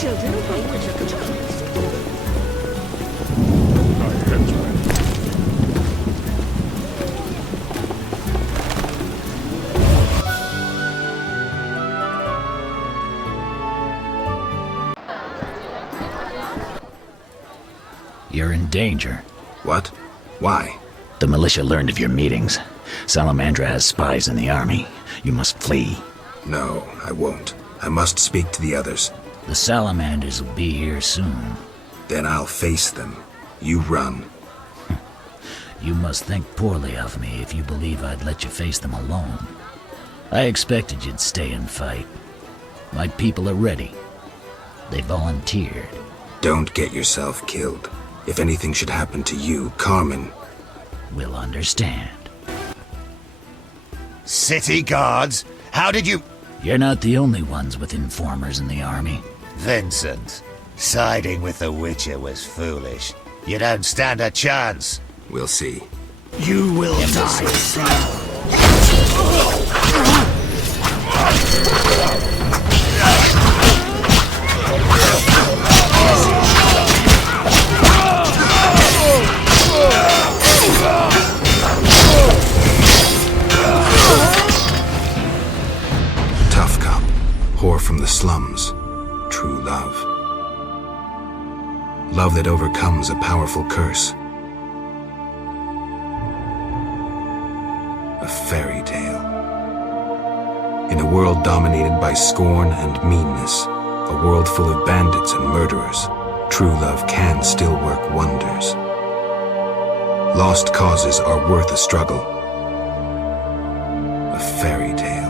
children await the chance. You're in danger. What? Why? The militia learned of your meetings. Salamandra has spies in the army. You must flee. No, I won't. I must speak to the others. The Salamanders will be here soon. Then I'll face them. You run. You must think poorly of me if you believe I'd let you face them alone. I expected you'd stay and fight. My people are ready. They volunteered. Don't get yourself killed. If anything should happen to you, Carmen will understand. City guards? How did you... You're not the only ones with informers in the army. Vincent, siding with the Witcher was foolish. You don't stand a chance. We'll see. You will die. Tough cop, whore from the slums, true love. Love that overcomes a powerful curse. A fairy tale. In a world dominated by scorn and meanness, a world full of bandits and murderers, true love can still work wonders. Lost causes are worth a struggle. A fairy tale.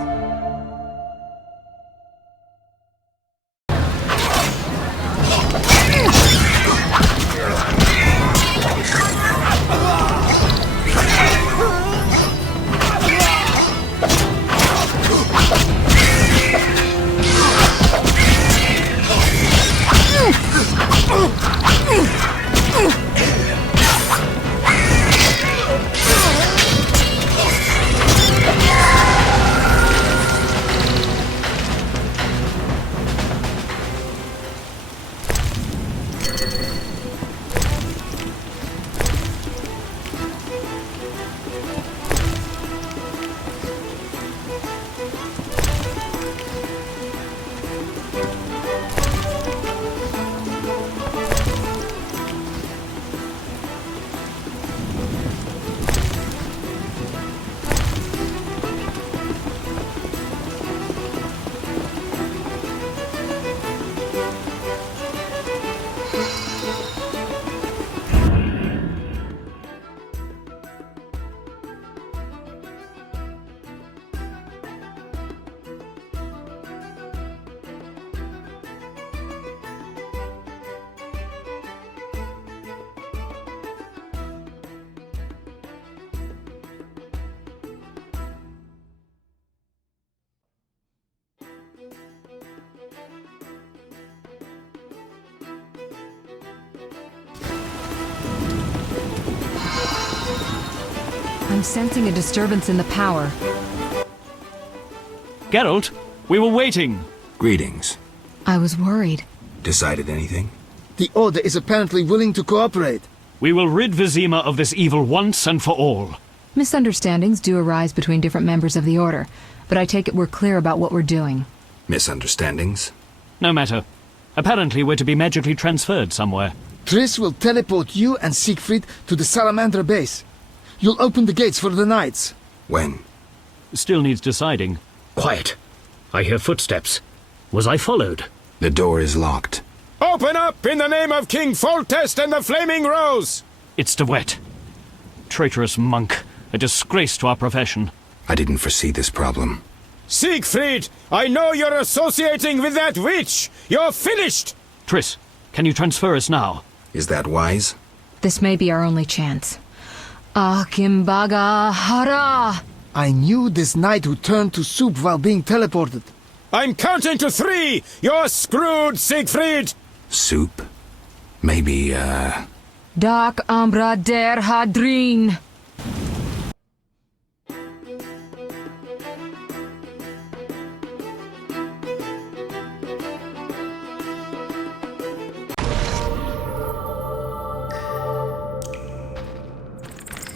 I'm sensing a disturbance in the power. Geralt, we were waiting. Greetings. I was worried. Decided anything? The Order is apparently willing to cooperate. We will rid Vesemir of this evil once and for all. Misunderstandings do arise between different members of the Order, but I take it we're clear about what we're doing. Misunderstandings? No matter. Apparently we're to be magically transferred somewhere. Triss will teleport you and Siegfried to the Salamandra base. You'll open the gates for the knights. When? Still needs deciding. Quiet. I hear footsteps. Was I followed? The door is locked. Open up in the name of King Foltest and the Flaming Rose! It's ÄvÄd. Traitorous monk. A disgrace to our profession. I didn't foresee this problem. Siegfried, I know you're associating with that witch! You're finished! Triss, can you transfer us now? Is that wise? This may be our only chance. Akimbaga hara! I knew this knight who turned to soup while being teleported. I'm counting to 3! You're screwed, Siegfried! Soup? Maybe, Dak ambra der hadrin!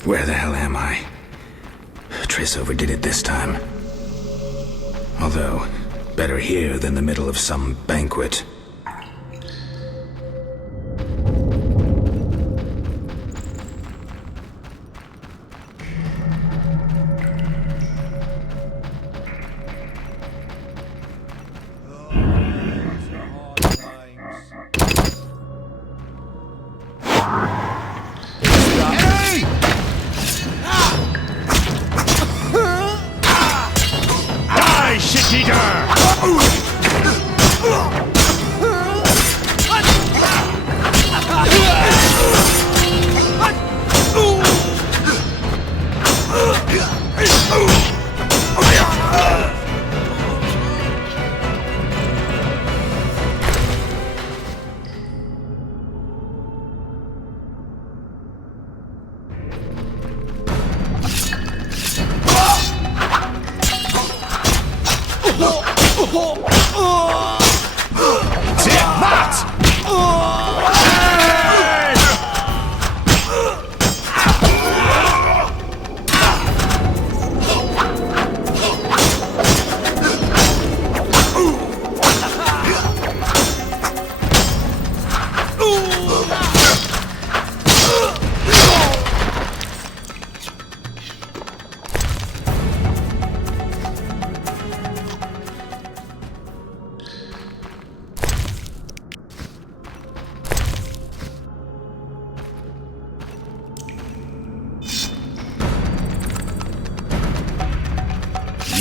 Where the hell am I? Triss overdid it this time. Although, better here than the middle of some banquet.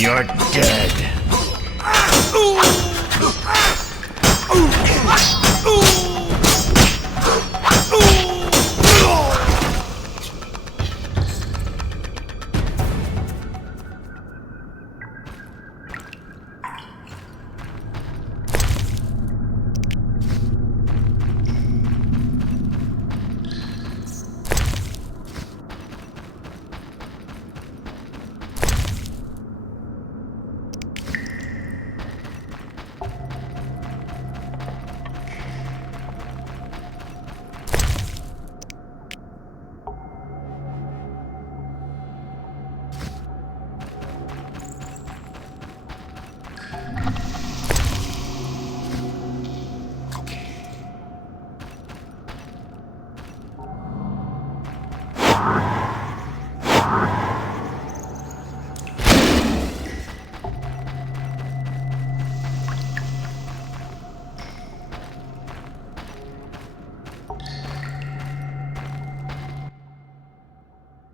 You're dead.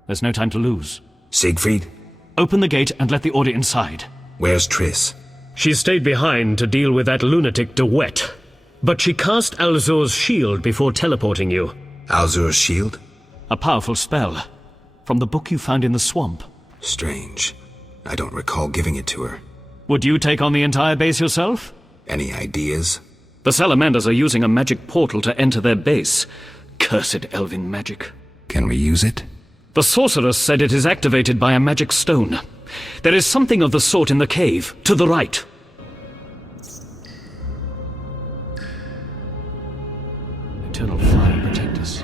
There's no time to lose. Siegfried? Open the gate and let the order inside. Where's Triss? She stayed behind to deal with that lunatic de Wet. But she cast Alzur's shield before teleporting you. Alzur's shield? A powerful spell. From the book you found in the swamp. Strange. I don't recall giving it to her. Would you take on the entire base yourself? Any ideas? The salamanders are using a magic portal to enter their base. Cursed elven magic. Can we use it? The sorceress said it is activated by a magic stone. There is something of the sort in the cave, to the right. Eternal fire protect us.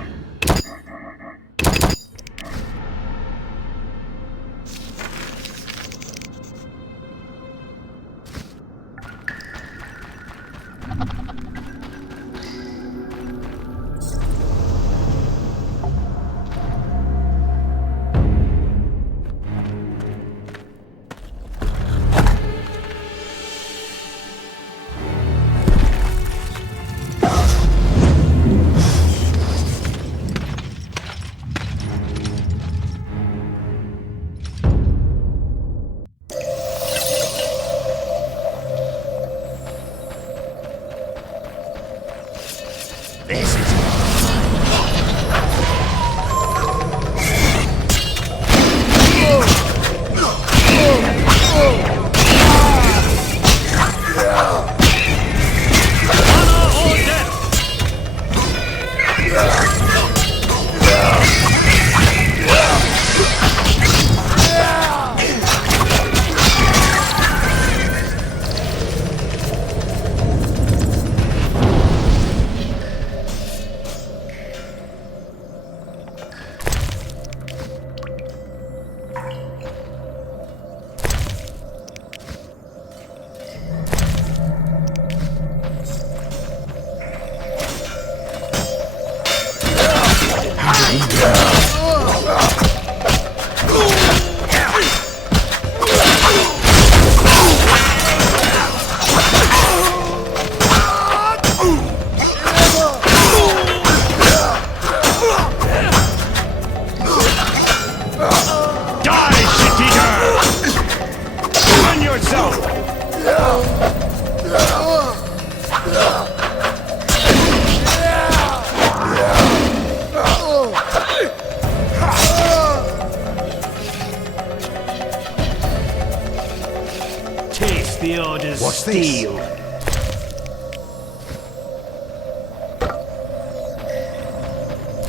The order's What's steel. this?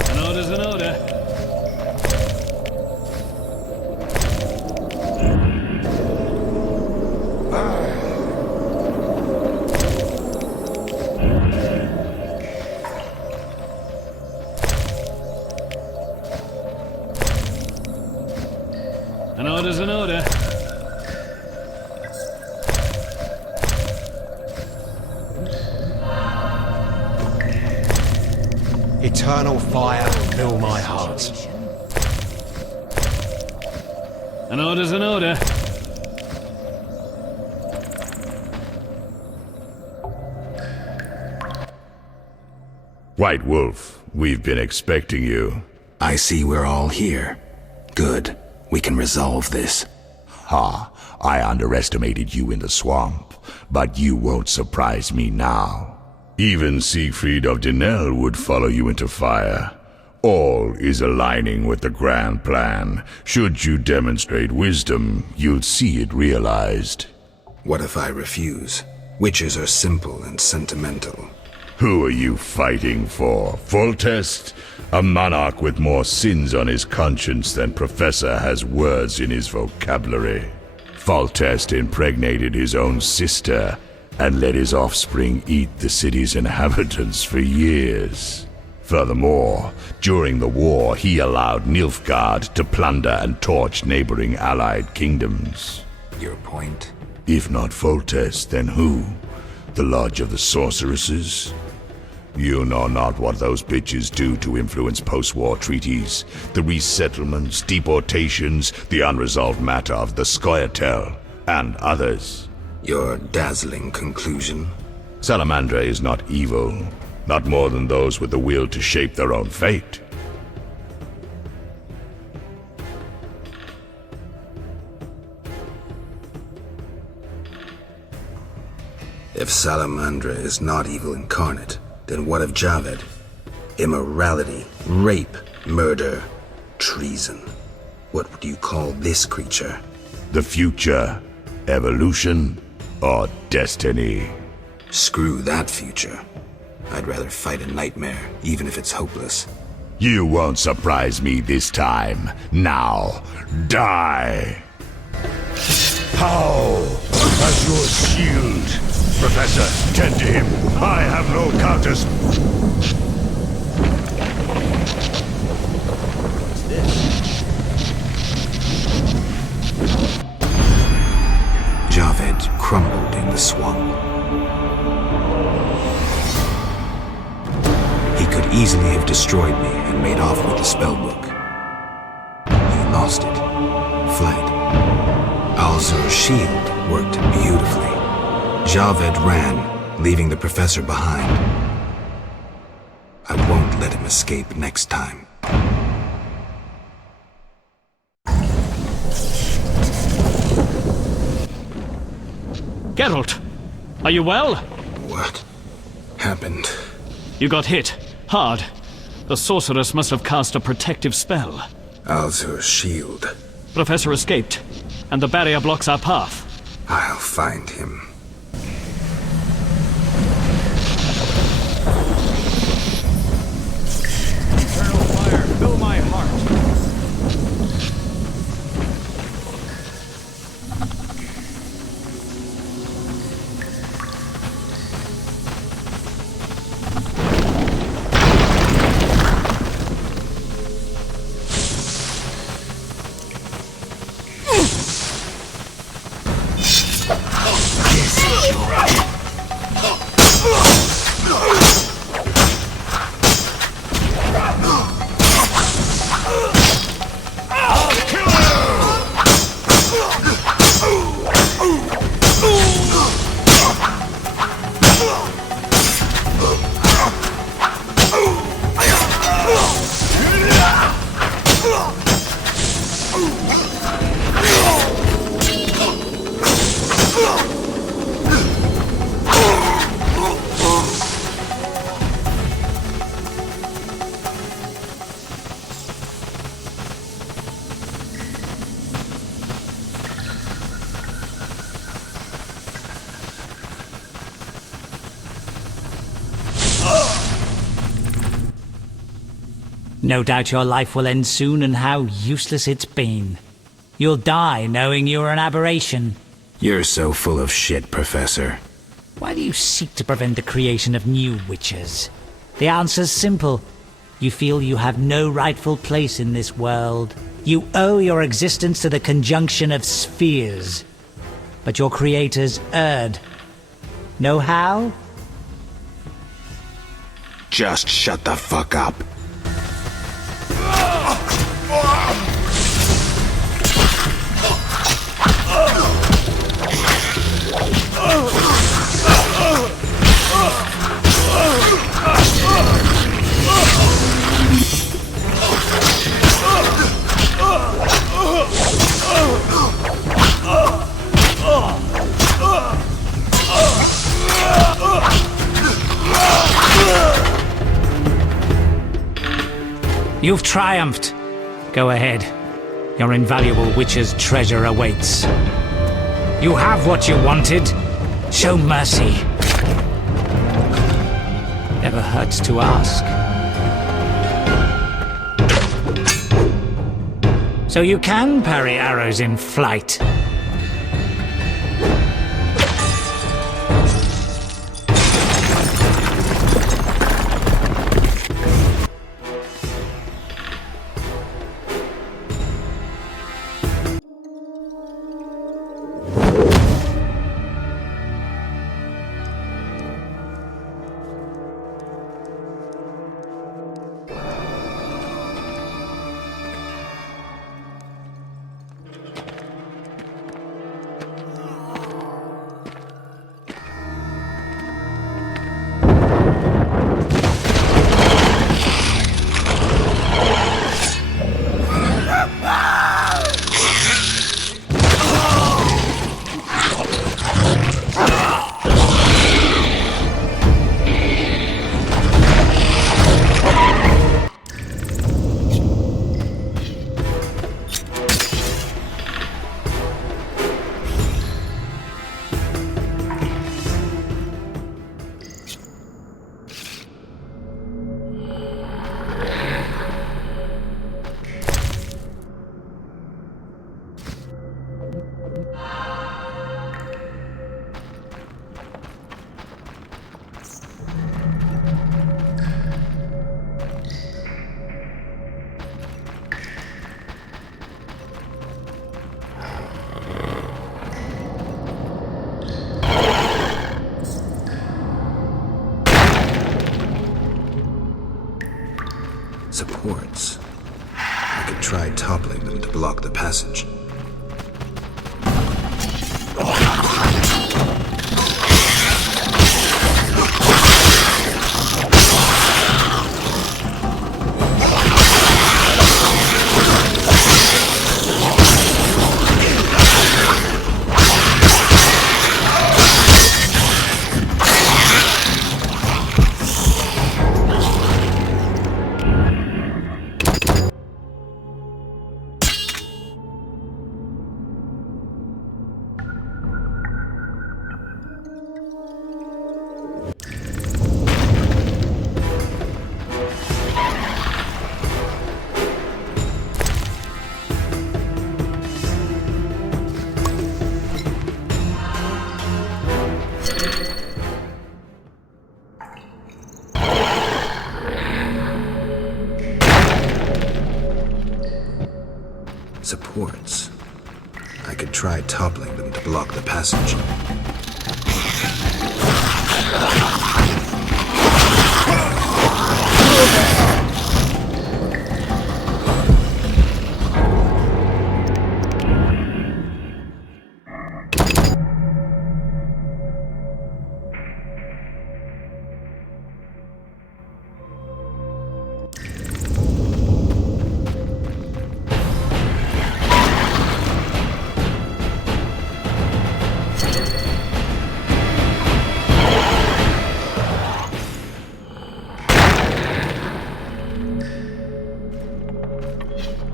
An order's an order. An order's an order. Eternal fire, fill my heart. An order's an order. White Wolf, we've been expecting you. I see we're all here. Good. We can resolve this. Ha, I underestimated you in the swamp, but you won't surprise me now. Even Siegfried of Denel would follow you into fire. All is aligning with the grand plan. Should you demonstrate wisdom, you'll see it realized. What if I refuse? Witches are simple and sentimental. Who are you fighting for? Foltest? A monarch with more sins on his conscience than Professor has words in his vocabulary. Foltest impregnated his own sister and let his offspring eat the city's inhabitants for years. Furthermore, during the war, he allowed Nilfgaard to plunder and torch neighboring allied kingdoms. Your point? If not Foltest, then who? The Lodge of the Sorceresses? You know not what those bitches do to influence post-war treaties, the resettlements, deportations, the unresolved matter of the Scoia'tael, and others. Your dazzling conclusion? Salamandra is not evil, not more than those with the will to shape their own fate. If Salamandra is not evil incarnate, then what of Javed? Immorality, rape, murder, treason. What would you call this creature? The future, evolution, or destiny? Screw that future. I'd rather fight a nightmare, even if it's hopeless. You won't surprise me this time. Now, die! How? As your shield. Professor, tend to him. I have no counters. Javed crumbled in the swamp. He could easily have destroyed me and made off with the spellbook. He lost it. Fled. Azar's shield worked beautifully. Javed ran, leaving the professor behind. I won't let him escape next time. Geralt, are you well? What happened? You got hit. Hard. The sorceress must have cast a protective spell. Azar's shield. Professor escaped, and the barrier blocks our path. I'll find him. Eternal fire, fill my heart. No doubt your life will end soon, and how useless it's been. You'll die knowing you're an aberration. You're so full of shit, Professor. Why do you seek to prevent the creation of new witches? The answer's simple. You feel you have no rightful place in this world. You owe your existence to the conjunction of spheres. But your creators erred. Know how? Just shut the fuck up. You've triumphed. Go ahead. Your invaluable witch's treasure awaits. You have what you wanted. Show mercy. Never hurts to ask. So you can parry arrows in flight. Supports. I could try toppling them to block the passage. Supports. I could try toppling them to block the passage.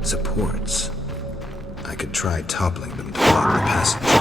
Supports. I could try toppling them to block the passage.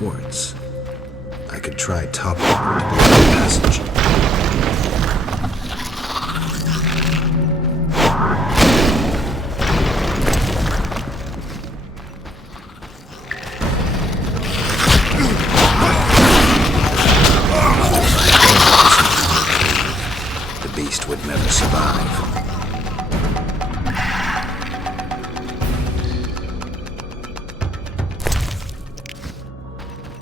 Supports. I could try toppling them to block the passage. Would never survive.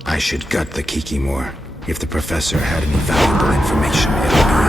I should gut the Kikimor. If the professor had any valuable information, it would be in there.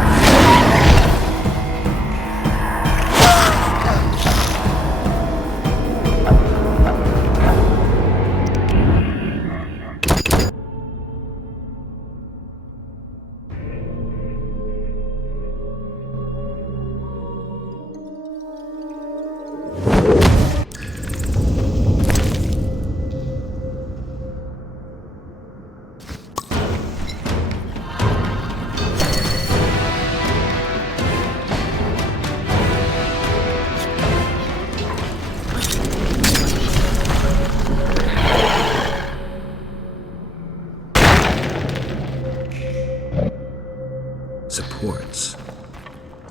Supports.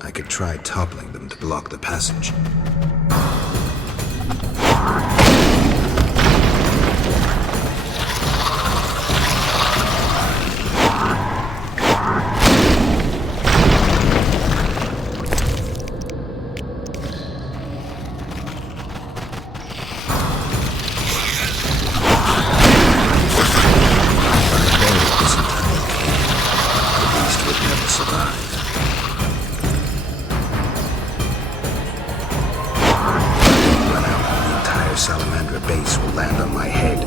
I could try toppling them to block the passage. base will land on my head.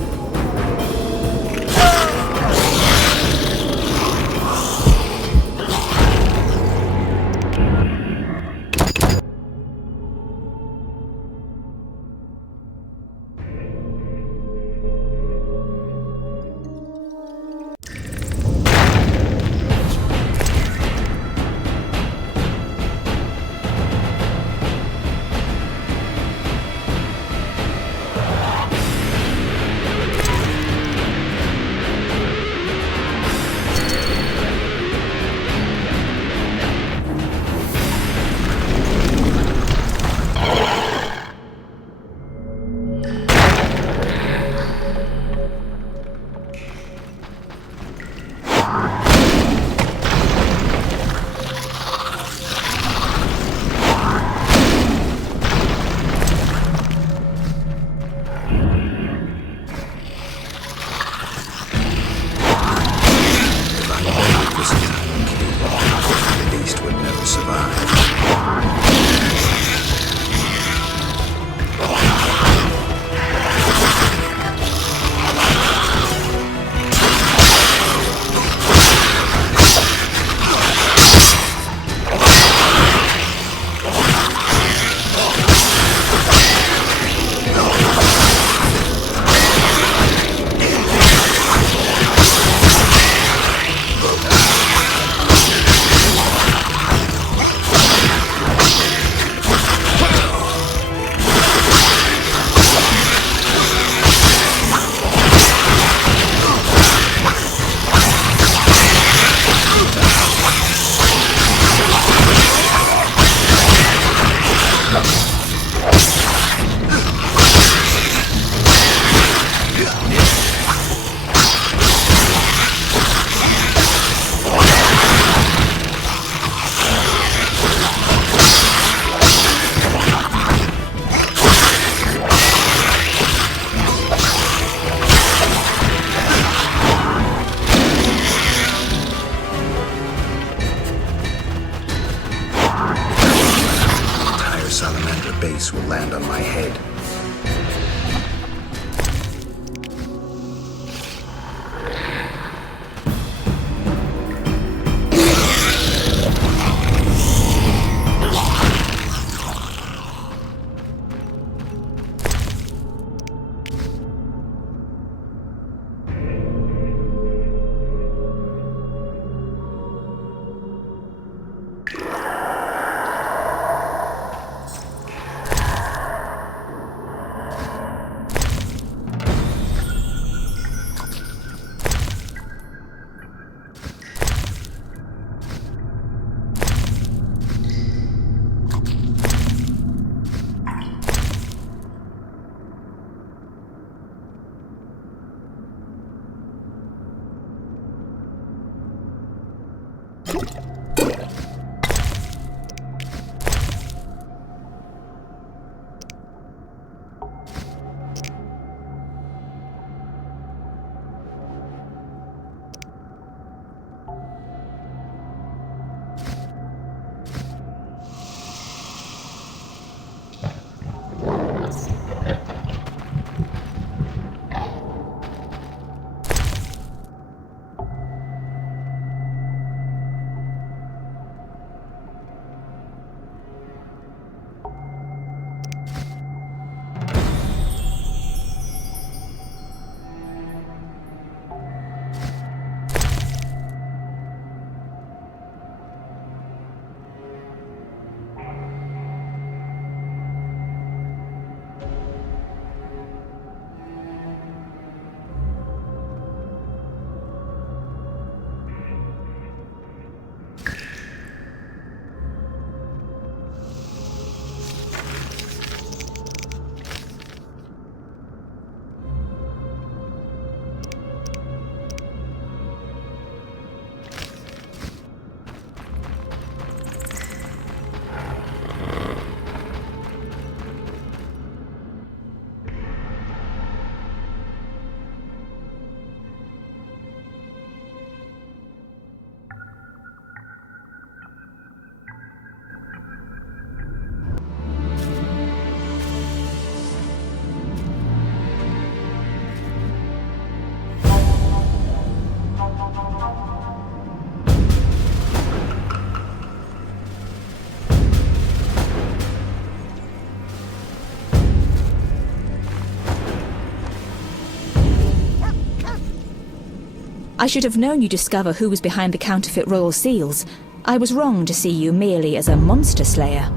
I should have known you'd discover who was behind the counterfeit royal seals. I was wrong to see you merely as a monster slayer.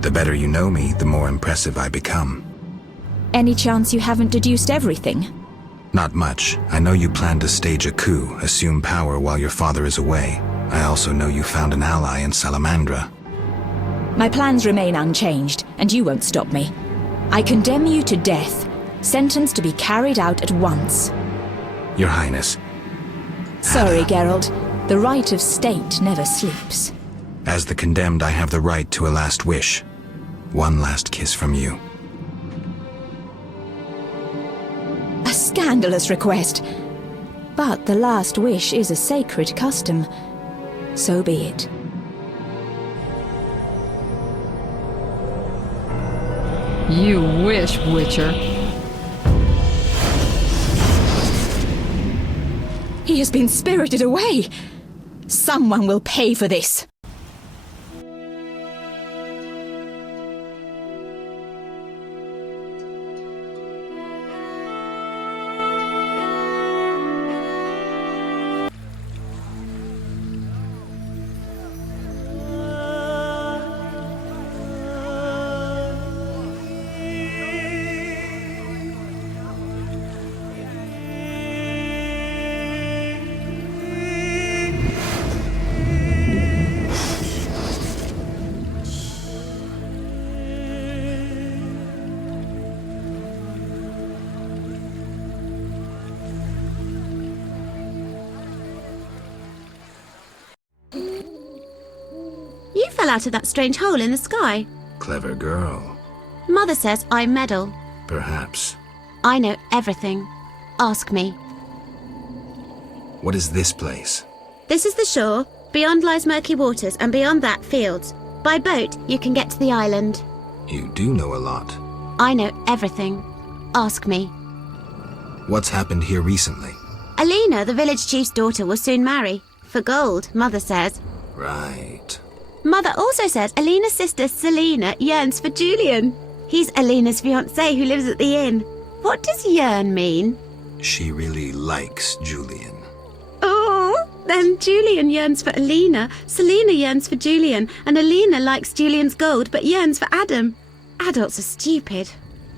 The better you know me, the more impressive I become. Any chance you haven't deduced everything? Not much. I know you plan to stage a coup, assume power while your father is away. I also know you found an ally in Salamandra. My plans remain unchanged, and you won't stop me. I condemn you to death, sentenced to be carried out at once. Your Highness. Sorry, Geralt. The right of state never sleeps. As the condemned, I have the right to a last wish. One last kiss from you. A scandalous request. But the last wish is a sacred custom. So be it. You wish, Witcher. He has been spirited away. Someone will pay for this. You fell out of that strange hole in the sky. Clever girl. Mother says I meddle. Perhaps. I know everything. Ask me. What is this place? This is the shore. Beyond lies murky waters, and beyond that, fields. By boat, you can get to the island. You do know a lot. I know everything. Ask me. What's happened here recently? Alina, the village chief's daughter, will soon marry. For gold, Mother says. Right. Mother also says Alina's sister, Selena, yearns for Julian. He's Alina's fiancé who lives at the inn. What does yearn mean? She really likes Julian. Oh, then Julian yearns for Alina, Selena yearns for Julian, and Alina likes Julian's gold but yearns for Adam. Adults are stupid.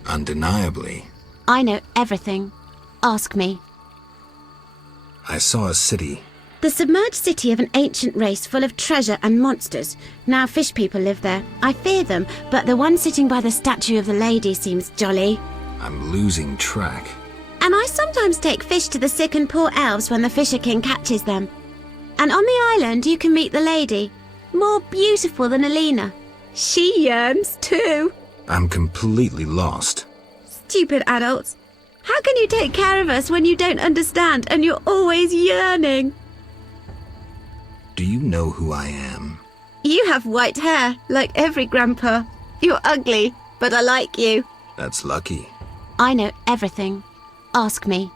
Undeniably. I know everything. Ask me. I saw a city. The submerged city of an ancient race full of treasure and monsters. Now fish people live there. I fear them, but the one sitting by the statue of the lady seems jolly. I'm losing track. And I sometimes take fish to the sick and poor elves when the Fisher King catches them. And on the island you can meet the lady. More beautiful than Alina. She yearns too. I'm completely lost. Stupid adults. How can you take care of us when you don't understand and you're always yearning? Do you know who I am? You have white hair, like every grandpa. You're ugly, but I like you. That's lucky. I know everything. Ask me.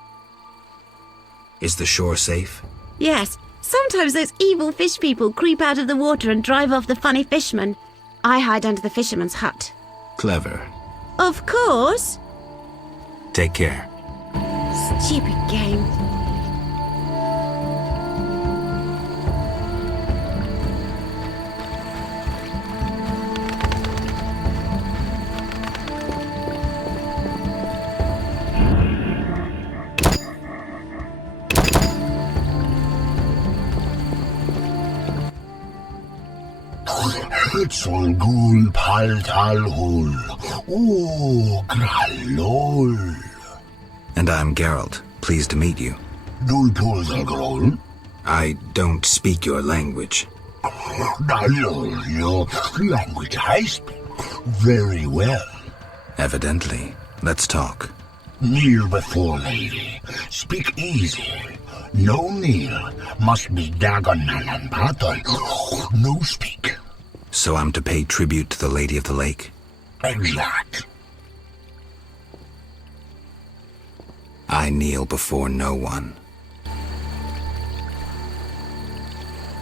Is the shore safe? Yes. Sometimes those evil fish people creep out of the water and drive off the funny fishermen. I hide under the fisherman's hut. Clever. Of course. Take care. Stupid game. Hetzel gul paltal hul. Oh, grallol. And I'm Geralt. Pleased to meet you. Dulpolzagrol? I don't speak your language. Your language I speak very well. Evidently. Let's talk. Kneel before lady. Speak easy. No kneel. Must be diagonal and pattern. No speak. So I'm to pay tribute to the Lady of the Lake? Exact. I kneel before no one.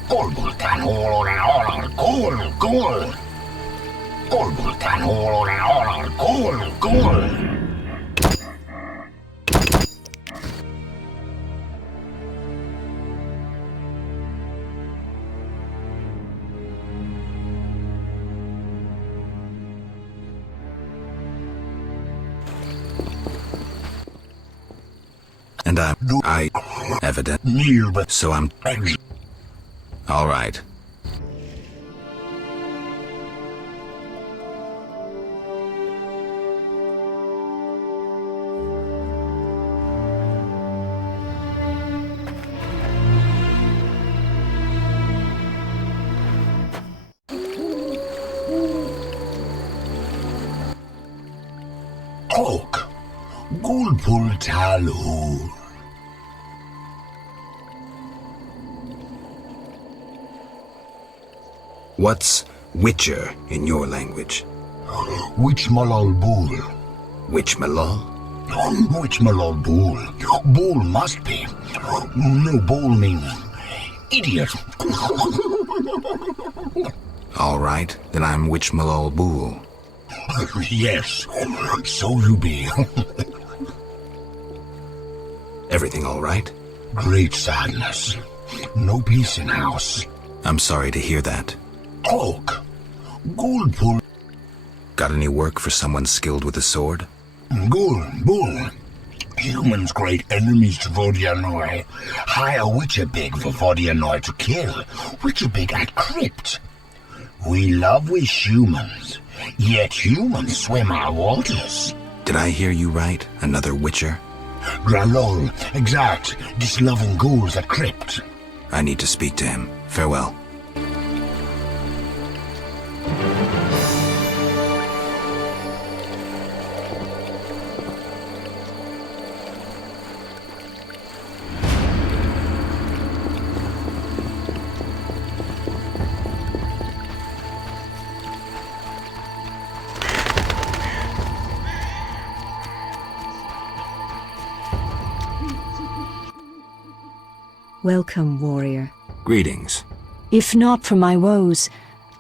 Kolbultán hólóra halar, kol. Kolbultán hólóra halar, kol. And I evident. So I'm... All right. Oak, Gulpul Talhul. What's Witcher in your language? Witchmalal Bul. Witchmalal? Witchmalal Bul. Bul must be. No, Bul means idiot. All right, then I'm Witchmalal Bul. Yes, so you be. Everything all right? Great sadness. No peace in house. I'm sorry to hear that. Oak, Gulpul. Got any work for someone skilled with a sword? Bull. Humans great enemies to Vodianoi. Hire Witcher Big for Vodianoi to kill. Witcher Big at crypt. We love with humans, yet humans swim our waters. Did I hear you right? Another Witcher? Gralol, exact. This loving ghouls at crypt. I need to speak to him. Farewell. Welcome, warrior. Greetings. If not for my woes,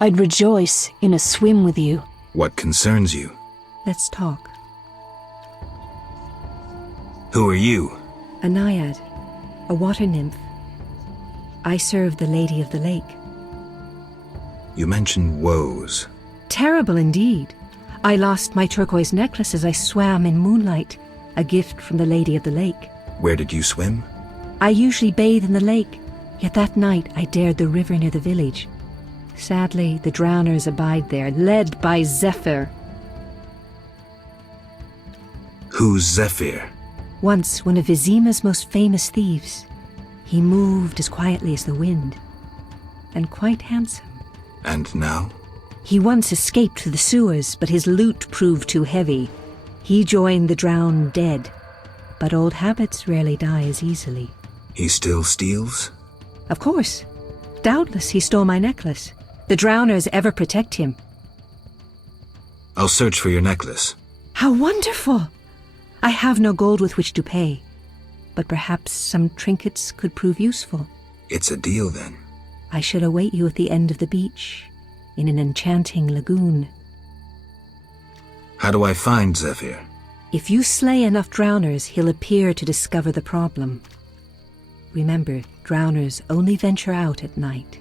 I'd rejoice in a swim with you. What concerns you? Let's talk. Who are you? A naiad, a water nymph. I serve the Lady of the Lake. You mentioned woes. Terrible indeed. I lost my turquoise necklace as I swam in moonlight, a gift from the Lady of the Lake. Where did you swim? I usually bathe in the lake, yet that night I dared the river near the village. Sadly, the drowners abide there, led by Zephyr. Who's Zephyr? Once one of Vesemir's most famous thieves. He moved as quietly as the wind, and quite handsome. And now? He once escaped through the sewers, but his loot proved too heavy. He joined the drowned dead, but old habits rarely die as easily. He still steals? Of course. Doubtless he stole my necklace. The drowners ever protect him. I'll search for your necklace. How wonderful! I have no gold with which to pay, but perhaps some trinkets could prove useful. It's a deal, then. I shall await you at the end of the beach, in an enchanting lagoon. How do I find Zephyr? If you slay enough drowners, he'll appear to discover the problem. Remember, drowners only venture out at night.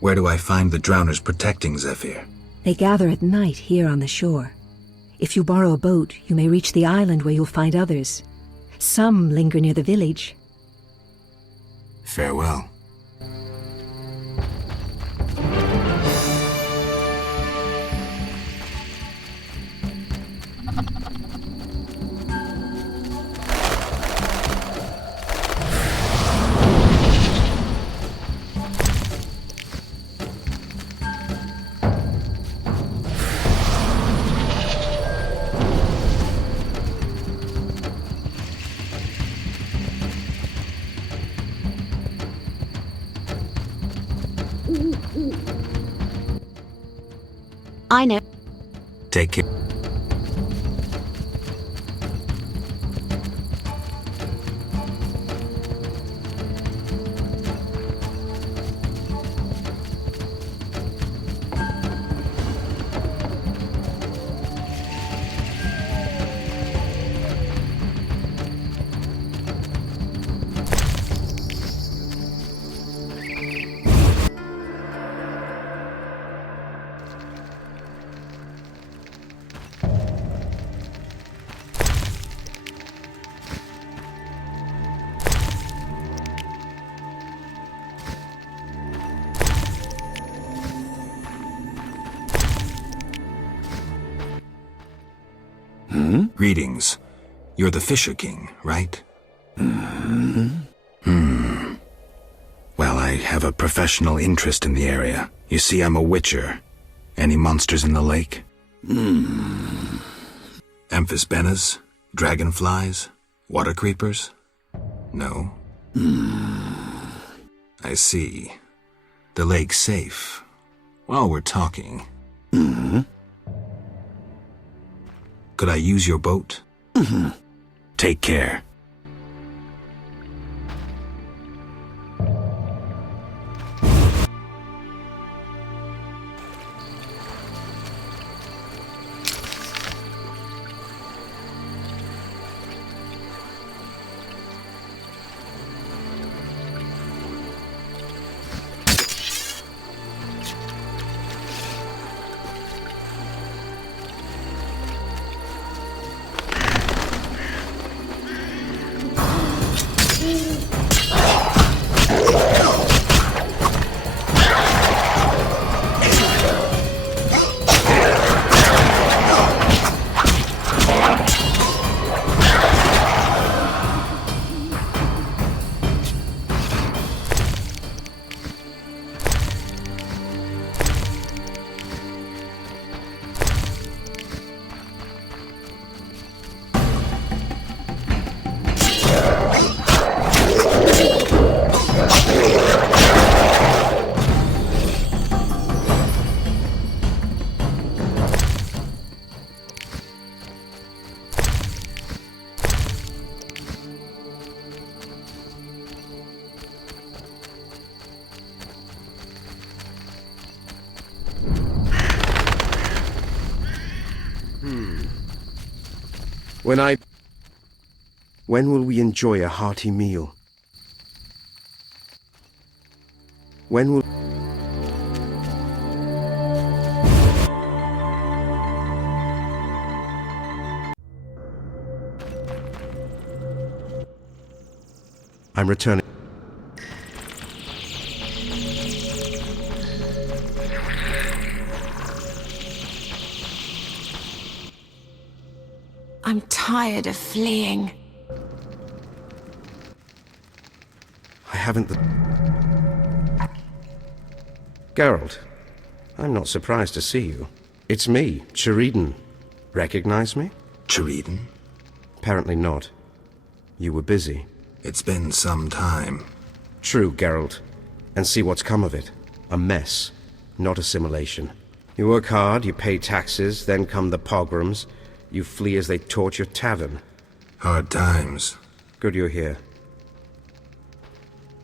Where do I find the drowners protecting Zephyr? They gather at night here on the shore. If you borrow a boat, you may reach the island where you'll find others. Some linger near the village. Farewell. I know. Take care. Greetings. You're the Fisher King, right? Well, I have a professional interest in the area. You see, I'm a witcher. Any monsters in the lake? Amphisbenas? Dragonflies? Water creepers? No? I see. The lake's safe. While we're talking... Could I use your boat? Take care. When will we enjoy a hearty meal? When will... I'm returning. I'm tired of fleeing. I haven't the... Geralt, I'm not surprised to see you. It's me, Chereden. Recognize me? Chereden? Apparently not. You were busy. It's been some time. True, Geralt. And see what's come of it. A mess, not assimilation. You work hard, you pay taxes, then come the pogroms. You flee as they torch your tavern. Hard times. Good you're here.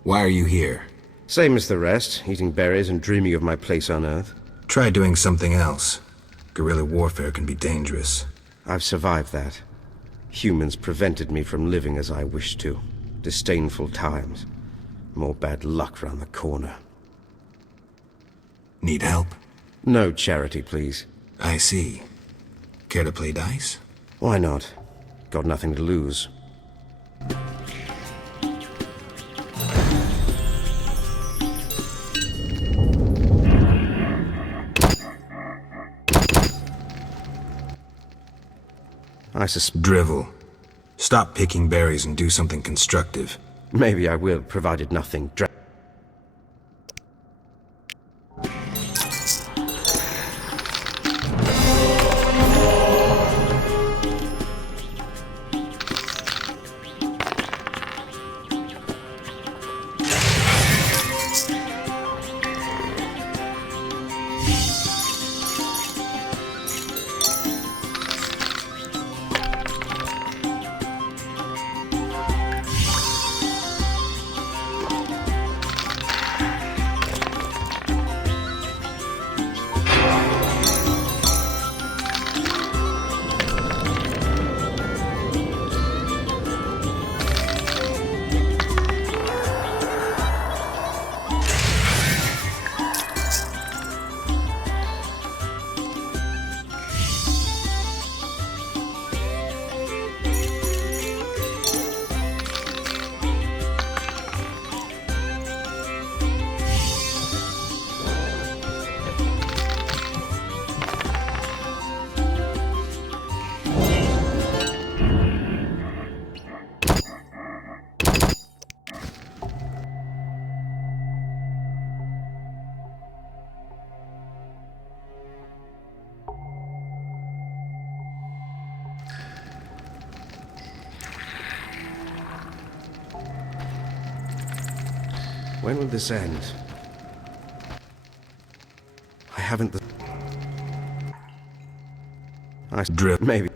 Why are you here? Same as the rest, eating berries and dreaming of my place on Earth. Try doing something else. Guerrilla warfare can be dangerous. I've survived that. Humans prevented me from living as I wished to. Disdainful times. More bad luck round the corner. Need help? No charity, please. I see. Care to play dice? Why not? Got nothing to lose. Drivel. Stop picking berries and do something constructive. Maybe I will, provided nothing When will this end? I haven't the... I drip, maybe.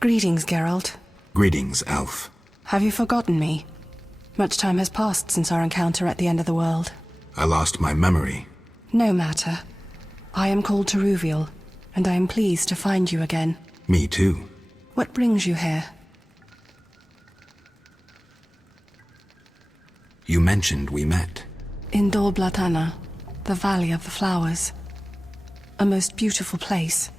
Greetings, Geralt. Greetings, Elf. Have you forgotten me? Much time has passed since our encounter at the end of the world. I lost my memory. No matter. I am called to Ruviel, and I am pleased to find you again. Me too. What brings you here? You mentioned we met. In Dol Blatana, the Valley of the Flowers. A most beautiful place.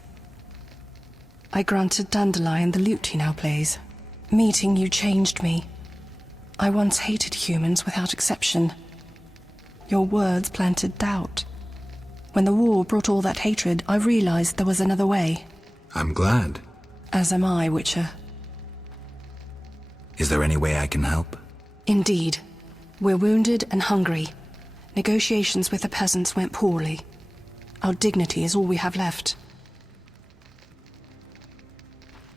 I granted Dandelion the lute he now plays. Meeting you changed me. I once hated humans without exception. Your words planted doubt. When the war brought all that hatred, I realized there was another way. I'm glad. As am I, Witcher. Is there any way I can help? Indeed. We're wounded and hungry. Negotiations with the peasants went poorly. Our dignity is all we have left.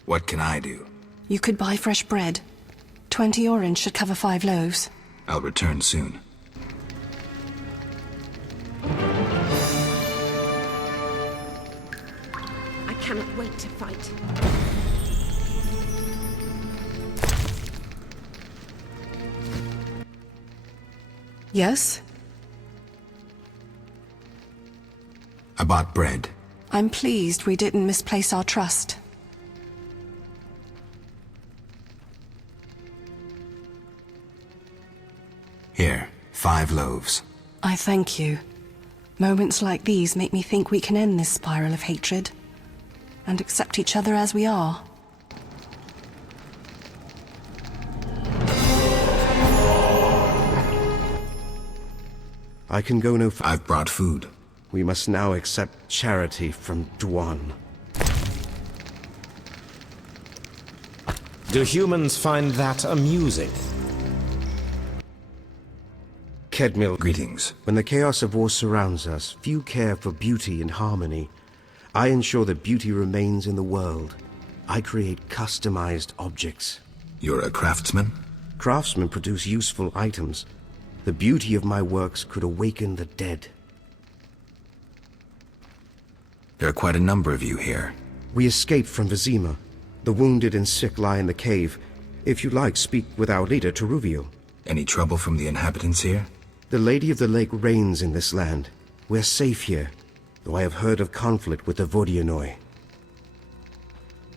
What can I do? You could buy fresh bread. 20 orange should cover 5 loaves. I'll return soon. I cannot wait to fight. Yes? I bought bread. I'm pleased we didn't misplace our trust. Here, 5 loaves. I thank you. Moments like these make me think we can end this spiral of hatred and accept each other as we are. I can go no further. I've brought food. We must now accept charity from Dwan. Do humans find that amusing? Kedmil. Greetings. When the chaos of war surrounds us, few care for beauty and harmony. I ensure that beauty remains in the world. I create customized objects. You're a craftsman? Craftsmen produce useful items. The beauty of my works could awaken the dead. There are quite a number of you here. We escaped from Vesemir. The wounded and sick lie in the cave. If you like, speak with our leader, Ruviel. Any trouble from the inhabitants here? The Lady of the Lake reigns in this land. We're safe here, though I have heard of conflict with the Vodianoi.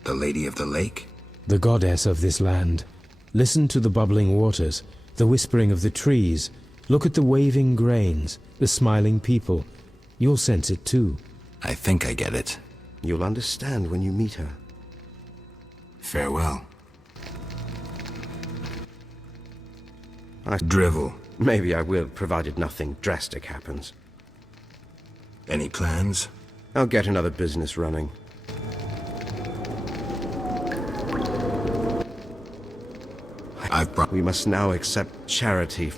The Lady of the Lake? The goddess of this land. Listen to the bubbling waters, the whispering of the trees. Look at the waving grains, the smiling people. You'll sense it too. I think I get it. You'll understand when you meet her. Farewell. Drivel. Maybe I will, provided nothing drastic happens. Any plans? I'll get another business running. We must now accept charity.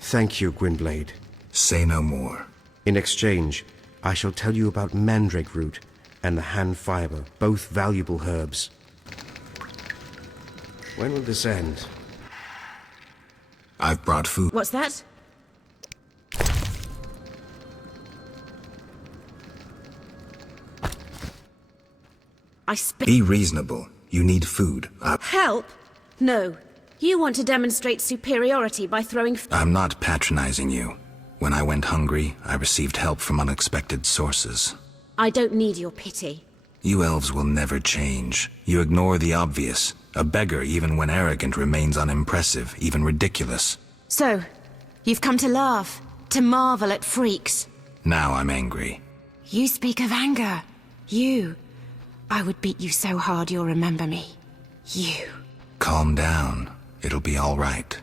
Thank you, Gwynblade. Say no more. In exchange, I shall tell you about mandrake root and the hand fiber, both valuable herbs. When will this end? I've brought food. What's that? Be reasonable. You need food. Help? No. You want to demonstrate superiority by throwing I'm not patronizing you. When I went hungry, I received help from unexpected sources. I don't need your pity. You elves will never change. You ignore the obvious. A beggar, even when arrogant, remains unimpressive, even ridiculous. So, you've come to laugh, to marvel at freaks. Now I'm angry. You speak of anger. You. I would beat you so hard you'll remember me. You. Calm down. It'll be all right.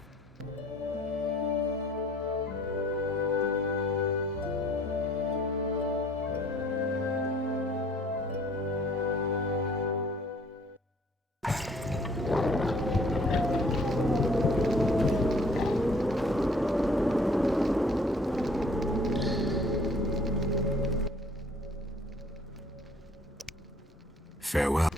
Farewell.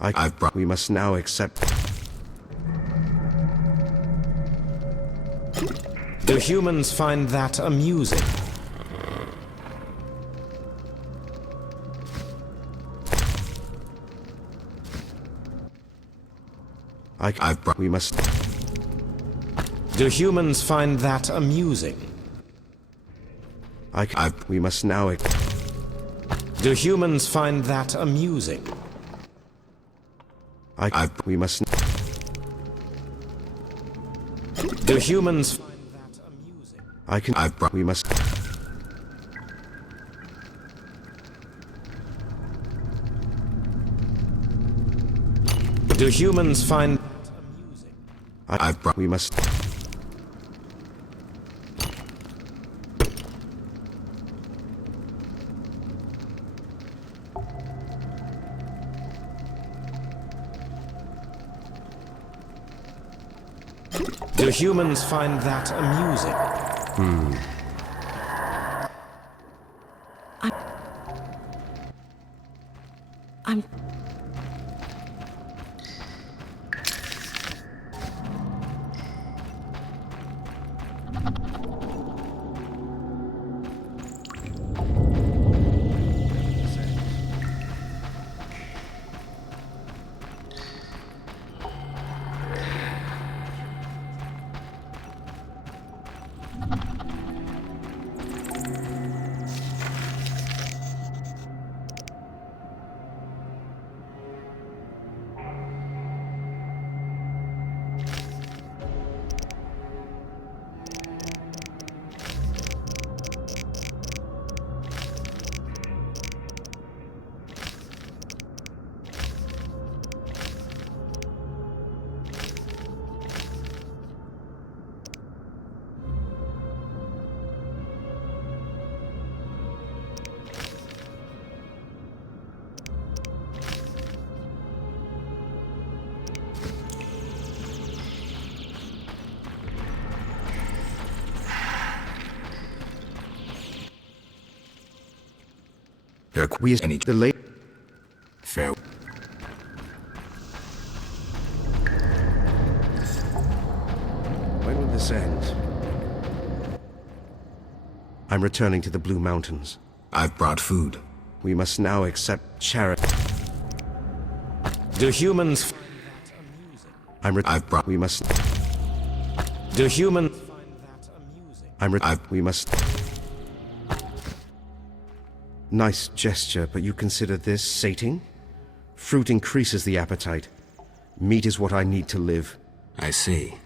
I've brought. We must now accept. Do humans find that amusing? I've brought. We must. Do humans find that amusing? We must now. Do humans find that amusing? We must. Do humans find that amusing? We must. Do humans find that amusing? We must. Do humans find that amusing? I'm... Any delay. Fair. When will this end? I'm returning to the Blue Mountains. I've brought food. We must now accept charity. Do humans? I've brought. We must. Do human... We must... Nice gesture, but you consider this sating? Fruit increases the appetite. Meat is what I need to live. I see.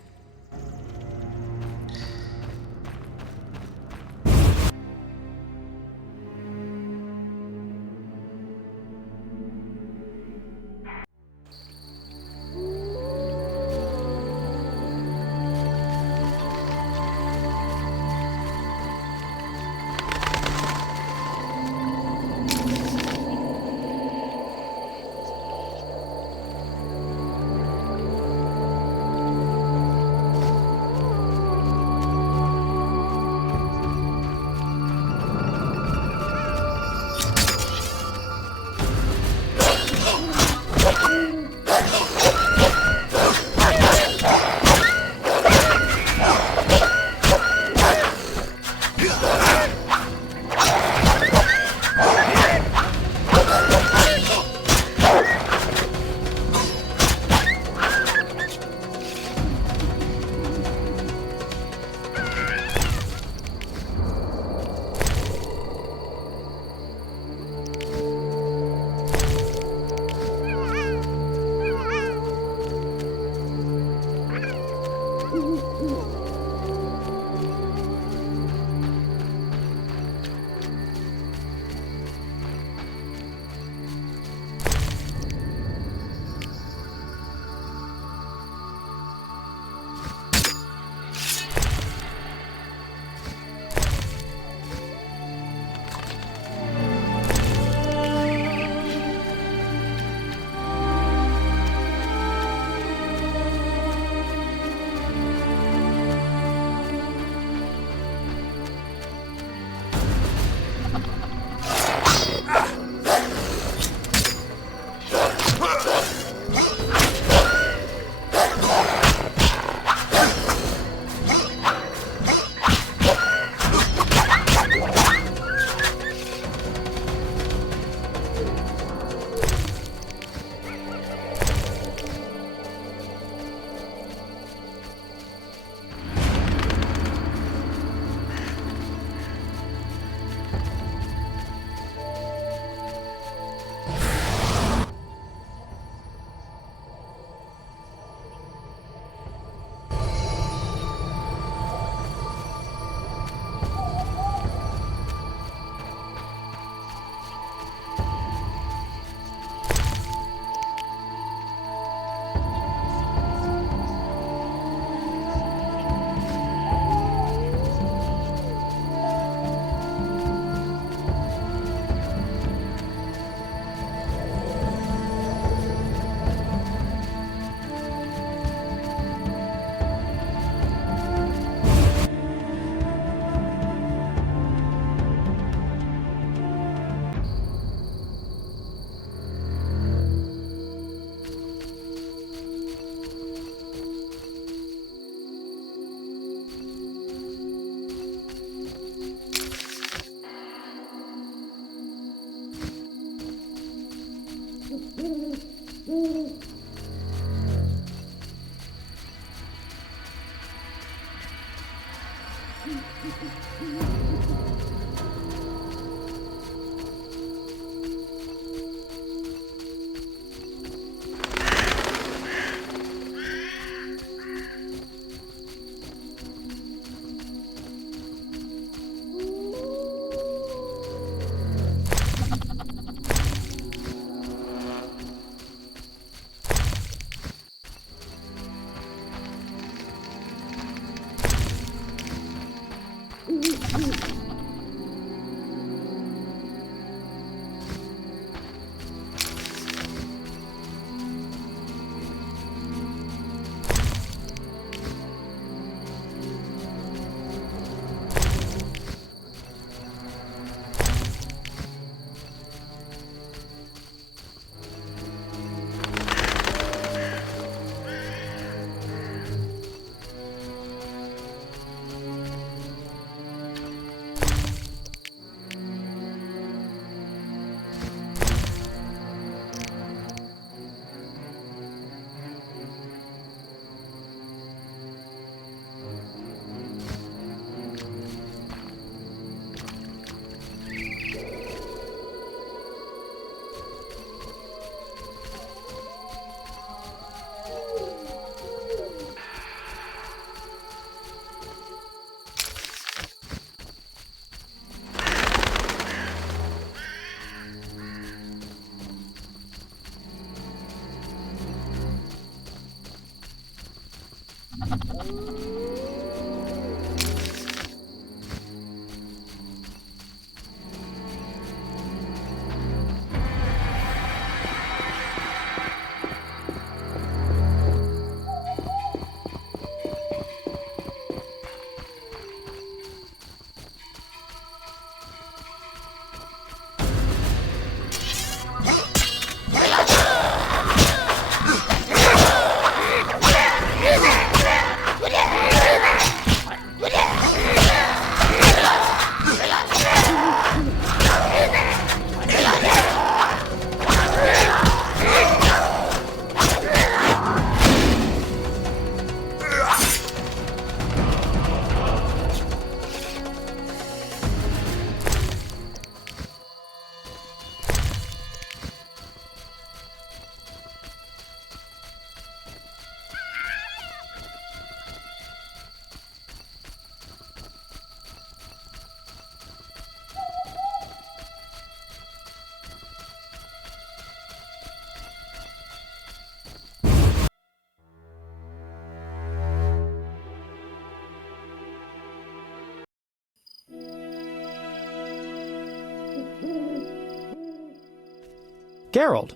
Geralt.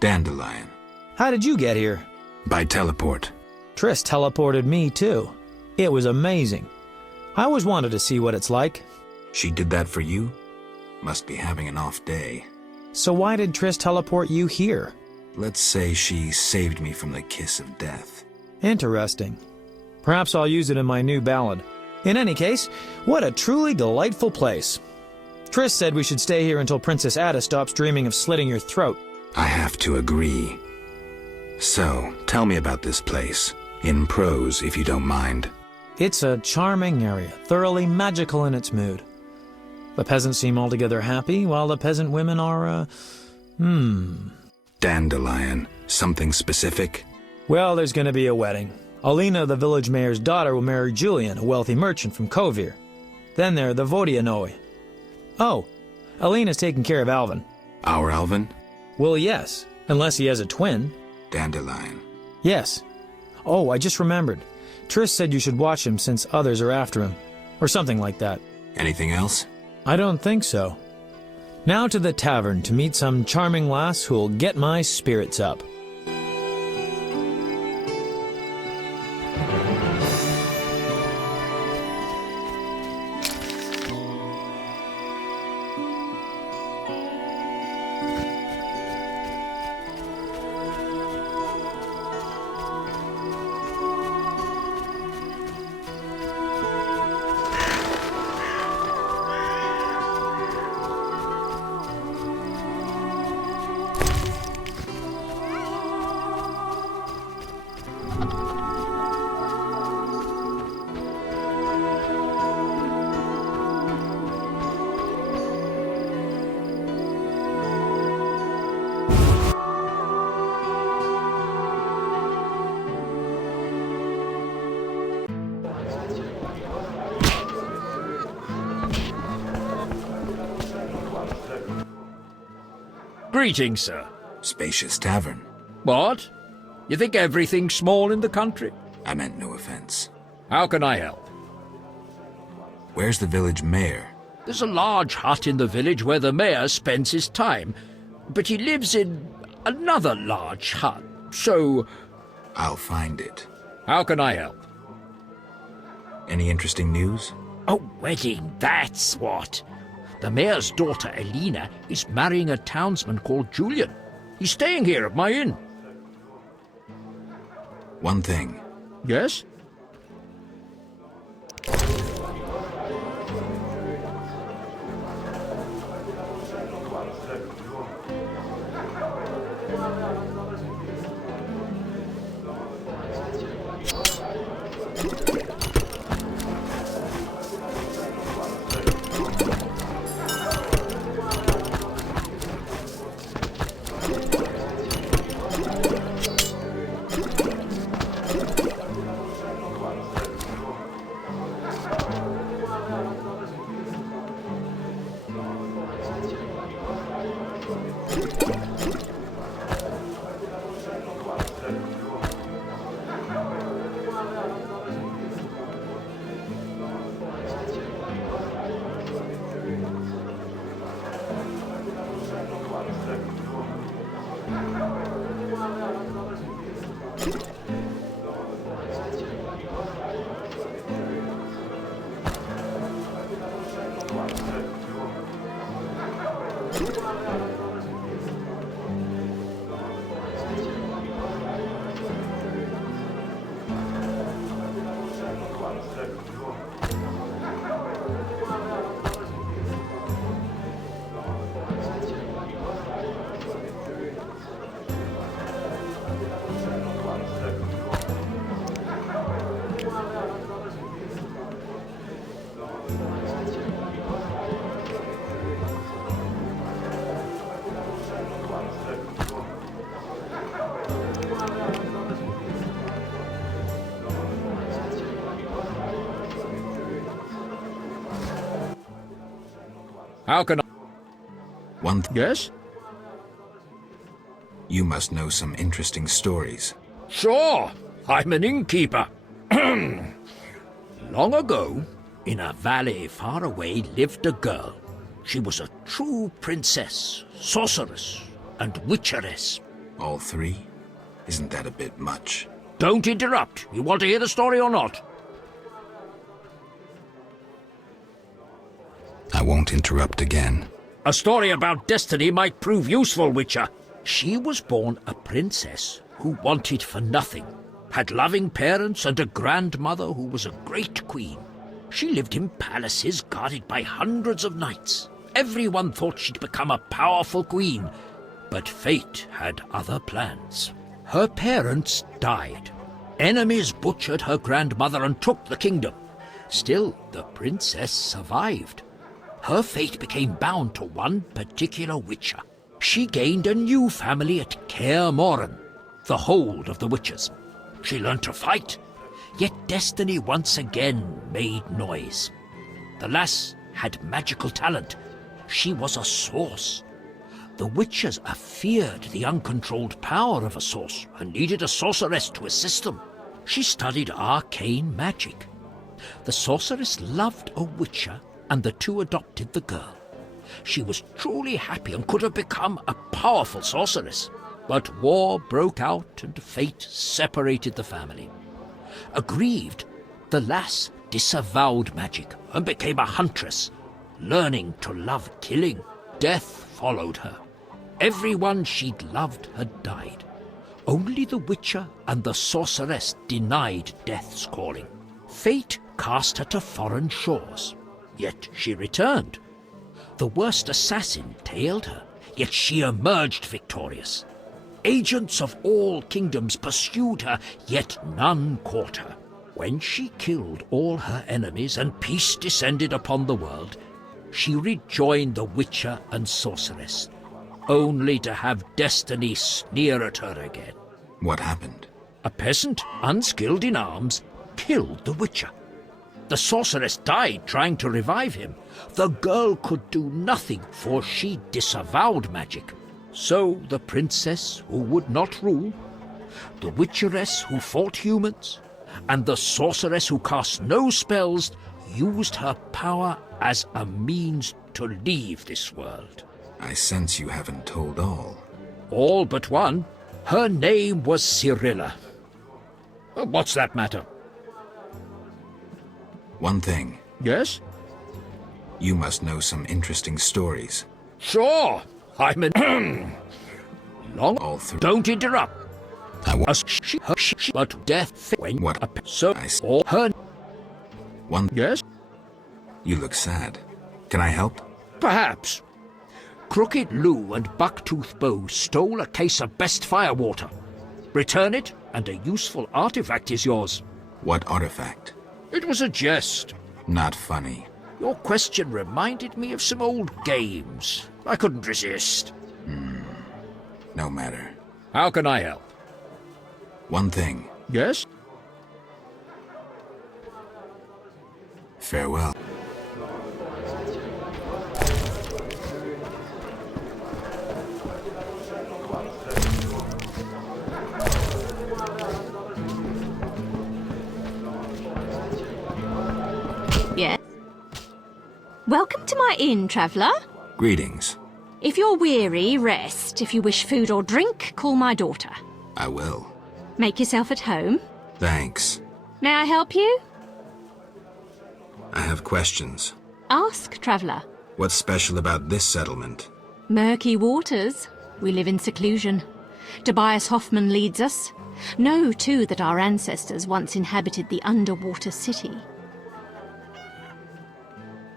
Dandelion. How did you get here? By teleport. Triss teleported me, too. It was amazing. I always wanted to see what it's like. She did that for you? Must be having an off day. So why did Triss teleport you here? Let's say she saved me from the kiss of death. Interesting. Perhaps I'll use it in my new ballad. In any case, what a truly delightful place. Triss said we should stay here until Princess Adda stops dreaming of slitting your throat. I have to agree. So, tell me about this place. In prose, if you don't mind. It's a charming area, thoroughly magical in its mood. The peasants seem altogether happy, while the peasant women are, Dandelion. Something specific? Well, there's going to be a wedding. Alina, the village mayor's daughter, will marry Julian, a wealthy merchant from kovir. Then there are the Vodianoi. Oh, Alina's taking care of Alvin. Our Alvin? Well, yes, unless he has a twin. Dandelion. Yes. Oh, I just remembered. Triss said you should watch him since others are after him. Or something like that. Anything else? I don't think so. Now to the tavern to meet some charming lass who'll get my spirits up. Greetings, sir. Spacious tavern. What? You think everything's small in the country? I meant no offense. How can I help? Where's the village mayor? There's a large hut in the village where the mayor spends his time, but he lives in another large hut, so... I'll find it. How can I help? Any interesting news? A wedding, that's what. The mayor's daughter, Alina, is marrying a townsman called Julian. He's staying here at my inn. One thing. Yes? How can I... Yes? You must know some interesting stories. Sure, I'm an innkeeper. Long ago, in a valley far away, lived a girl. She was a true princess, sorceress, and witcheress. All three? Isn't that a bit much? Don't interrupt. You want to hear the story or not? I won't interrupt again. A story about destiny might prove useful, Witcher. She was born a princess who wanted for nothing, had loving parents and a grandmother who was a great queen. She lived in palaces guarded by hundreds of knights. Everyone thought she'd become a powerful queen, but fate had other plans. Her parents died. Enemies butchered her grandmother and took the kingdom. Still, the princess survived. Her fate became bound to one particular witcher. She gained a new family at Kaer Morhen, the hold of the witches. She learned to fight, yet destiny once again made noise. The lass had magical talent. She was a source. The witches feared the uncontrolled power of a source and needed a sorceress to assist them. She studied arcane magic. The sorceress loved a witcher, and the two adopted the girl. She was truly happy and could have become a powerful sorceress. But war broke out and fate separated the family. Aggrieved, the lass disavowed magic and became a huntress, learning to love killing. Death followed her. Everyone she'd loved had died. Only the witcher and the sorceress denied death's calling. Fate cast her to foreign shores. Yet she returned. The worst assassin tailed her, yet she emerged victorious. Agents of all kingdoms pursued her, yet none caught her. When she killed all her enemies and peace descended upon the world, she rejoined the witcher and sorceress, only to have destiny sneer at her again. What happened? A peasant, unskilled in arms, killed the witcher. The sorceress died trying to revive him. The girl could do nothing, for she disavowed magic. So the princess who would not rule, the witcheress who fought humans, and the sorceress who cast no spells used her power as a means to leave this world. I sense you haven't told all. All but one. Her name was Cyrilla. What's that matter? One thing. Yes? You must know some interesting stories. Sure. I'm an... Long... All three. Don't interrupt. I was... But death... When... What? So... I All her... One... Yes? You look sad. Can I help? Perhaps. Crooked Lou and Bucktooth Bow stole a case of best firewater. Return it, and a useful artifact is yours. What artifact? It was a jest. Not funny. Your question reminded me of some old games. I couldn't resist. No matter. How can I help? One thing. Yes? Farewell. Yes? Welcome to my inn, traveller. Greetings. If you're weary, rest. If you wish food or drink, call my daughter. I will. Make yourself at home. Thanks. May I help you? I have questions. Ask, traveller. What's special about this settlement? Murky waters. We live in seclusion. Tobias Hoffman leads us. Know, too, that our ancestors once inhabited the underwater city.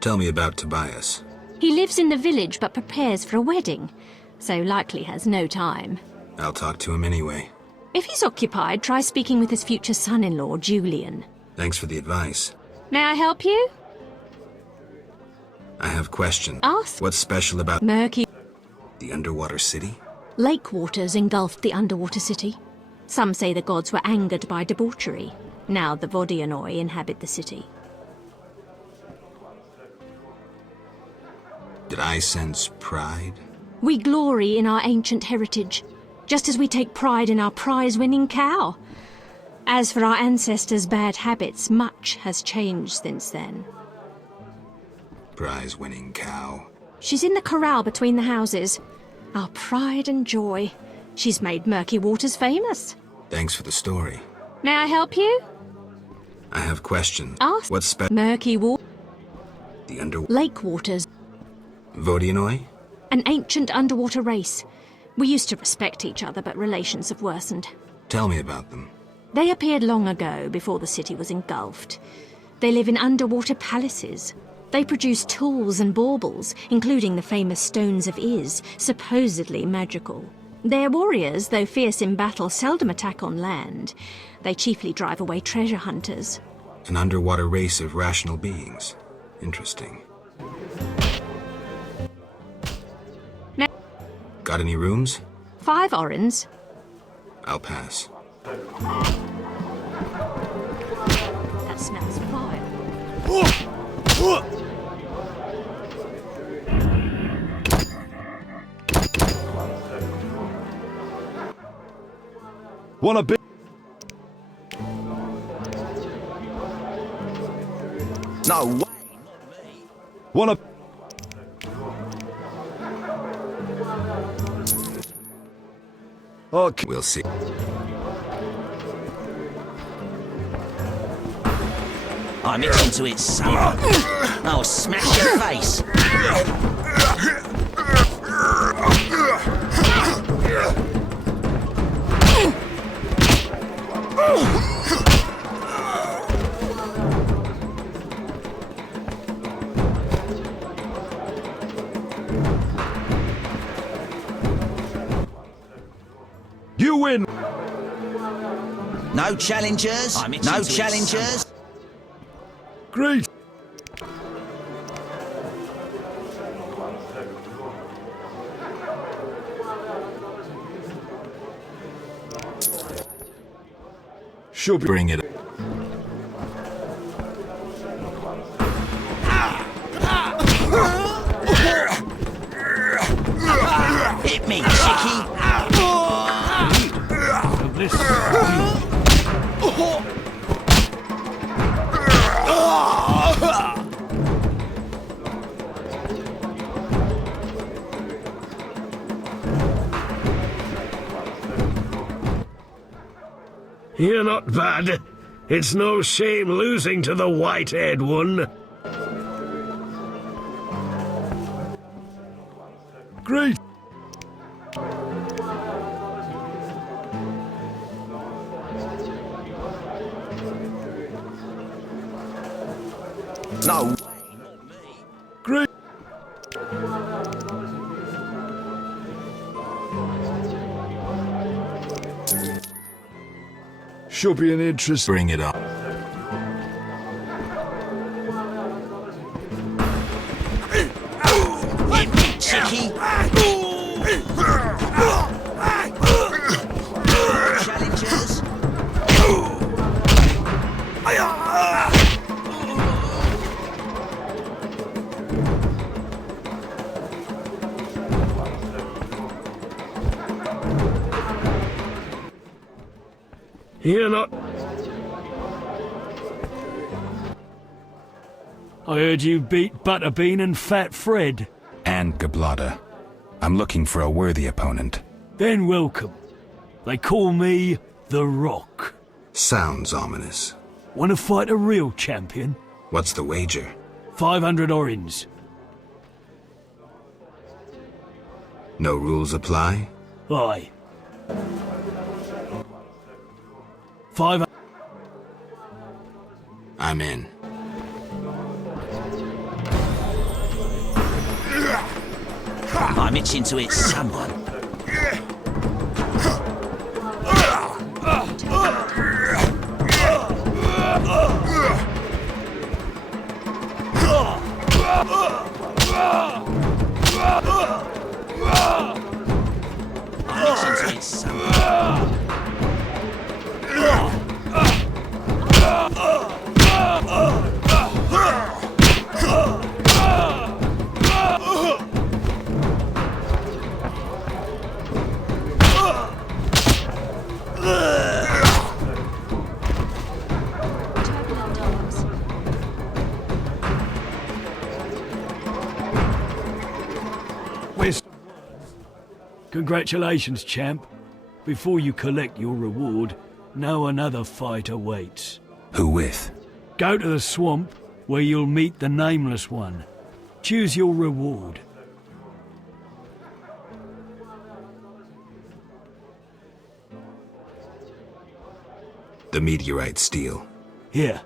Tell me about Tobias. He lives in the village but prepares for a wedding, so likely has no time. I'll talk to him anyway. If he's occupied, try speaking with his future son-in-law, Julian. Thanks for the advice. May I help you? I have questions. Ask. What's special about Murky... the underwater city? Lake waters engulfed the underwater city. Some say the gods were angered by debauchery. Now the Vodianoi inhabit the city. Did I sense pride? We glory in our ancient heritage, just as we take pride in our prize-winning cow. As for our ancestors' bad habits, much has changed since then. Prize-winning cow. She's in the corral between the houses. Our pride and joy. She's made Murky Waters famous. Thanks for the story. May I help you? I have questions. Ask. What's Murky Water. The Lake waters. Vodianoi? An ancient underwater race. We used to respect each other, but relations have worsened. Tell me about them. They appeared long ago, before the city was engulfed. They live in underwater palaces. They produce tools and baubles, including the famous Stones of Iz, supposedly magical. Their warriors, though fierce in battle, seldom attack on land. They chiefly drive away treasure hunters. An underwater race of rational beings. Interesting. Now, got any rooms? 5 orens. I'll pass. That smells vile. Wanna be? No way. Wanna? Okay. We'll see. I'm itching to it, son. I'll smash your face. You win. No challengers. No challengers. Great. Should bring it. Hit me, chickie. You're not bad. It's no shame losing to the white-haired one. Great. No. Great. Should be an interest. Bring it up. Hit me, chickie. Challengers. You're not... I heard you beat Butterbean and Fat Fred. And Gablada. I'm looking for a worthy opponent. Then welcome. They call me The Rock. Sounds ominous. Want to fight a real champion? What's the wager? 500 orins. No rules apply? Aye. 500. I'm in. I'm itching to hit someone. I'm itching to hit someone. Congratulations, champ. Before you collect your reward, know another fight awaits. Who with? Go to the swamp, where you'll meet the Nameless One. Choose your reward. The meteorite steel. Here.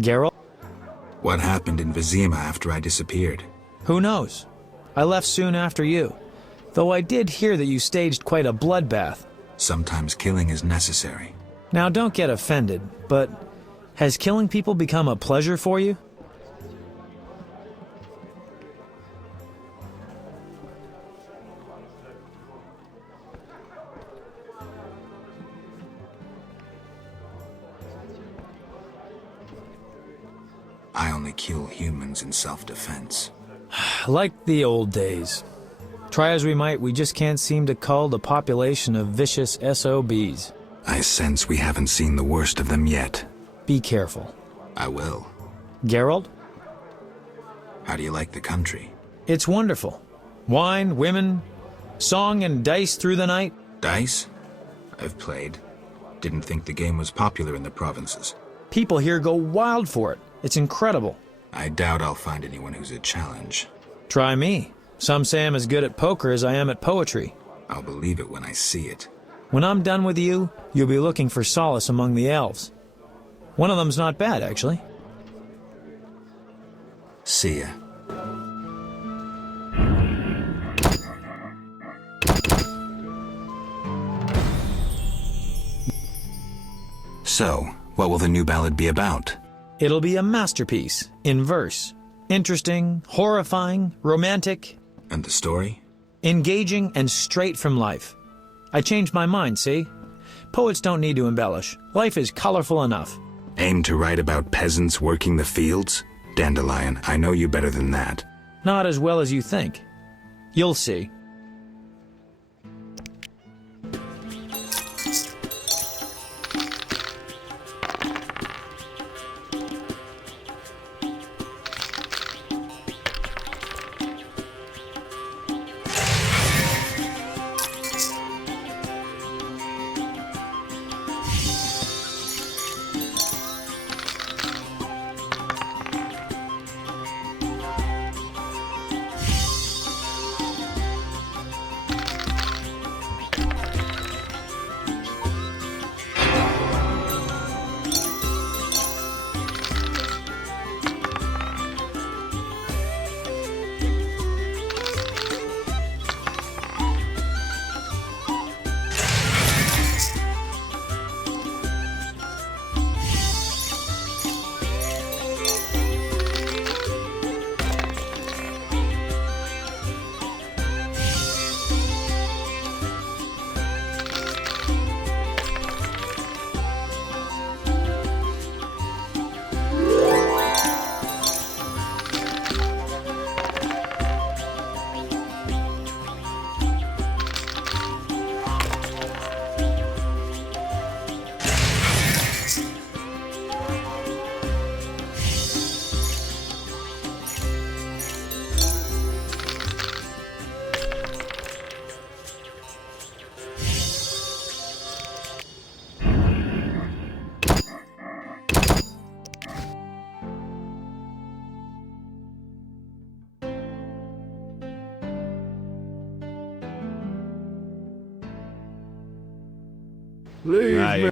Geralt? What happened in Vesemir after I disappeared? Who knows? I left soon after you. Though I did hear that you staged quite a bloodbath. Sometimes killing is necessary. Now don't get offended, but has killing people become a pleasure for you? I only kill humans in self-defense. Like the old days. Try as we might, we just can't seem to cull the population of vicious SOBs. I sense we haven't seen the worst of them yet. Be careful. I will. Geralt? How do you like the country? It's wonderful. Wine, women, song and dice through the night. Dice? I've played. Didn't think the game was popular in the provinces. People here go wild for it. It's incredible. I doubt I'll find anyone who's a challenge. Try me. Some say I'm as good at poker as I am at poetry. I'll believe it when I see it. When I'm done with you, you'll be looking for solace among the elves. One of them's not bad, actually. See ya. So, what will the new ballad be about? It'll be a masterpiece, in verse. Interesting, horrifying, romantic. And the story? Engaging and straight from life. I changed my mind, see? Poets don't need to embellish. Life is colorful enough. Aim to write about peasants working the fields? Dandelion, I know you better than that. Not as well as you think. You'll see. Leave me.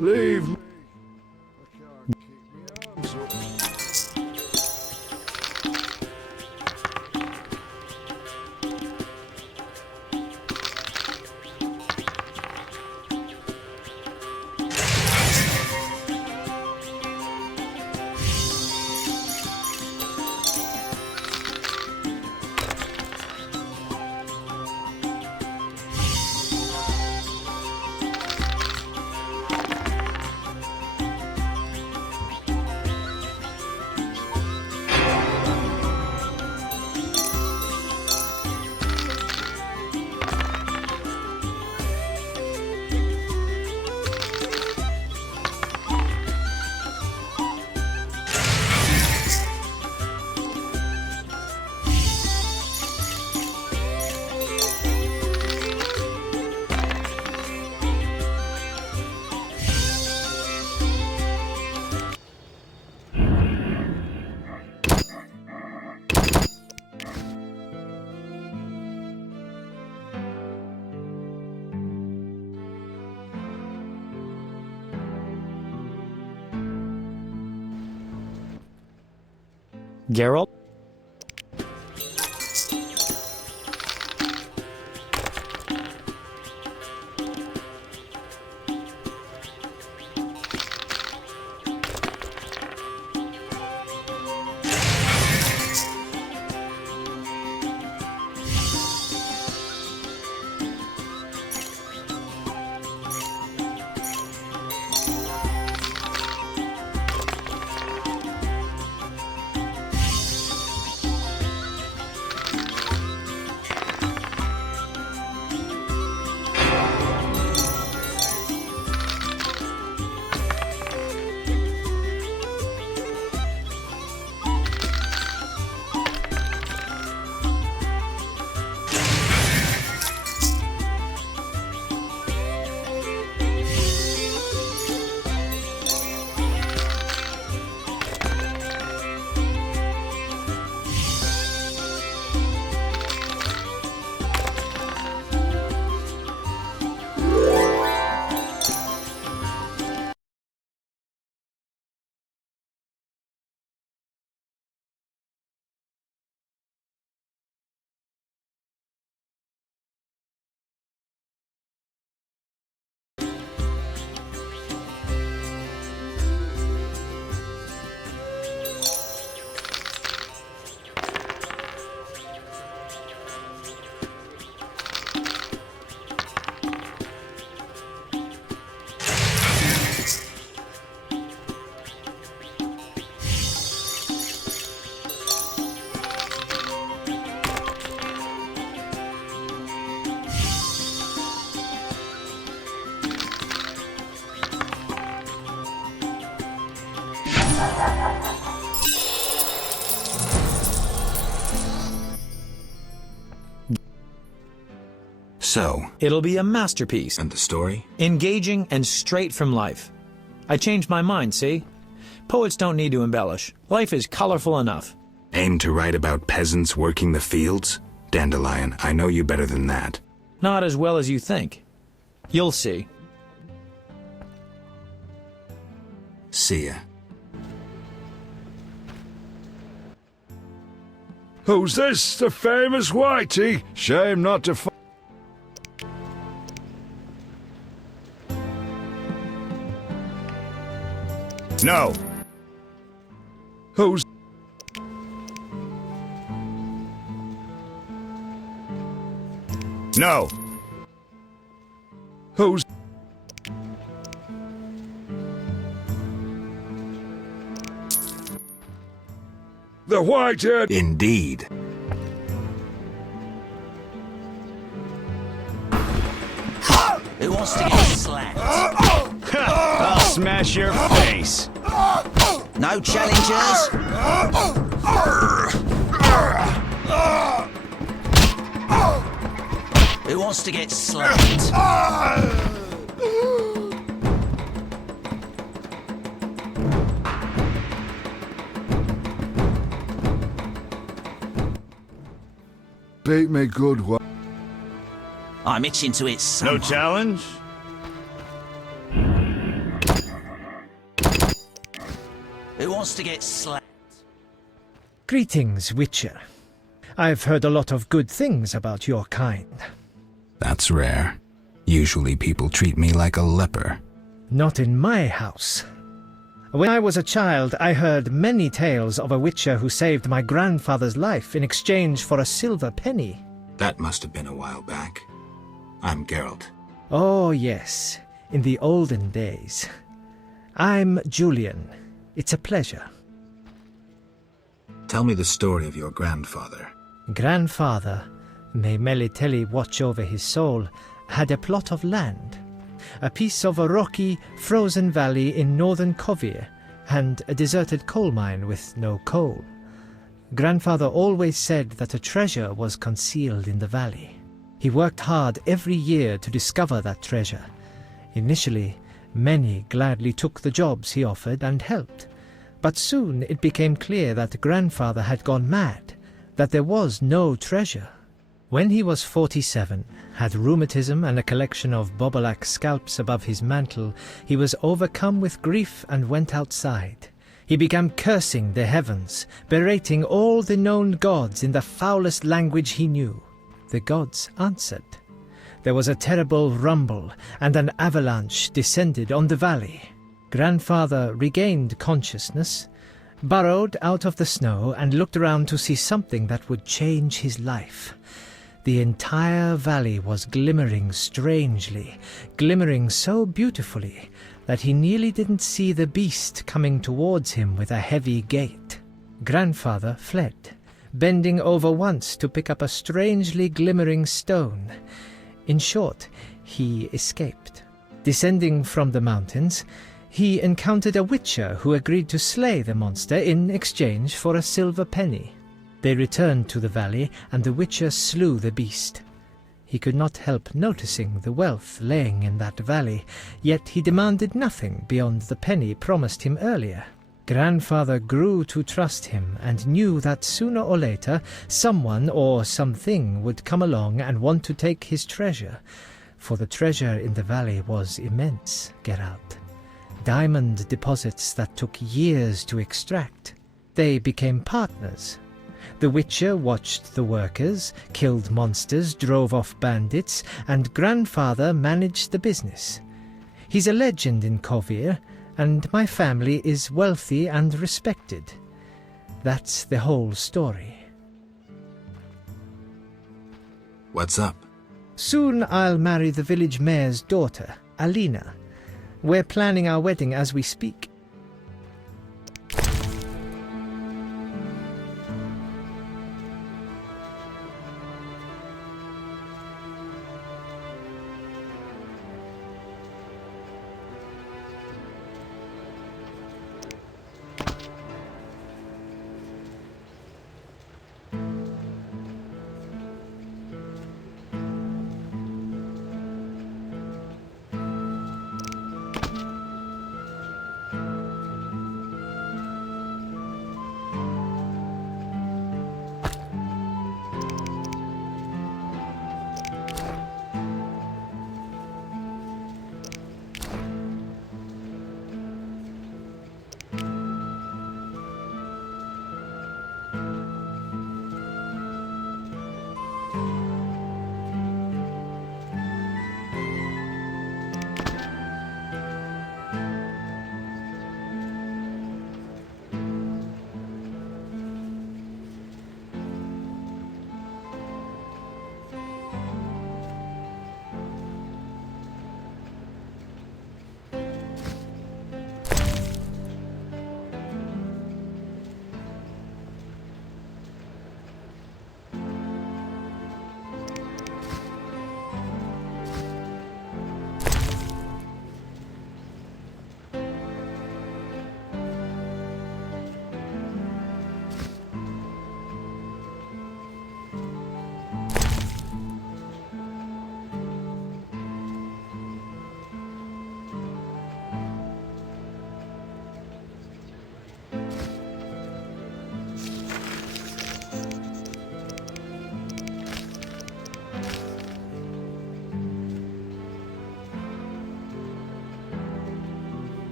Leave me. I can't keep my arms up. Geralt? So? It'll be a masterpiece. And the story? Engaging and straight from life. I changed my mind, see? Poets don't need to embellish. Life is colorful enough. Aim to write about peasants working the fields? Dandelion, I know you better than that. Not as well as you think. You'll see. See ya. Who's this? The famous Whitey? Shame not to No. Who's... No. Who's... The Whitehead... Indeed. Who wants to get slapped? I'll smash your face. No challengers? Who wants to get slapped? Beat me good one. I'm itching to it somehow. No challenge? Who wants to get slapped? Greetings, Witcher. I've heard a lot of good things about your kind. That's rare. Usually people treat me like a leper. Not in my house. When I was a child, I heard many tales of a Witcher who saved my grandfather's life in exchange for a silver penny. That must have been a while back. I'm Geralt. Oh, yes. In the olden days. I'm Julian. It's a pleasure. Tell me the story of your grandfather. Grandfather, may Melitele watch over his soul, had a plot of land. A piece of a rocky, frozen valley in northern kovір, and a deserted coal mine with no coal. Grandfather always said that a treasure was concealed in the valley. He worked hard every year to discover that treasure. Initially, many gladly took the jobs he offered and helped. But soon it became clear that grandfather had gone mad, that there was no treasure. When he was 47, had rheumatism and a collection of bobolak scalps above his mantle, he was overcome with grief and went outside. He began cursing the heavens, berating all the known gods in the foulest language he knew. The gods answered. There was a terrible rumble, and an avalanche descended on the valley. Grandfather regained consciousness, burrowed out of the snow, and looked around to see something that would change his life. The entire valley was glimmering strangely, glimmering so beautifully that he nearly didn't see the beast coming towards him with a heavy gait. Grandfather fled, bending over once to pick up a strangely glimmering stone. In short, he escaped. Descending from the mountains, he encountered a witcher who agreed to slay the monster in exchange for a silver penny. They returned to the valley, and the witcher slew the beast. He could not help noticing the wealth laying in that valley, yet he demanded nothing beyond the penny promised him earlier. Grandfather grew to trust him and knew that sooner or later someone or something would come along and want to take his treasure, for the treasure in the valley was immense, Geralt. Diamond deposits that took years to extract. They became partners. The Witcher watched the workers, killed monsters, drove off bandits, and Grandfather managed the business. He's a legend in kovір, and my family is wealthy and respected. That's the whole story. What's up? Soon I'll marry the village mayor's daughter, Alina. We're planning our wedding as we speak.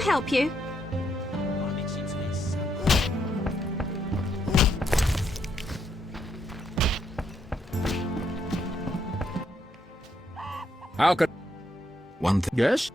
I help you? How could... One thing. Yes?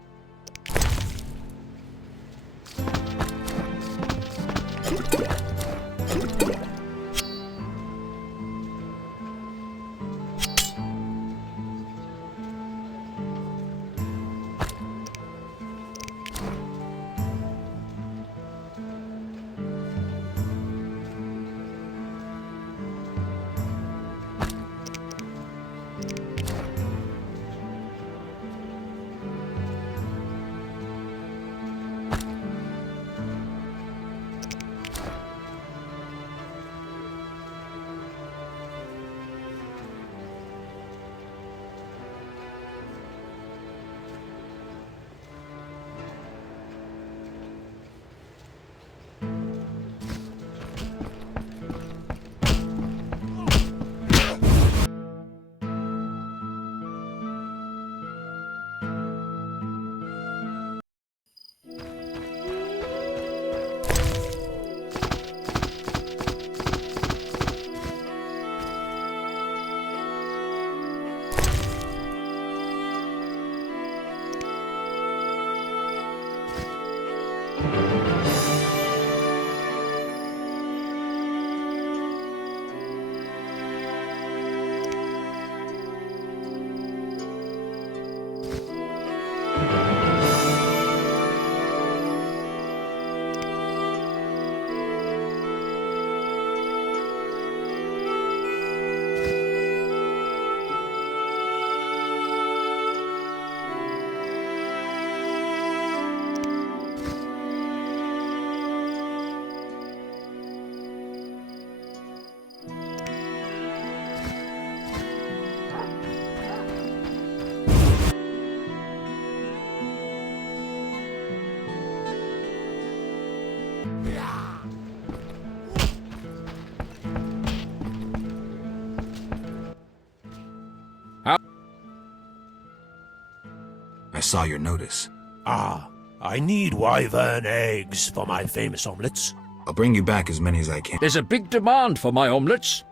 I saw your notice. Ah, I need wyvern eggs for my famous omelets. I'll bring you back as many as I can. There's a big demand for my omelets.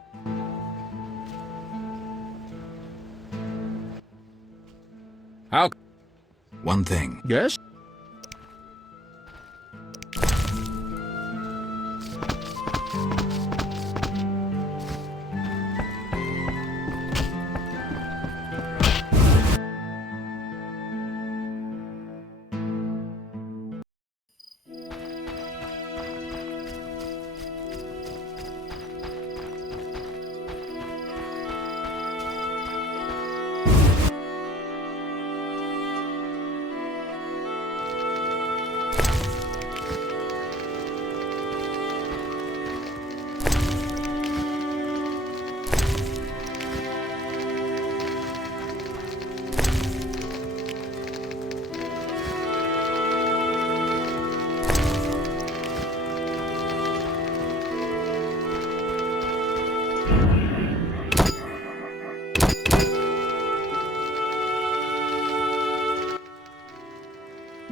How... One thing. Yes?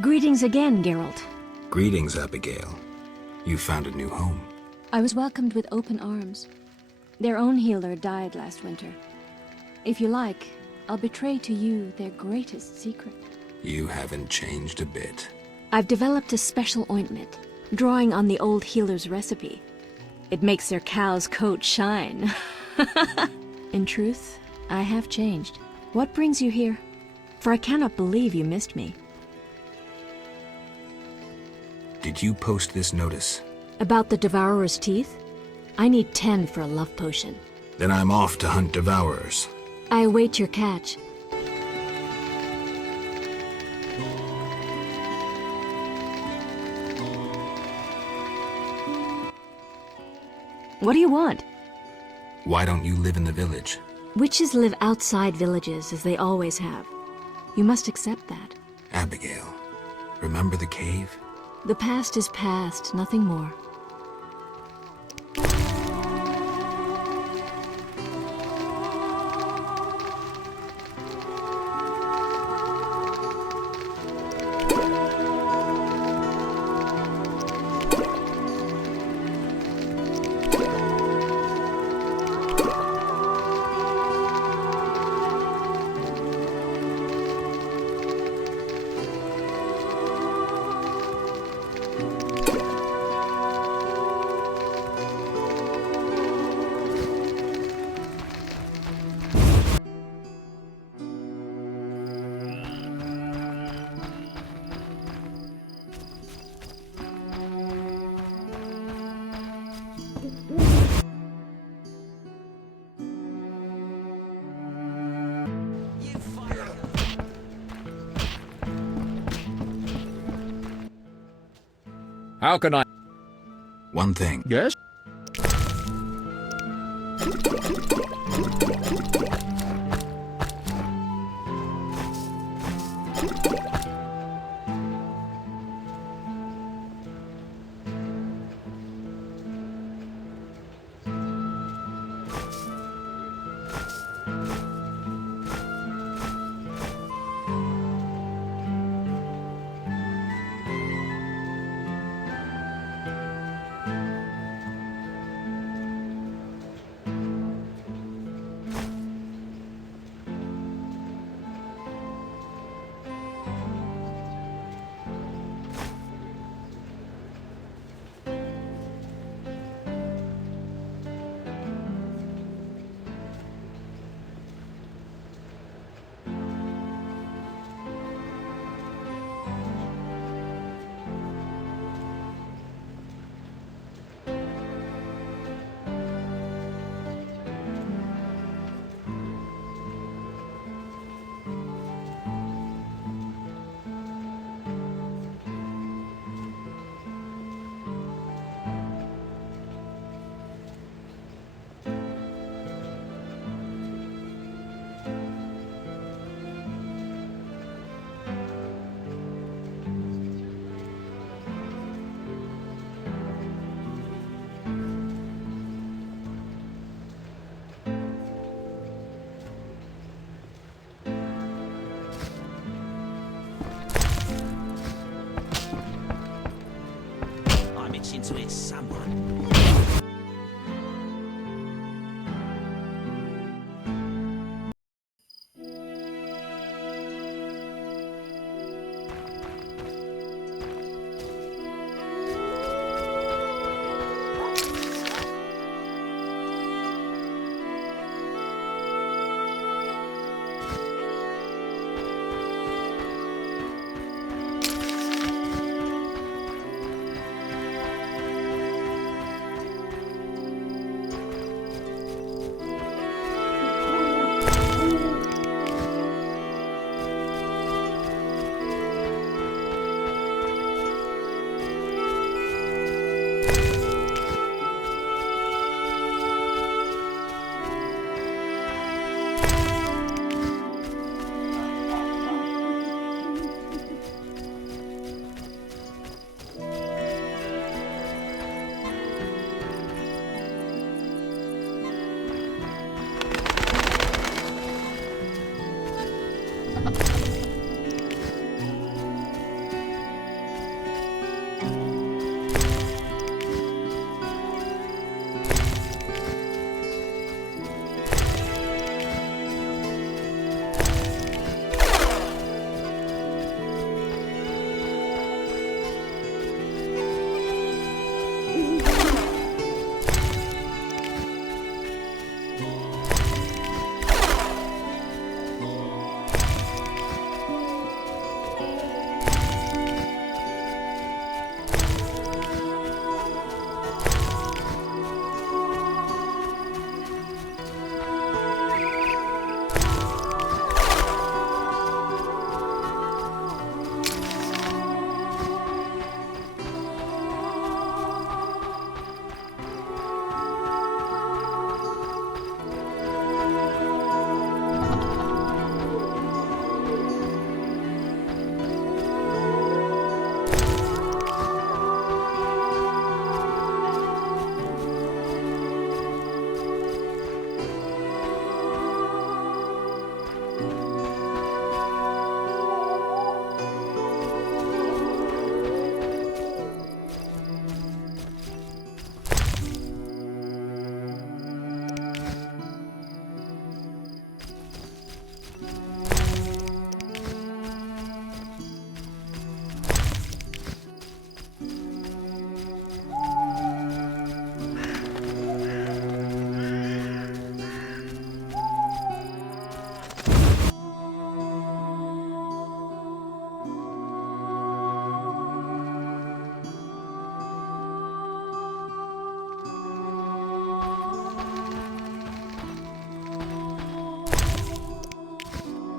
Greetings again, Geralt. Greetings, Abigail. You found a new home. I was welcomed with open arms. Their own healer died last winter. If you like, I'll betray to you their greatest secret. You haven't changed a bit. I've developed a special ointment, drawing on the old healer's recipe. It makes their cow's coat shine. In truth, I have changed. What brings you here? For I cannot believe you missed me. Did you post this notice? About the Devourer's teeth? I need 10 for a love potion. Then I'm off to hunt Devourers. I await your catch. What do you want? Why don't you live in the village? Witches live outside villages, as they always have. You must accept that. Abigail, remember the cave? The past is past, nothing more. How can I... One thing. Yes? Into it, someone.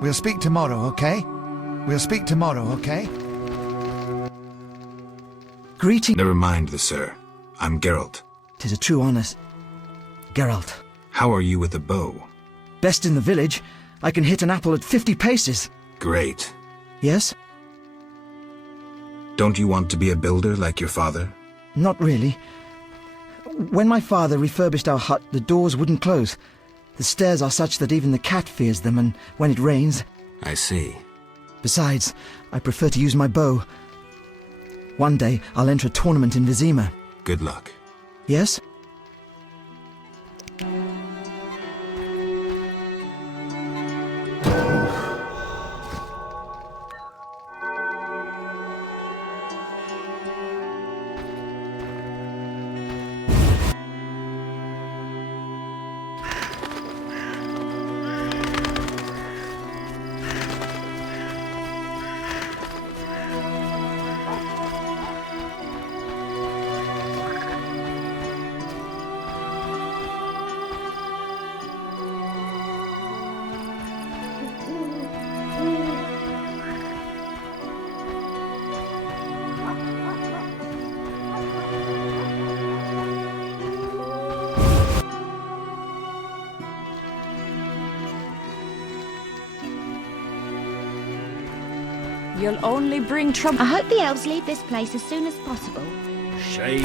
We'll speak tomorrow, okay? We'll speak tomorrow, okay? Greeting. Never mind the sir. I'm Geralt. 'Tis a true honour. Geralt. How are you with a bow? Best in the village. I can hit an apple at 50 paces. Great. Yes? Don't you want to be a builder like your father? Not really. When my father refurbished our hut, the doors wouldn't close. The stairs are such that even the cat fears them, and when it rains... I see. Besides, I prefer to use my bow. One day, I'll enter a tournament in Vesemir. Good luck. Yes? You'll only bring trouble. I hope the elves leave this place as soon as possible. Shame.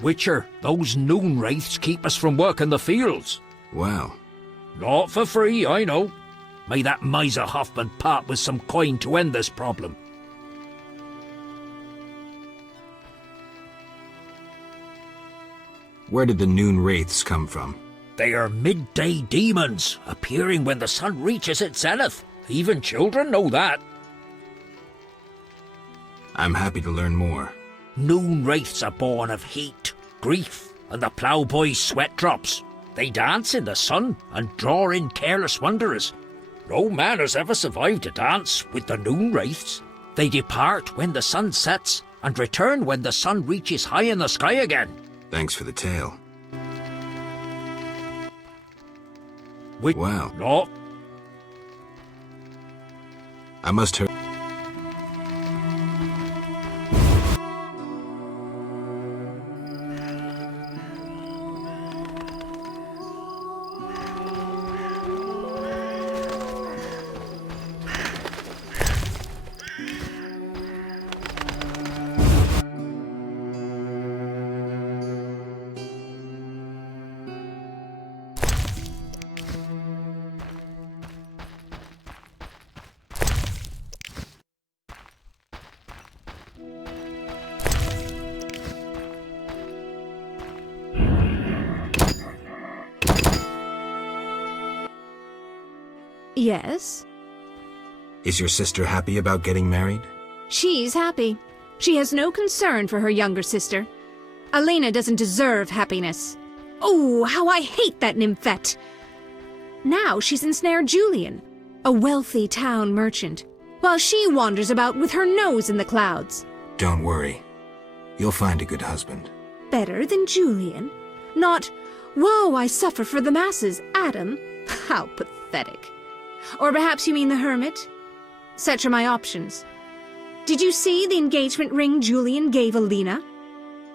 Witcher, those noon wraiths keep us from working the fields. Wow. Not for free, I know. May that miser Hoffman part with some coin to end this problem. Where did the noon wraiths come from? They are midday demons, appearing when the sun reaches its zenith. Even children know that. I'm happy to learn more. Noon wraiths are born of heat, grief, and the ploughboy's sweat drops. They dance in the sun and draw in careless wanderers. No man has ever survived a dance with the noon wraiths. They depart when the sun sets and return when the sun reaches high in the sky again. Thanks for the tale. Wow. No. I must hurry. Yes? Is your sister happy about getting married? She's happy. She has no concern for her younger sister. Elena doesn't deserve happiness. Oh, how I hate that nymphette! Now she's ensnared Julian, a wealthy town merchant, while she wanders about with her nose in the clouds. Don't worry. You'll find a good husband. Better than Julian? Not, woe, I suffer for the masses, Adam. How pathetic. Or perhaps you mean the hermit? Such are my options. Did you see the engagement ring Julian gave Alina?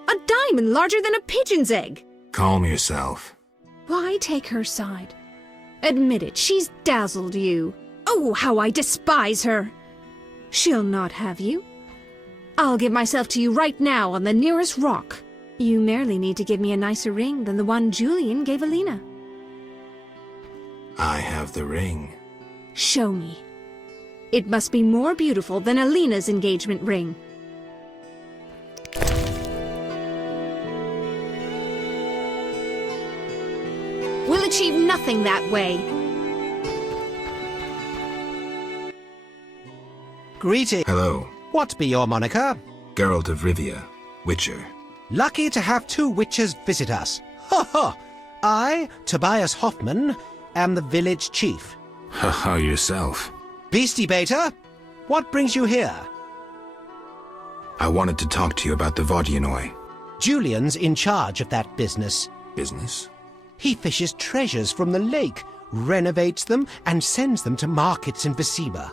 A diamond larger than a pigeon's egg. Calm yourself. Why take her side? Admit it, she's dazzled you. Oh, how I despise her. She'll not have you. I'll give myself to you right now on the nearest rock. You merely need to give me a nicer ring than the one Julian gave Alina. I have the ring. Show me. It must be more beautiful than Alina's engagement ring. We'll achieve nothing that way. Greeting. Hello. What be your moniker? Geralt of Rivia, Witcher. Lucky to have two witches visit us. Ha ha! I, Tobias Hoffman, am the village chief. Haha, yourself. Beastie Beta, what brings you here? I wanted to talk to you about the Vodyanoi. Julian's in charge of that business. Business? He fishes treasures from the lake, renovates them, and sends them to markets in Vesemir.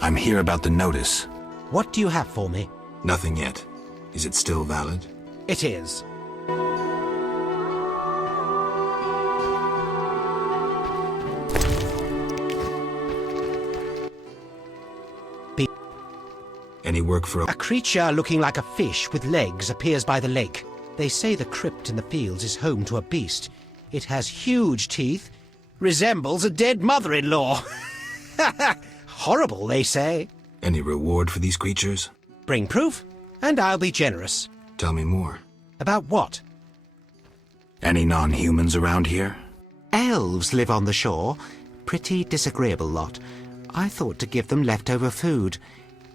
I'm here about the notice. What do you have for me? Nothing yet. Is it still valid? It is. Any work for A creature looking like a fish with legs appears by the lake. They say the crypt in the fields is home to a beast. It has huge teeth, resembles a dead mother-in-law. Horrible, they say. Any reward for these creatures? Bring proof, and I'll be generous. Tell me more. About what? Any non-humans around here? Elves live on the shore. Pretty disagreeable lot. I thought to give them leftover food.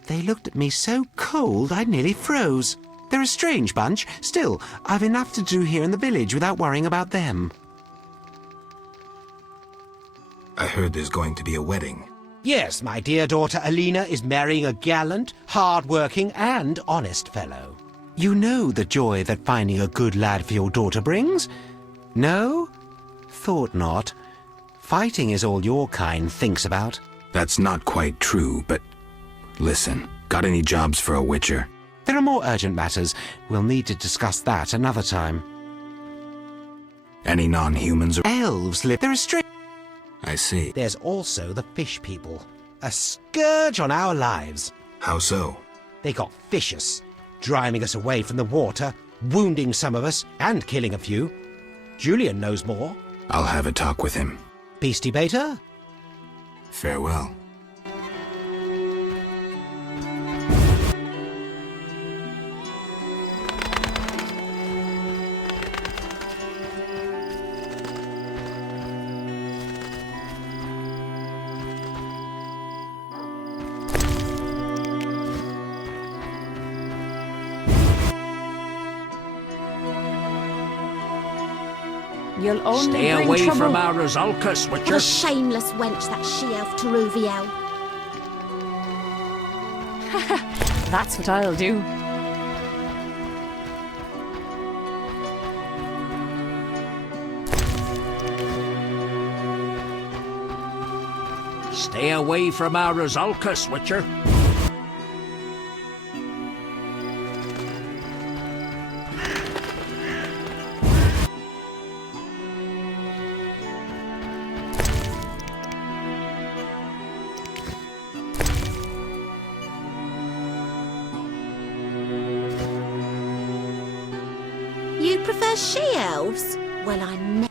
They looked at me so cold I nearly froze. They're a strange bunch. Still, I've enough to do here in the village without worrying about them. I heard there's going to be a wedding. Yes, my dear daughter Alina is marrying a gallant, hard-working and honest fellow. You know the joy that finding a good lad for your daughter brings? No? Thought not. Fighting is all your kind thinks about. That's not quite true, but... Listen, got any jobs for a witcher? There are more urgent matters. We'll need to discuss that another time. Any non-humans or... Elves live... They're a strange... I see. There's also the fish people. A scourge on our lives. How so? They got vicious, driving us away from the water, wounding some of us, and killing a few. Julian knows more. I'll have a talk with him. Peace debater? Farewell. You'll only Stay bring away trouble. from our Azalkas, What Witcher. a shameless wench that she-elf Teruviel. That's what I'll do. Stay away from our Azalkas, Witcher. You prefer she-elves? Well, I never...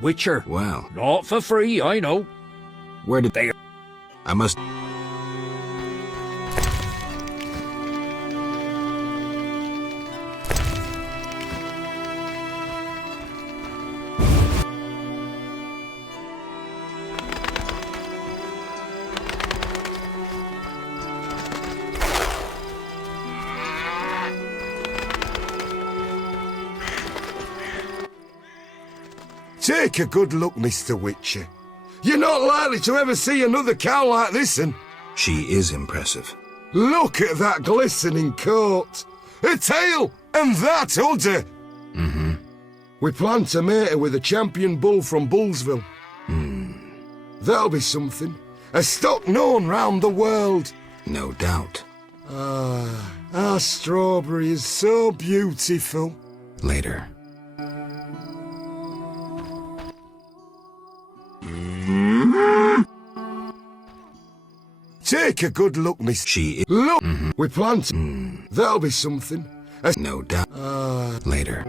Witcher. Well. Not for free, I know. Where did they... I must... Take a good look, Mr. Witcher. You're not likely to ever see another cow like this one. She is impressive. Look at that glistening coat. A tail, and that udder. Mm-hmm. We plan to mate her with a champion bull from Bullsville. That'll be something. A stock known round the world. No doubt. Ah, our strawberry is so beautiful. Later. Take a good look, Miss. She is... Look, we plan to... That'll be something. No doubt. Later.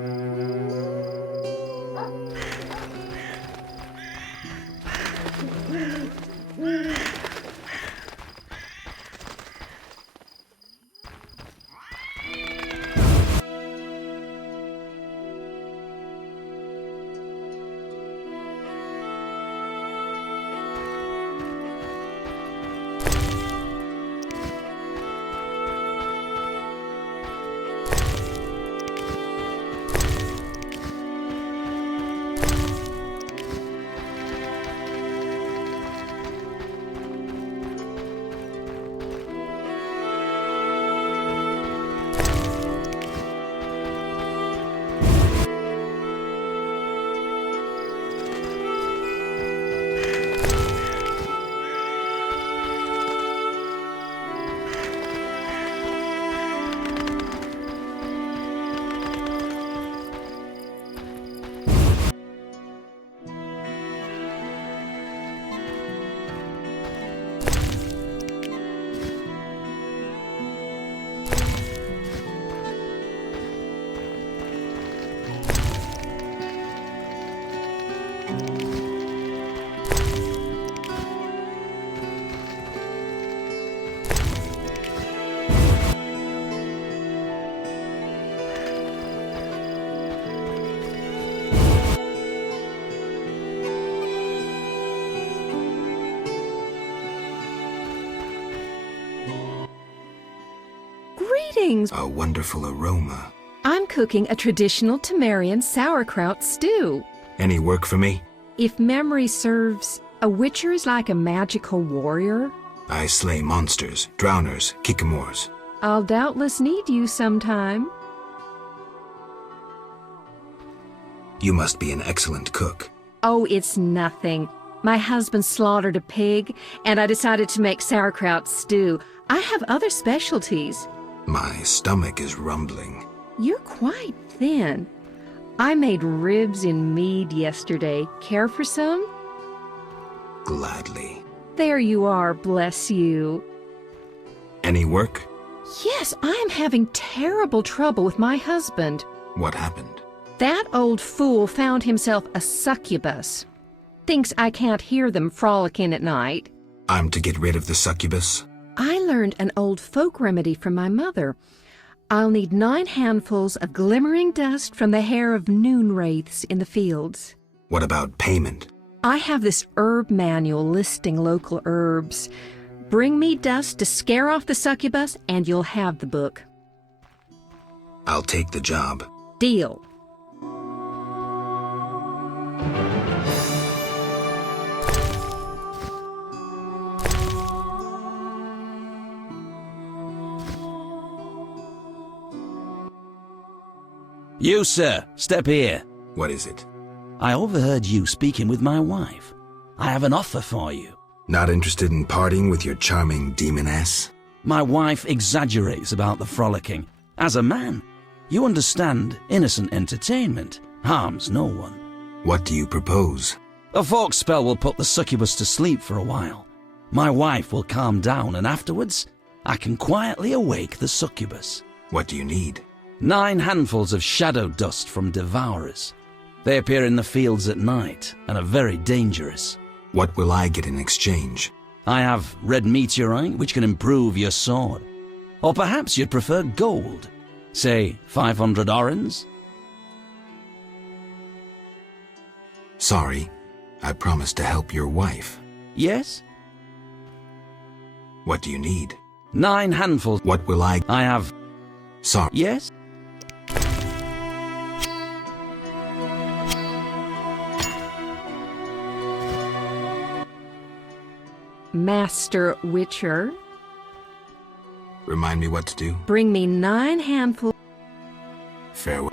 Greetings. A wonderful aroma. I'm cooking a traditional Temerian sauerkraut stew. Any work for me? If memory serves, a witcher is like a magical warrior. I slay monsters, drowners, kikimors. I'll doubtless need you sometime. You must be an excellent cook. Oh, it's nothing. My husband slaughtered a pig, and I decided to make sauerkraut stew. I have other specialties. My stomach is rumbling. You're quite thin. I made ribs in mead yesterday. Care for some? Gladly. There you are, bless you. Any work? Yes, I am having terrible trouble with my husband. What happened? That old fool found himself a succubus. Thinks I can't hear them frolicking at night. I'm to get rid of the succubus? I learned an old folk remedy from my mother. I'll need 9 handfuls of glimmering dust from the hair of noon wraiths in the fields. What about payment? I have this herb manual listing local herbs. Bring me dust to scare off the succubus, and you'll have the book. I'll take the job. Deal. You, sir, step here. What is it? I overheard you speaking with my wife. I have an offer for you. Not interested in parting with your charming demoness? My wife exaggerates about the frolicking. As a man, you understand innocent entertainment harms no one. What do you propose? A folk spell will put the succubus to sleep for a while. My wife will calm down, and afterwards, I can quietly awake the succubus. What do you need? 9 handfuls of shadow dust from devourers. They appear in the fields at night and are very dangerous. What will I get in exchange? I have red meteorite, which can improve your sword. Or perhaps you'd prefer gold. Say 500 orens? Sorry, I promised to help your wife. Yes? What do you need? 9 handfuls. What will I have... Sorry. Yes? Master Witcher. Remind me what to do? Bring me 9 handfuls. Farewell.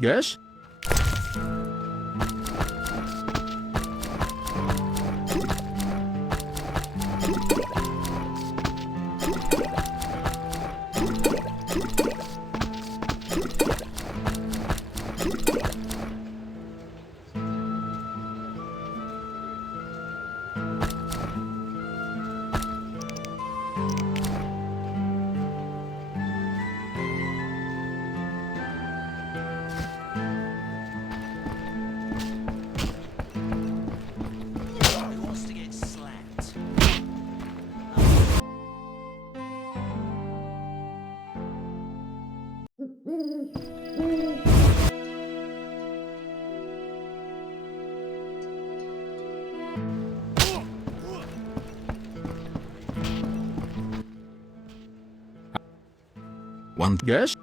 Yes? one... Yes?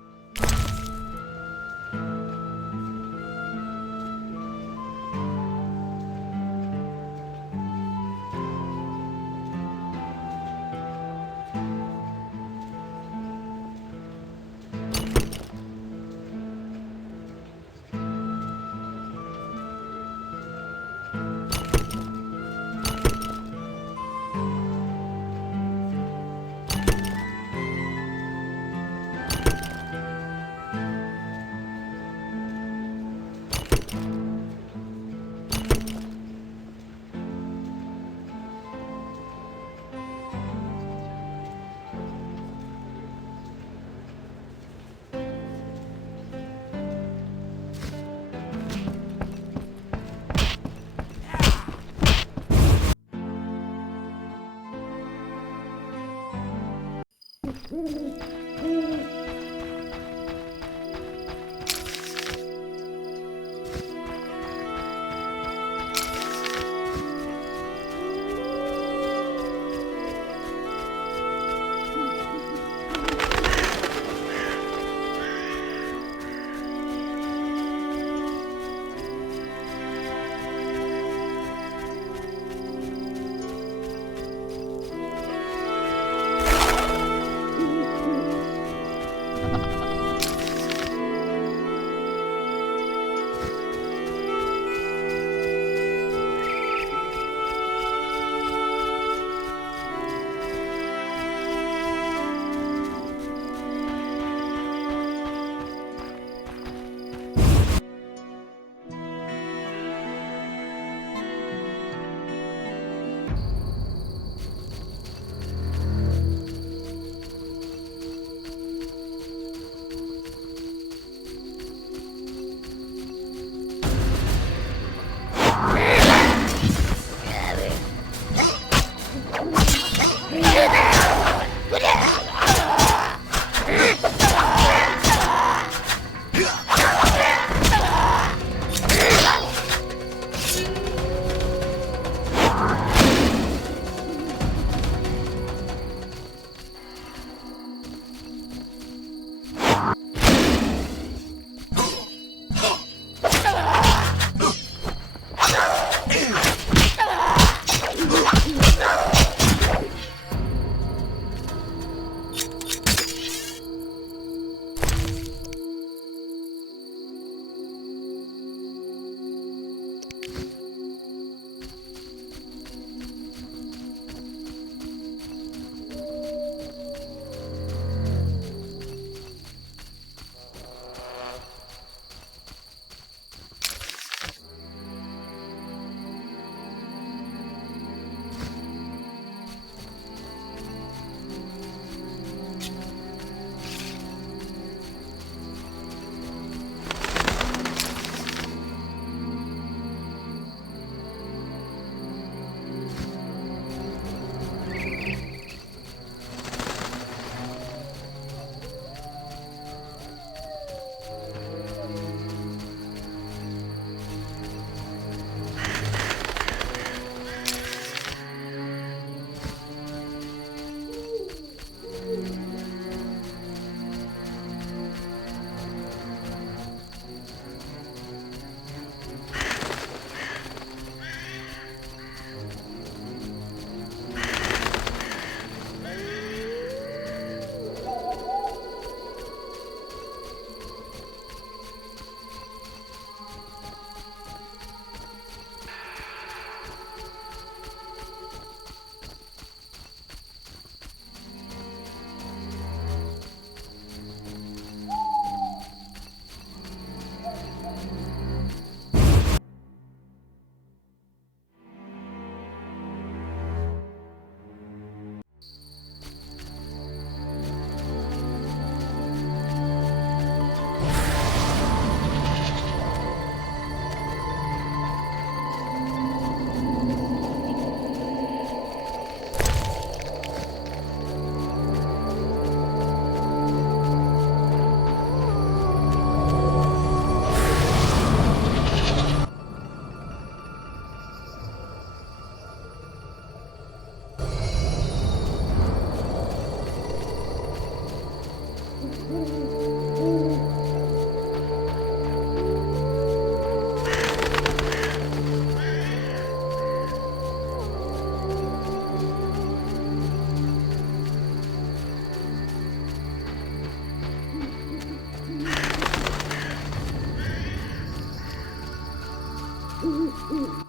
I'm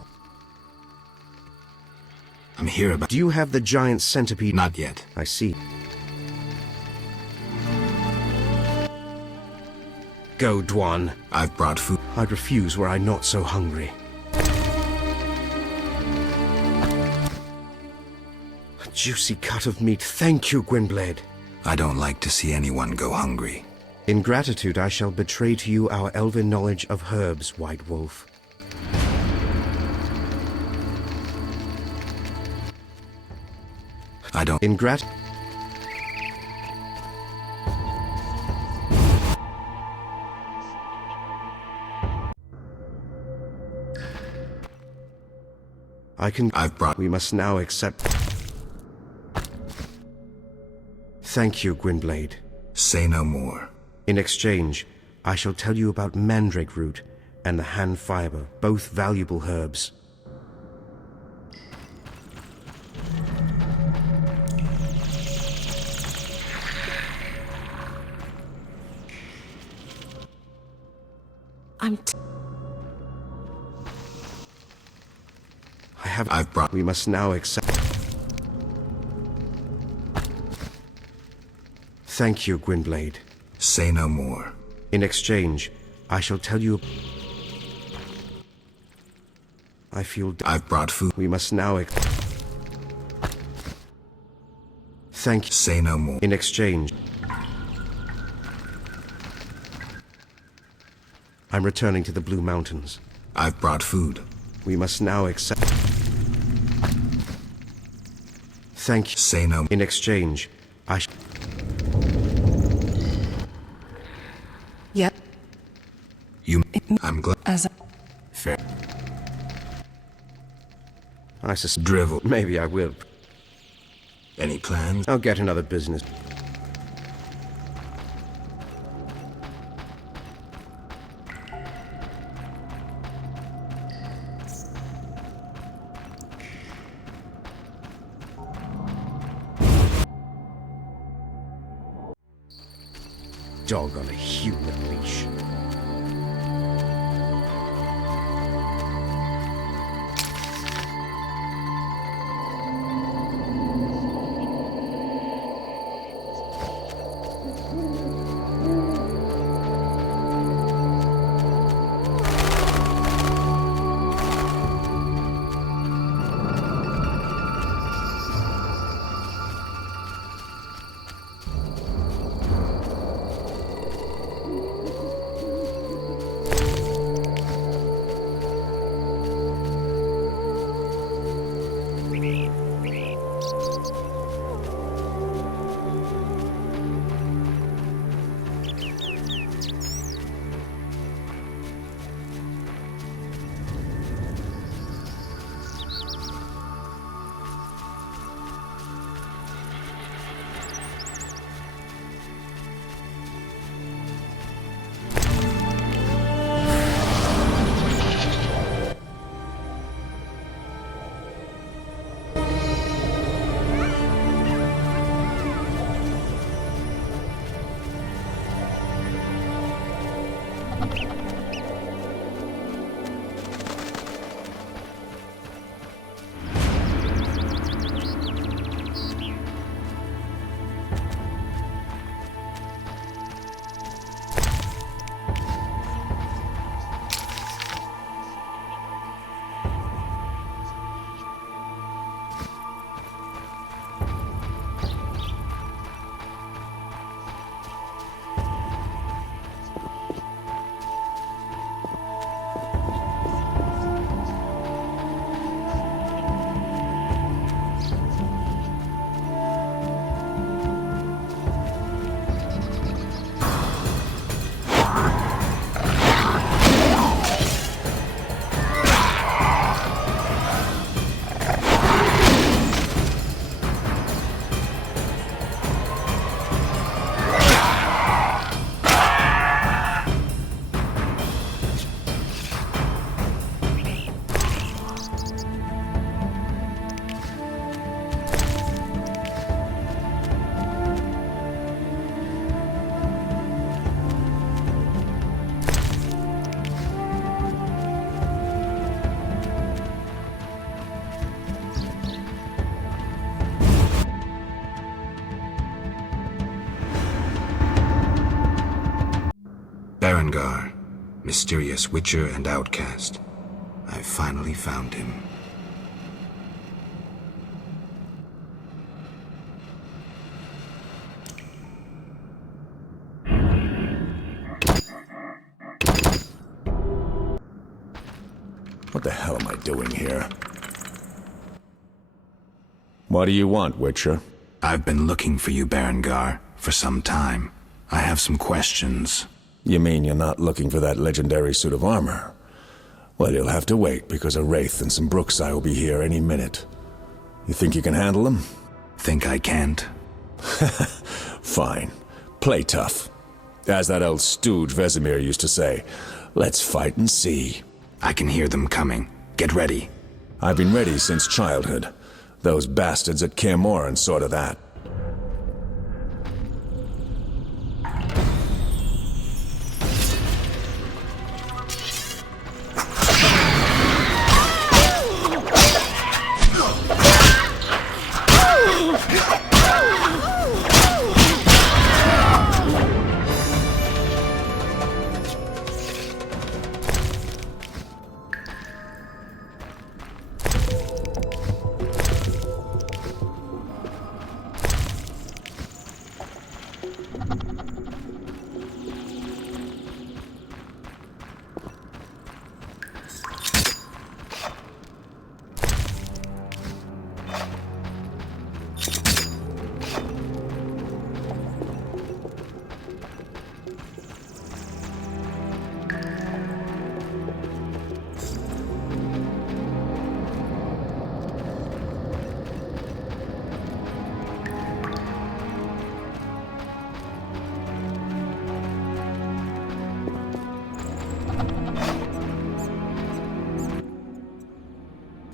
here about... Do you have the giant centipede? Not yet. I see. Go, Dwan. I've brought food. I'd refuse were I not so hungry. A juicy cut of meat. Thank you, Gwynblade. I don't like to see anyone go hungry. In gratitude, I shall betray to you our elven knowledge of herbs, White Wolf. I don't... In grat... I've brought... We must now accept... Thank you, Gwynblade. Say no more. In exchange, I shall tell you about mandrake root and the hand fiber, both valuable herbs. I've brought... We must now accept... Thank you, Gwynblade. Say no more. In exchange, I shall tell you... I feel... I've brought food. We must now... Thank you. Say no more. In exchange... I'm returning to the Blue Mountains. I've brought food. We must now accept... Thank you. Say no more. In exchange, I Yep. I'm glad. As Fair. I suspect... Drivel. Maybe I will. Any plans? I'll get another business. Dog on a human leash. Berengar, mysterious witcher and outcast. I've finally found him. What the hell am I doing here? What do you want, Witcher? I've been looking for you, Berengar, for some time. I have some questions. You mean you're not looking for that legendary suit of armor? Well, you'll have to wait, because a Wraith and some Brookside will be here any minute. You think you can handle them? Think I can't? Fine. Play tough. As that old stooge Vesemir used to say, let's fight and see. I can hear them coming. Get ready. I've been ready since childhood. Those bastards at kä mʲin saw to that.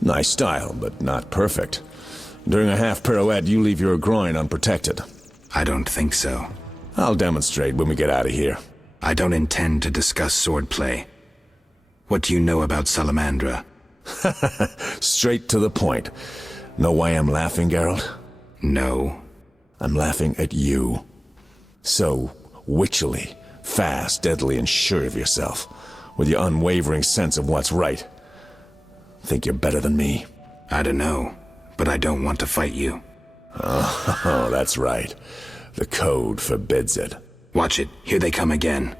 Nice style, but not perfect. During a half pirouette, you leave your groin unprotected. I don't think so. I'll demonstrate when we get out of here. I don't intend to discuss swordplay. What do you know about Salamandra? Straight to the point. Know why I'm laughing, Geralt? No. I'm laughing at you. So witchily, fast, deadly, and sure of yourself, with your unwavering sense of what's right. Think you're better than me? I don't know, but I don't want to fight you. Oh, that's right. The code forbids it. Watch it. Here they come again.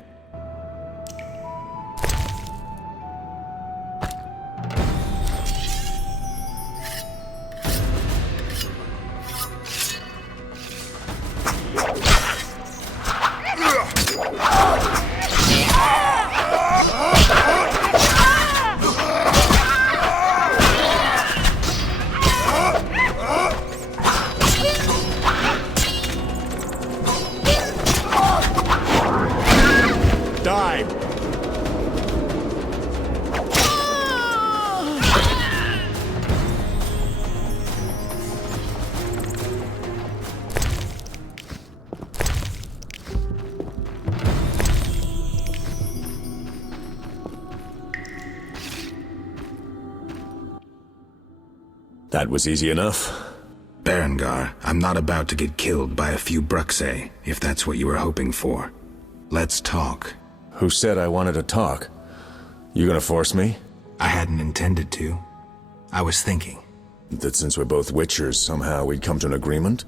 That was easy enough. Berengar, I'm not about to get killed by a few Bruxay, if that's what you were hoping for. Let's talk. Who said I wanted to talk? You gonna force me? I hadn't intended to. I was thinking. That since we're both Witchers, somehow we'd come to an agreement?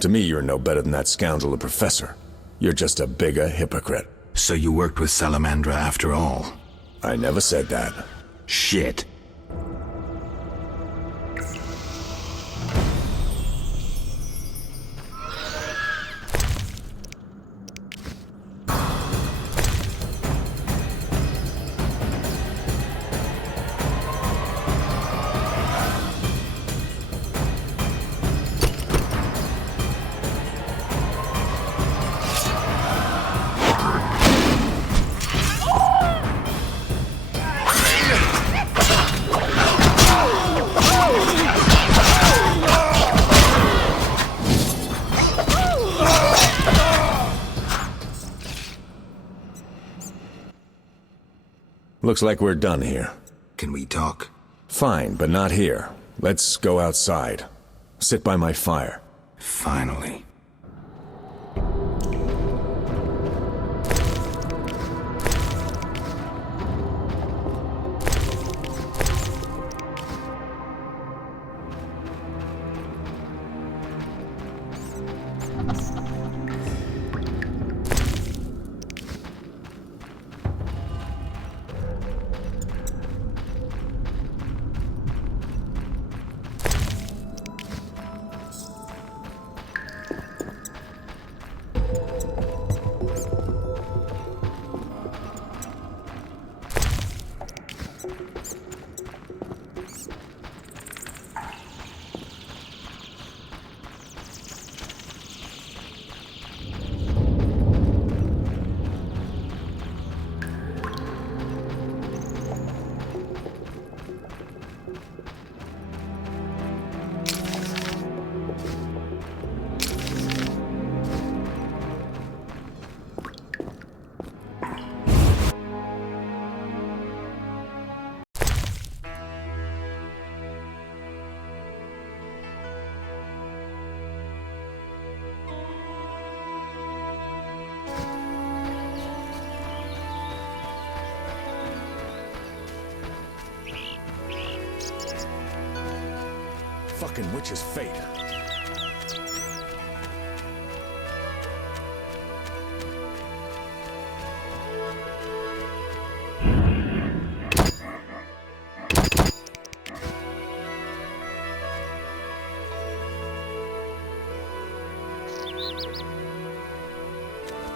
To me, you're no better than that scoundrel the Professor. You're just a bigger hypocrite. So you worked with Salamandra after all? I never said that. Shit. Looks like we're done here. Can we talk? Fine, but not here. Let's go outside. Sit by my fire. Finally. Fucking witch's fate.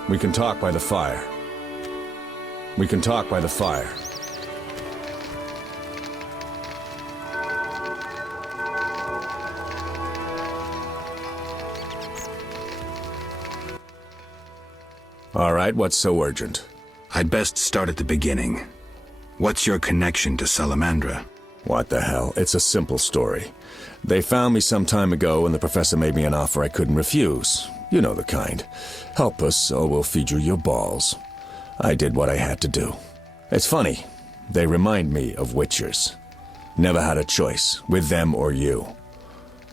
We can talk by the fire. We can talk by the fire. All right, what's so urgent? I'd best start at the beginning. What's your connection to Salamandra? What the hell? It's a simple story. They found me some time ago and the professor made me an offer I couldn't refuse. You know the kind. Help us or we'll feed you your balls. I did what I had to do. It's funny. They remind me of witchers. Never had a choice, with them or you.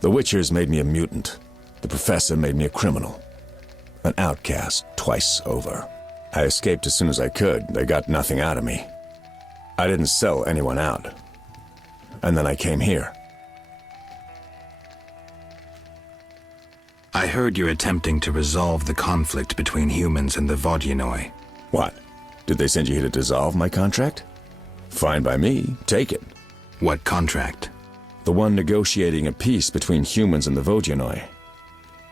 The witchers made me a mutant. The professor made me a criminal. An outcast twice over. I escaped as soon as I could. They got nothing out of me. I didn't sell anyone out. And then I came here. I heard you're attempting to resolve the conflict between humans and the Vodyanoi. What? Did they send you here to dissolve my contract? Fine by me. Take it. What contract? The one negotiating a peace between humans and the Vodyanoi.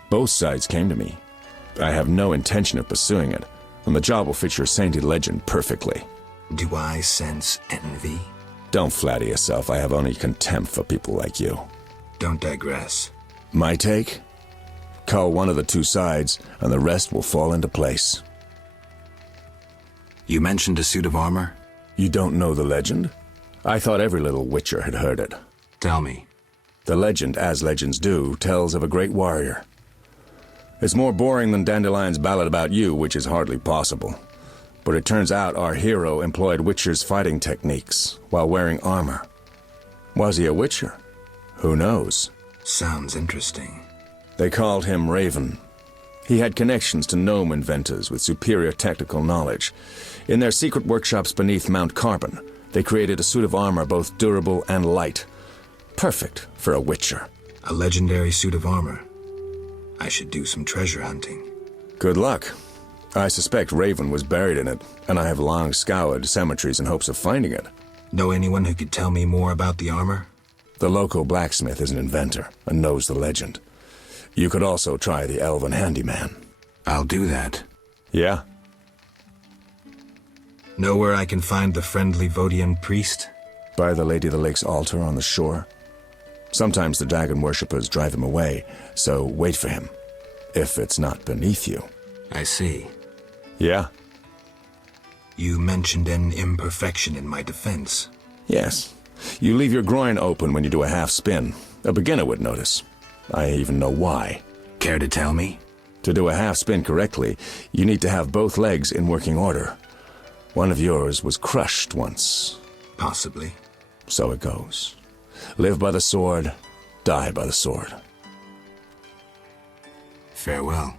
Both sides came to me. I have no intention of pursuing it, and the job will fit your sainted legend perfectly. Do I sense envy? Don't flatter yourself. I have only contempt for people like you. Don't digress. My take? Cull one of the two sides, and the rest will fall into place. You mentioned a suit of armor? You don't know the legend? I thought every little witcher had heard it. Tell me. The legend, as legends do, tells of a great warrior. It's more boring than Dandelion's ballad about you, which is hardly possible. But it turns out our hero employed witchers' fighting techniques while wearing armor. Was he a witcher? Who knows? Sounds interesting. They called him Raven. He had connections to gnome inventors with superior technical knowledge. In their secret workshops beneath Mount Carbon, they created a suit of armor both durable and light. Perfect for a witcher. A legendary suit of armor. I should do some treasure hunting. Good luck. I suspect Raven was buried in it, and I have long scoured cemeteries in hopes of finding it. Know anyone who could tell me more about the armor? The local blacksmith is an inventor and knows the legend. You could also try the elven handyman. I'll do that. Yeah? Know where I can find the friendly Vodian priest? By the Lady of the Lake's altar on the shore. Sometimes the dragon worshippers drive him away, so wait for him. If it's not beneath you. I see. Yeah? You mentioned an imperfection in my defense. Yes. You leave your groin open when you do a half spin. A beginner would notice. I even know why. Care to tell me? To do a half spin correctly, you need to have both legs in working order. One of yours was crushed once. Possibly. So it goes. Live by the sword, die by the sword. Farewell.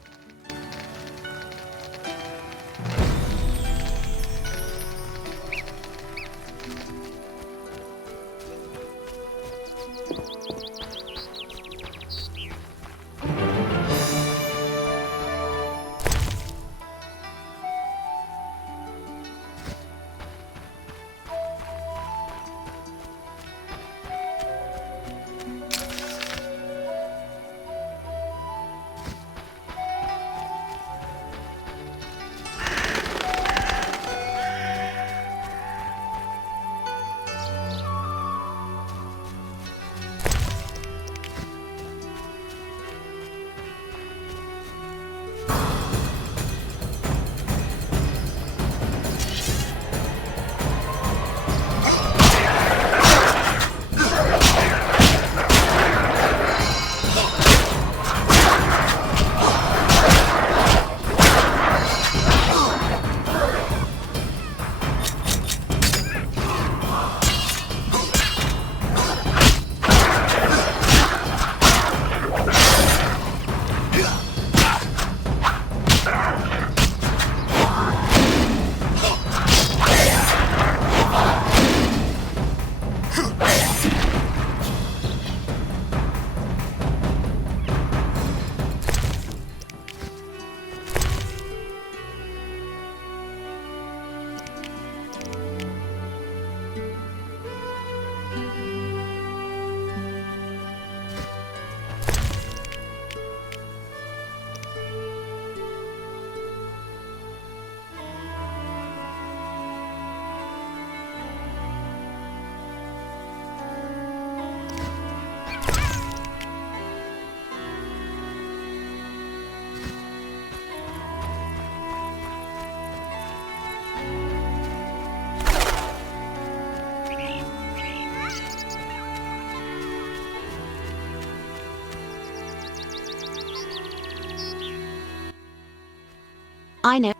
I know.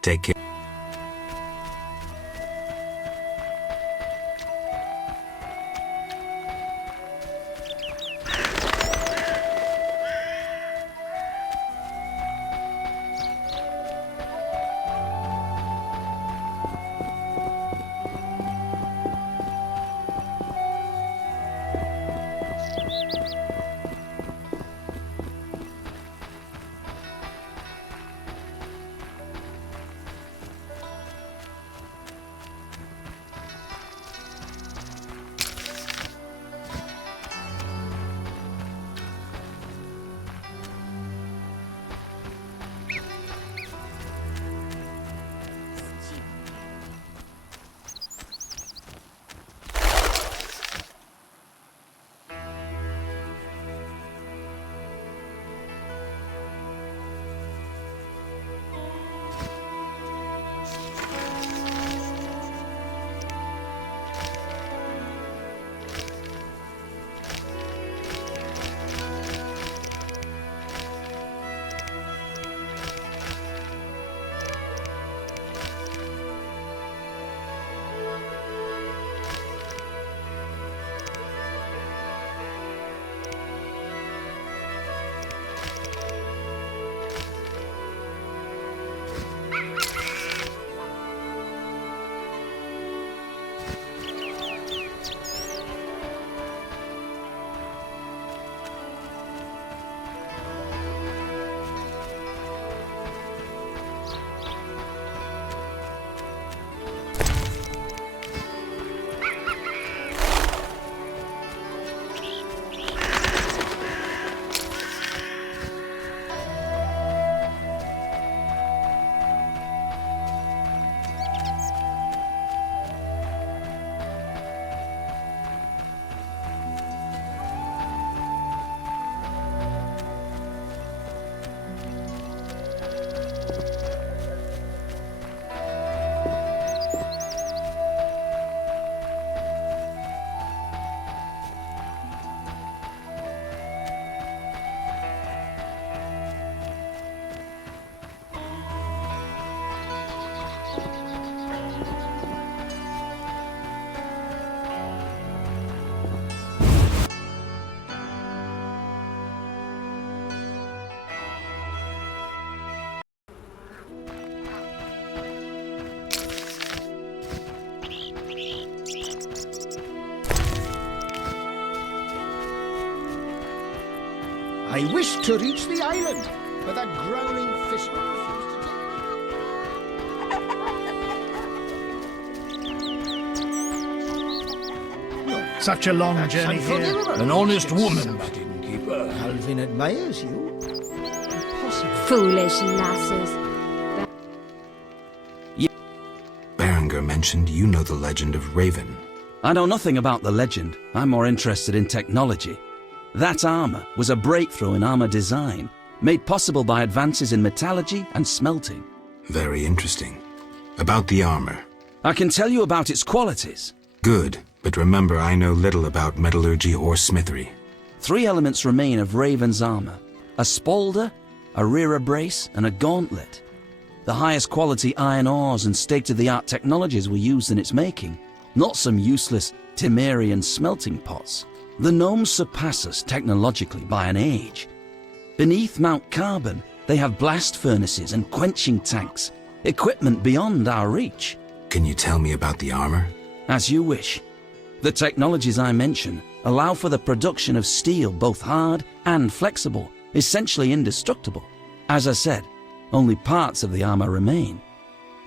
Take care. I wish to reach the island, but that growling fisherman refused to take. Such a long journey here. An honest woman, but didn't keep her. Alvin admires you. Impossible. Foolish lasses. Berenger mentioned you know the legend of Raven. I know nothing about the legend. I'm more interested in technology. That armor was a breakthrough in armor design, made possible by advances in metallurgy and smelting. Very interesting. About the armor. I can tell you about its qualities. Good, but remember I know little about metallurgy or smithery. 3 elements remain of Raven's armor: a spalder, a rear brace, and a gauntlet. The highest quality iron ores and state-of-the-art technologies were used in its making, not some useless Temerian smelting pots. The gnomes surpass us technologically by an age. Beneath Mount Carbon, they have blast furnaces and quenching tanks, equipment beyond our reach. Can you tell me about the armor? As you wish. The technologies I mention allow for the production of steel both hard and flexible, essentially indestructible. As I said, only parts of the armor remain.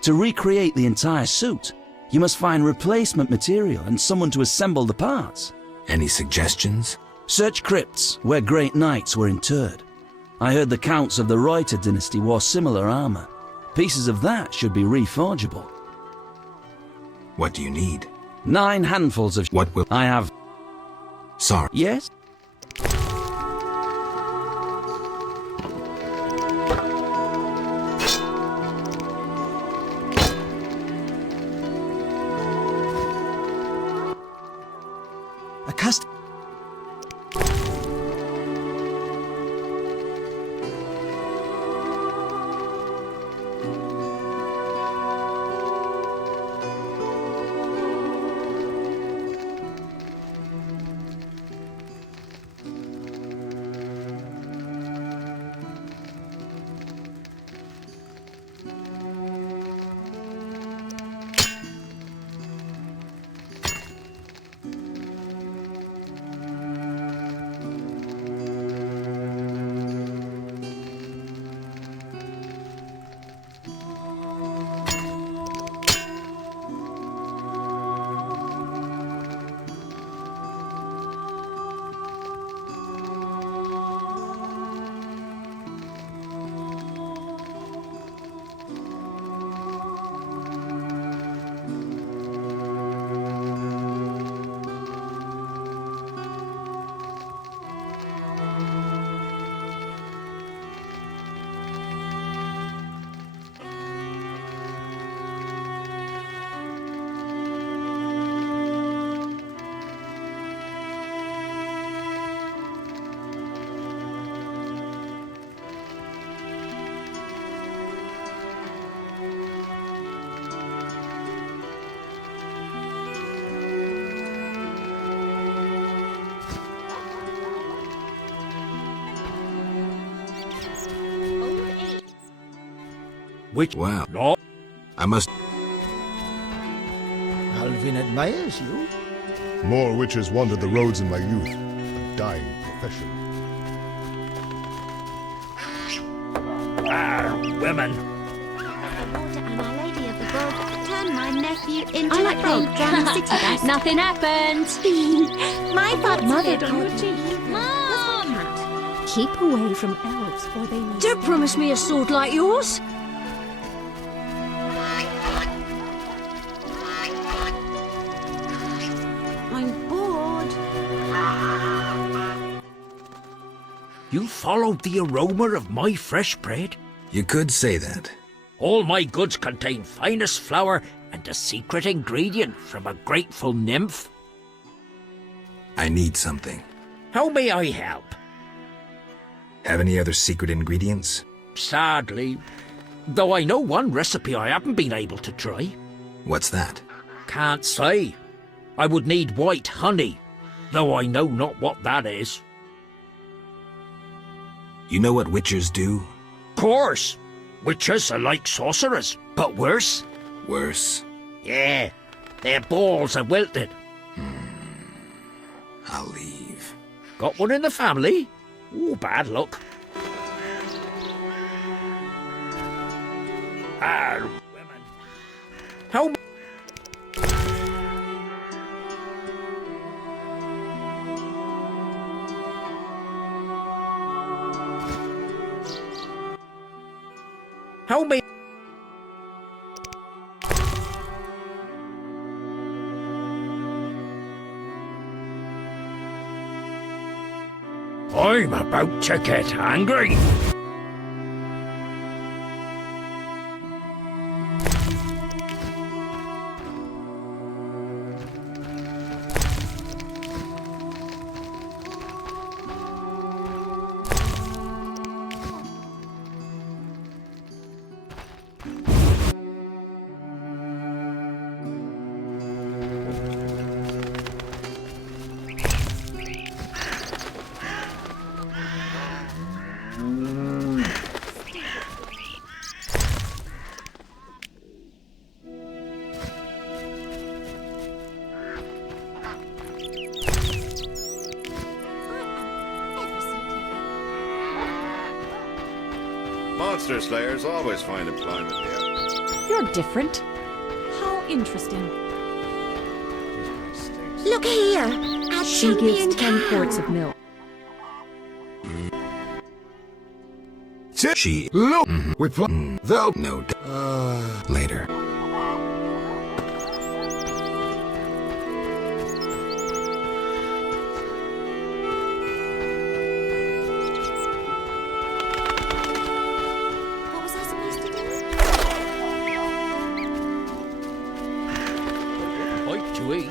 To recreate the entire suit, you must find replacement material and someone to assemble the parts. Any suggestions? Search crypts where great knights were interred. I heard the counts of the Reuter dynasty wore similar armor. Pieces of that should be reforgeable. What do you need? 9 handfuls of... What will... I have... Sorry. Yes? Which... Wow. No. I must... Alvin admires you. More witches wandered the roads in my youth. A dying profession. Women. And Our Lady of the World turned my nephew into I like a frog. frog down the city bus. Nothing happened. My father's Mother favorite told motif was the cat. Keep away from elves, or they may... Don't promise me a sword like yours. I'm bored. You followed the aroma of my fresh bread? You could say that. All my goods contain finest flour and a secret ingredient from a grateful nymph. I need something. How may I help? Have any other secret ingredients? Sadly, though I know one recipe I haven't been able to try. What's that? Can't say. I would need white honey, though I know not what that is. You know what witchers do? Course. Witches are like sorcerers, but worse. Worse? Yeah, their balls are wilted. I'll leave. Got one in the family? Ooh, bad luck. Women. How... How may... I'm about to get angry. Monster slayers always find employment here. You're different. How interesting. Look here. Our She champion gives 10 cow. quarts of milk. She... Look! We put... They'll... No... Later. What was I supposed to do? Like to eat.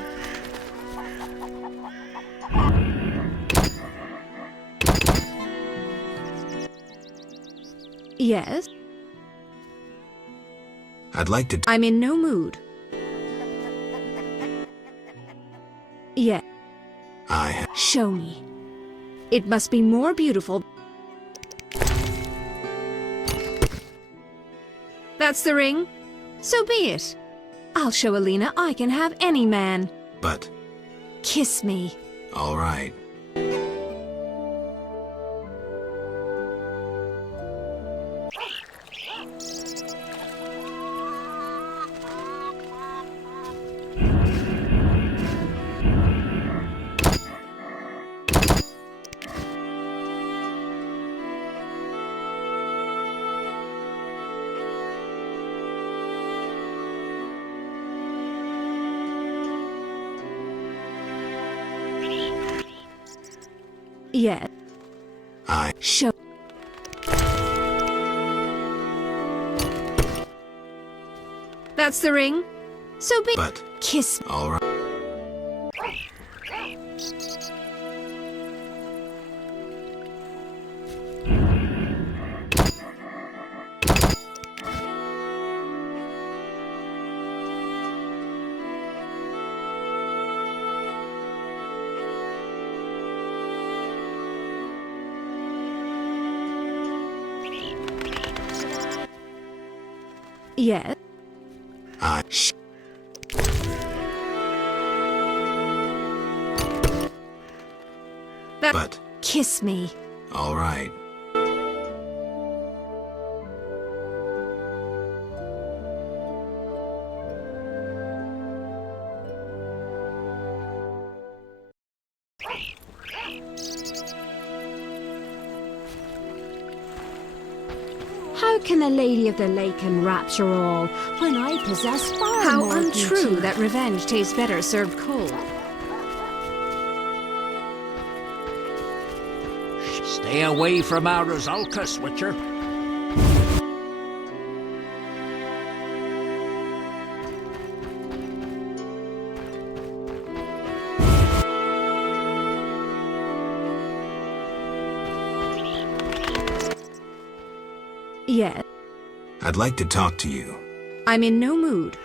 Yes? I'd like to... I'm in no mood. Yeah. I have... Show me. It must be more beautiful. That's the ring? So be it. I'll show Alina I can have any man. But... Kiss me. All right. Yeah. I... Show. That's the ring? So be... But... Kiss me. All right. Yes. But... Kiss me. All right. How can a lady of the lake enrapture all when I possess far How more untrue beauty? that revenge tastes better served cold. Stay away from our Azalka, Witcher. Yes. I'd like to talk to you. I'm in no mood.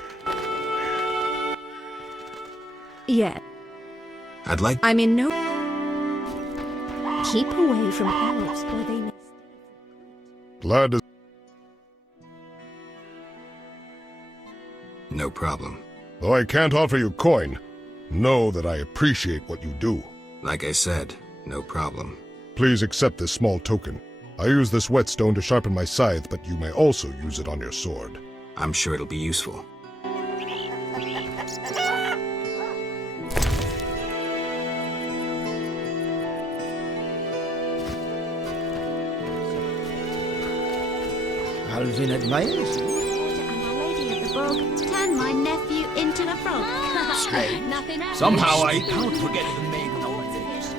Yes. I'm in no... Keep away from elves or they may... Glad to... No problem. Though I can't offer you coin, know that I appreciate what you do. Like I said, no problem. Please accept this small token. I use this whetstone to sharpen my scythe, but you may also use it on your sword. I'm sure it'll be useful. Alvin admires you. And Our Lady of the Bog turned my nephew into a frog. Strange. Nothing else. Somehow I can't forget the maiden of my face.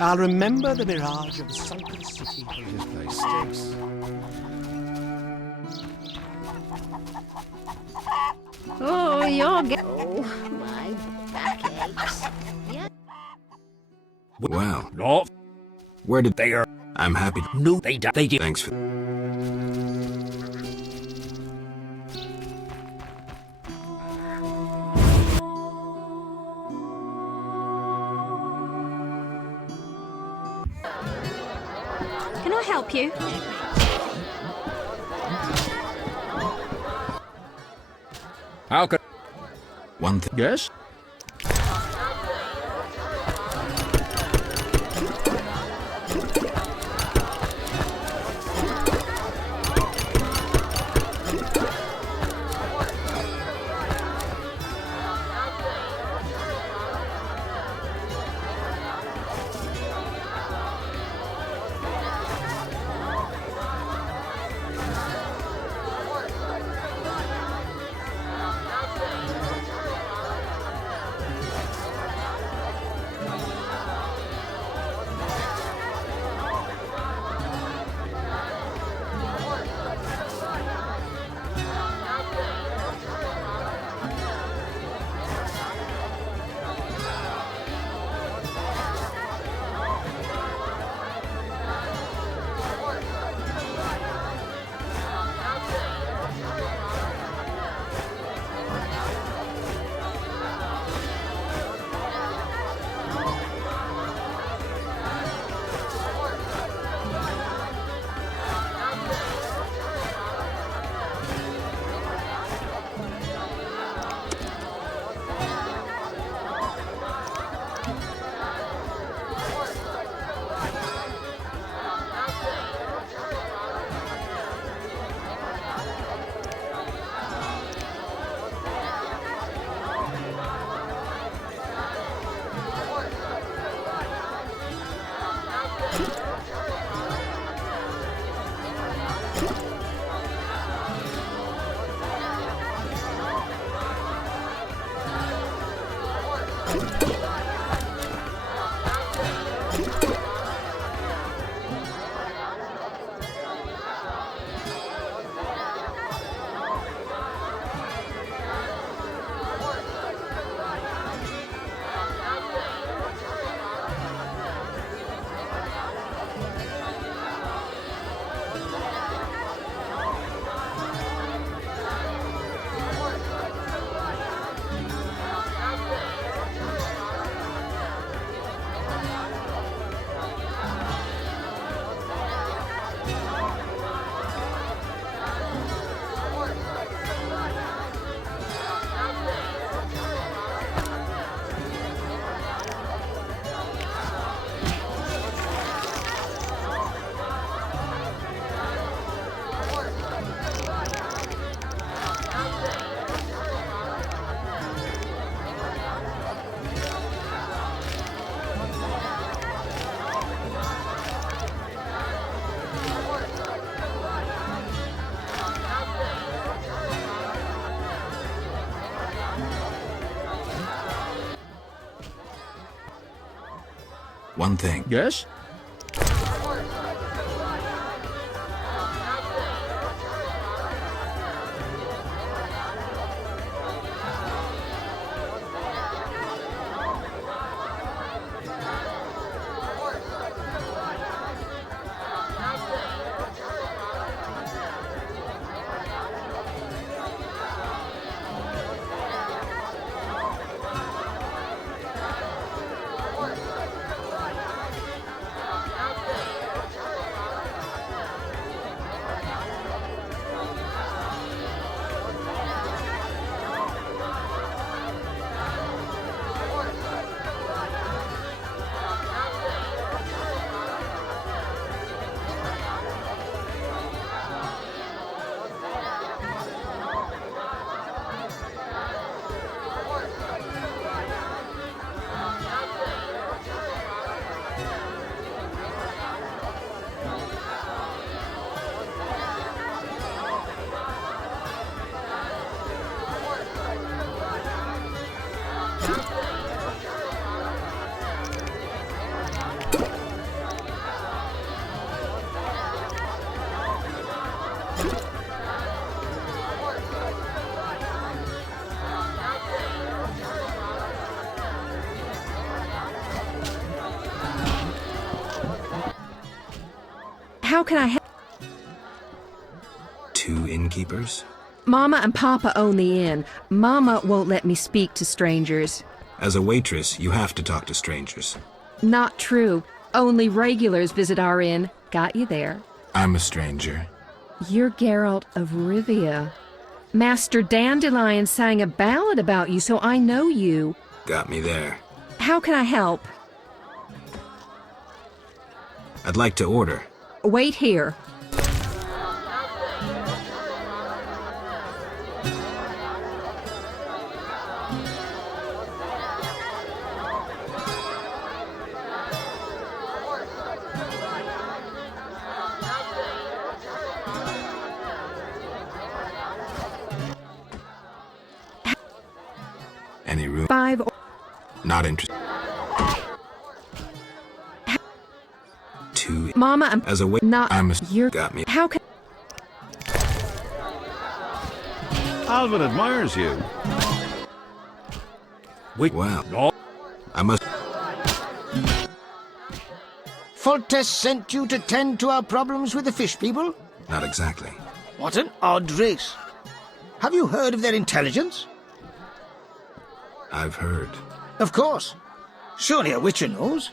I'll remember the mirage of the sunken city. This place stinks. Oh, you're Oh, my back aches. Yeah. Wow. No. Where did they are? I'm happy. No, they did. Thanks for... Can I help you? How could... One thing... Yes? One thing. Yes? How can I help? 2 innkeepers? Mama and Papa own the inn. Mama won't let me speak to strangers. As a waitress, you have to talk to strangers. Not true. Only regulars visit our inn. Got you there. I'm a stranger. You're Geralt of Rivia. Master Dandelion sang a ballad about you, so I know you. Got me there. How can I help? I'd like to order. Wait here. Any room? 5. Not interested. 2. Mama, I'm as a wait. not. I'm a. You're got me. How can? Alvin admires you. Well, no. I must. Foltest sent you to tend to our problems with the fish people? Not exactly. What an odd race. Have you heard of their intelligence? I've heard. Of course. Surely a witcher knows.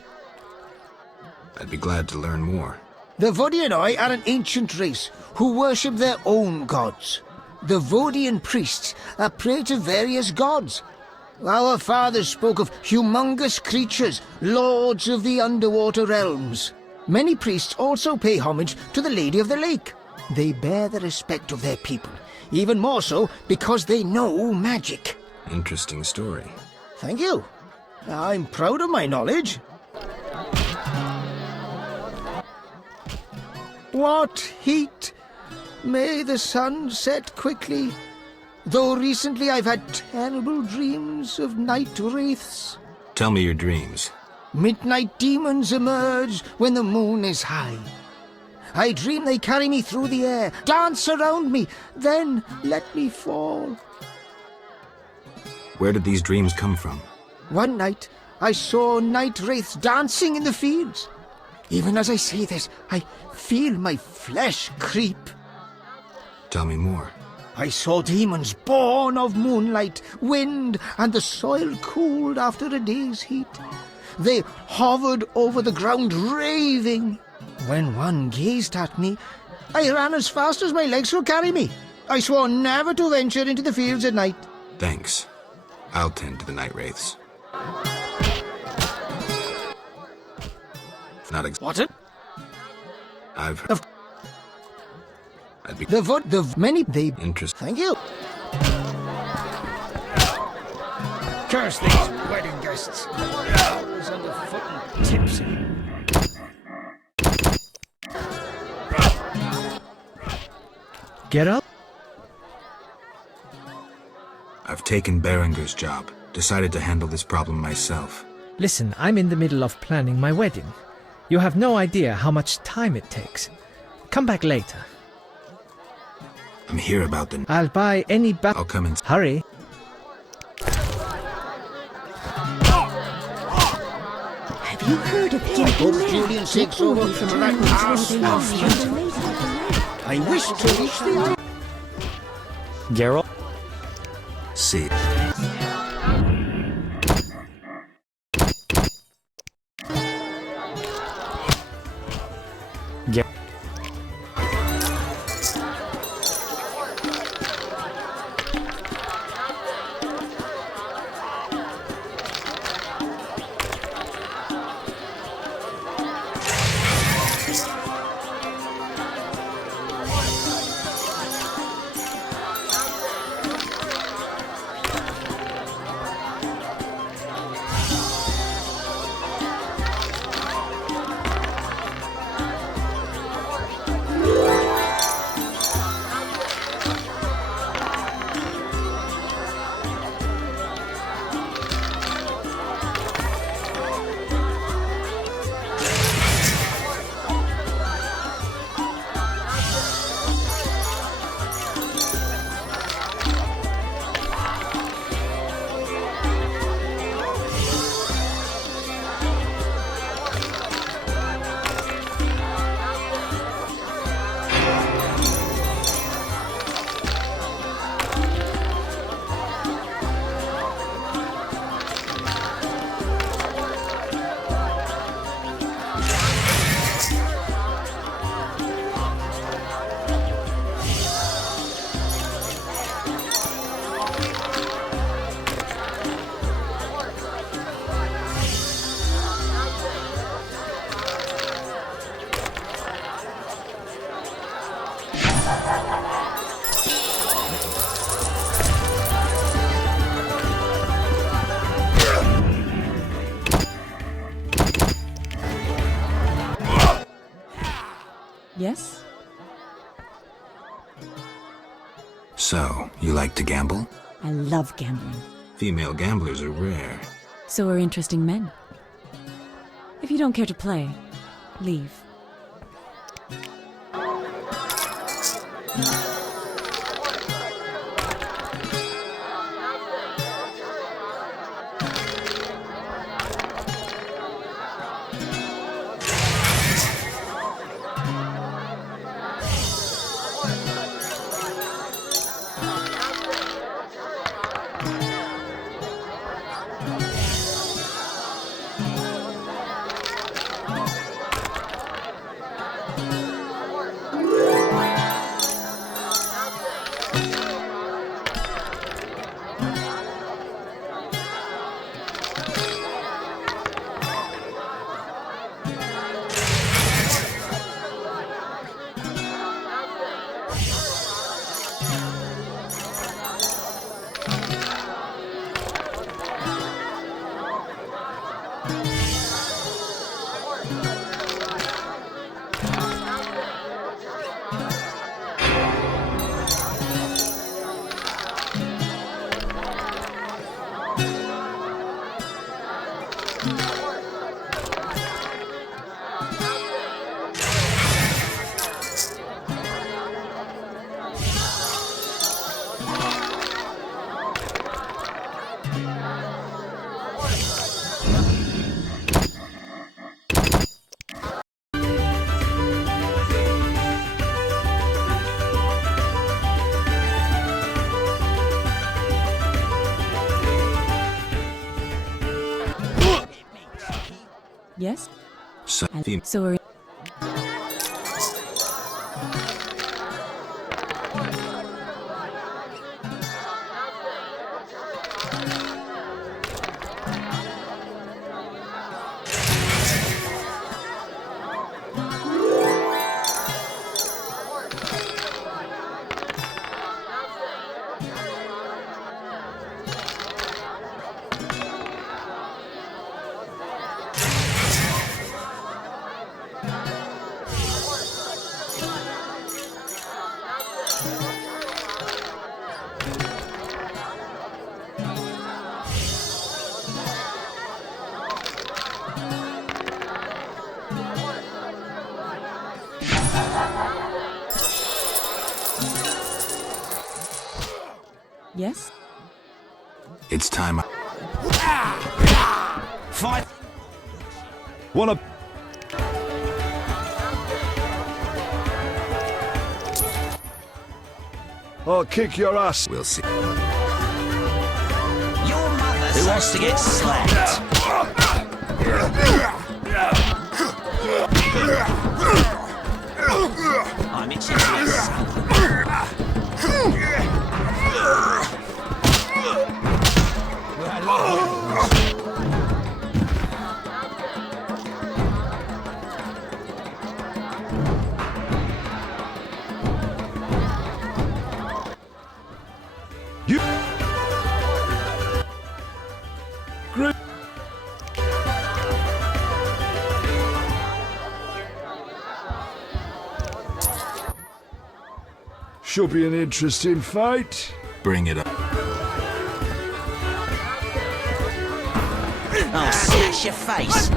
I'd be glad to learn more. The Vodianoi are an ancient race who worship their own gods. The Vodian priests are prey to various gods. Our fathers spoke of humongous creatures, lords of the underwater realms. Many priests also pay homage to the Lady of the Lake. They bear the respect of their people, even more so because they know magic. Interesting story. Thank you. I'm proud of my knowledge. What heat! May the sun set quickly. Though recently I've had terrible dreams of night wraiths. Tell me your dreams. Midnight demons emerge when the moon is high. I dream they carry me through the air, dance around me, then let me fall. Where did these dreams come from? One night, I saw night wraiths dancing in the fields. Even as I say this, I feel my flesh creep. Tell me more. I saw demons born of moonlight, wind, and the soil cooled after a day's heat. They hovered over the ground, raving. When one gazed at me, I ran as fast as my legs could carry me. I swore never to venture into the fields at night. Thanks. I'll tend to the night wraiths. Not exactly. What? I've heard. I'd be. Many. They. Interest. Thank you. Curse these wedding guests. Always underfoot and tipsy. Geralt? I've taken Berenger's job. Decided to handle this problem myself. Listen, I'm in the middle of planning my wedding. You have no idea how much time it takes. Come back later. I'm here about the... I'll buy any I'll come in. Hurry. Have you heard of Julian takes over from that ass of you. I wish to reach the... Geralt? See. Yes? So, you like to gamble? I love gambling. Female gamblers are rare. So are interesting men. If you don't care to play, leave. Yes? So are... Yes? It's time. Fight! Wanna... I'll kick your ass. We'll see. Your mother. Who wants to get slapped? I'm itching to get Should be an interesting fight. Bring it up. I'll smash your face.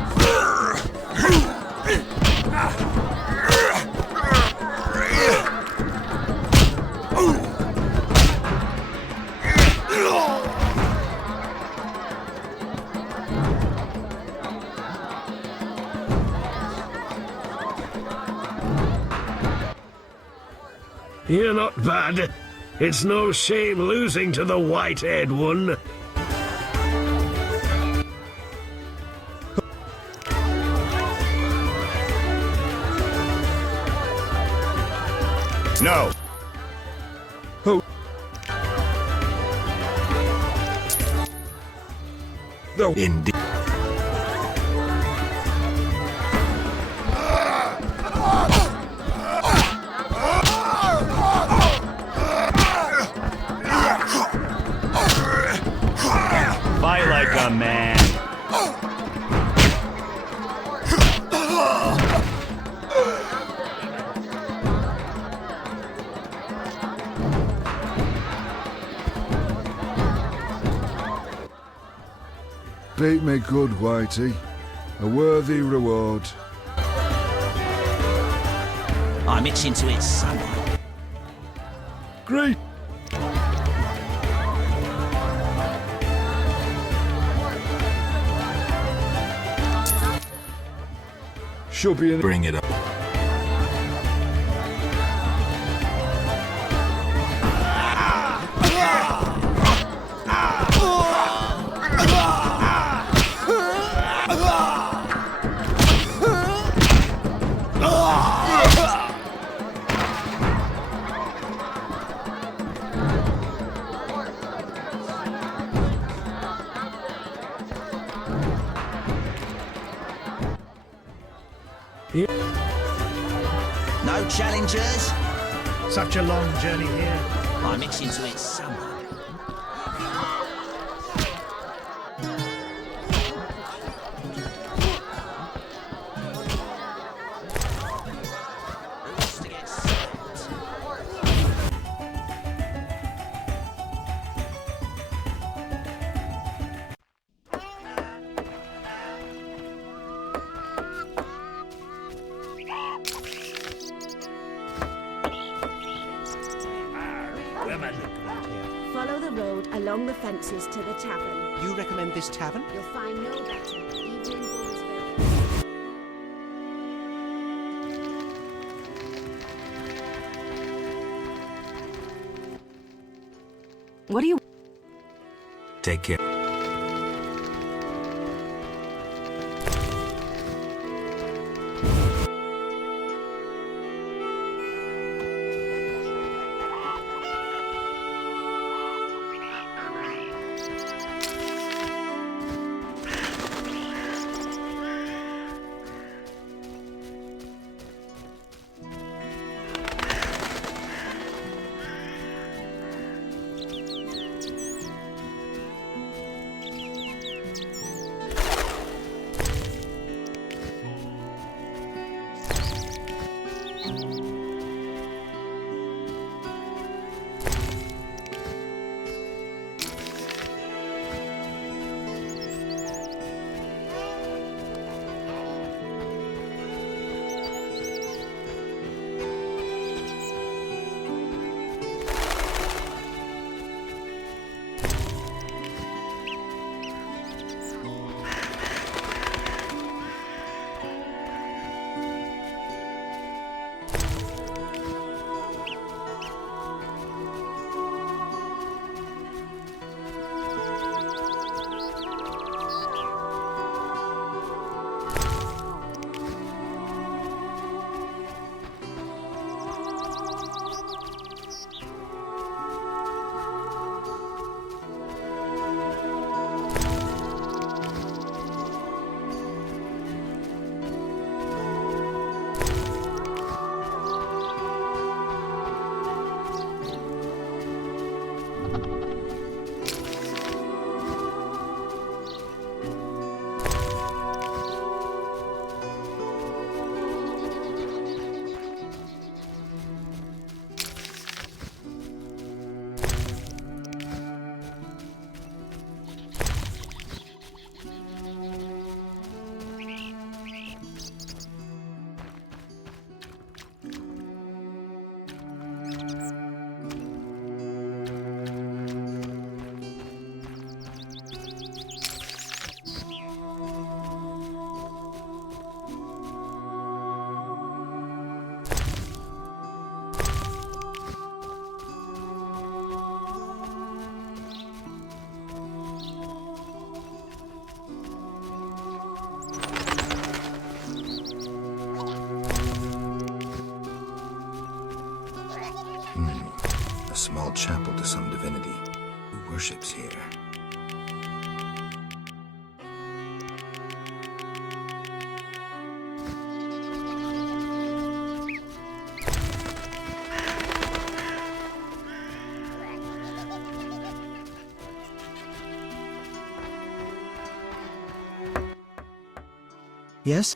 You're not bad. It's no shame losing to the white-haired one. No. Who? No. Indeed. Fight like a man. Beat me good, Whitey. A worthy reward. I'm itching to hit someone. Great. Should be an... Bring it up. No challengers? Such a long journey here. I'm itching to hit someone. Follow the road along the fences to the tavern. You recommend this tavern? You'll find no better, even in Ballsville. What do you... Take care. A small chapel to some divinity. Who worships here? Yes?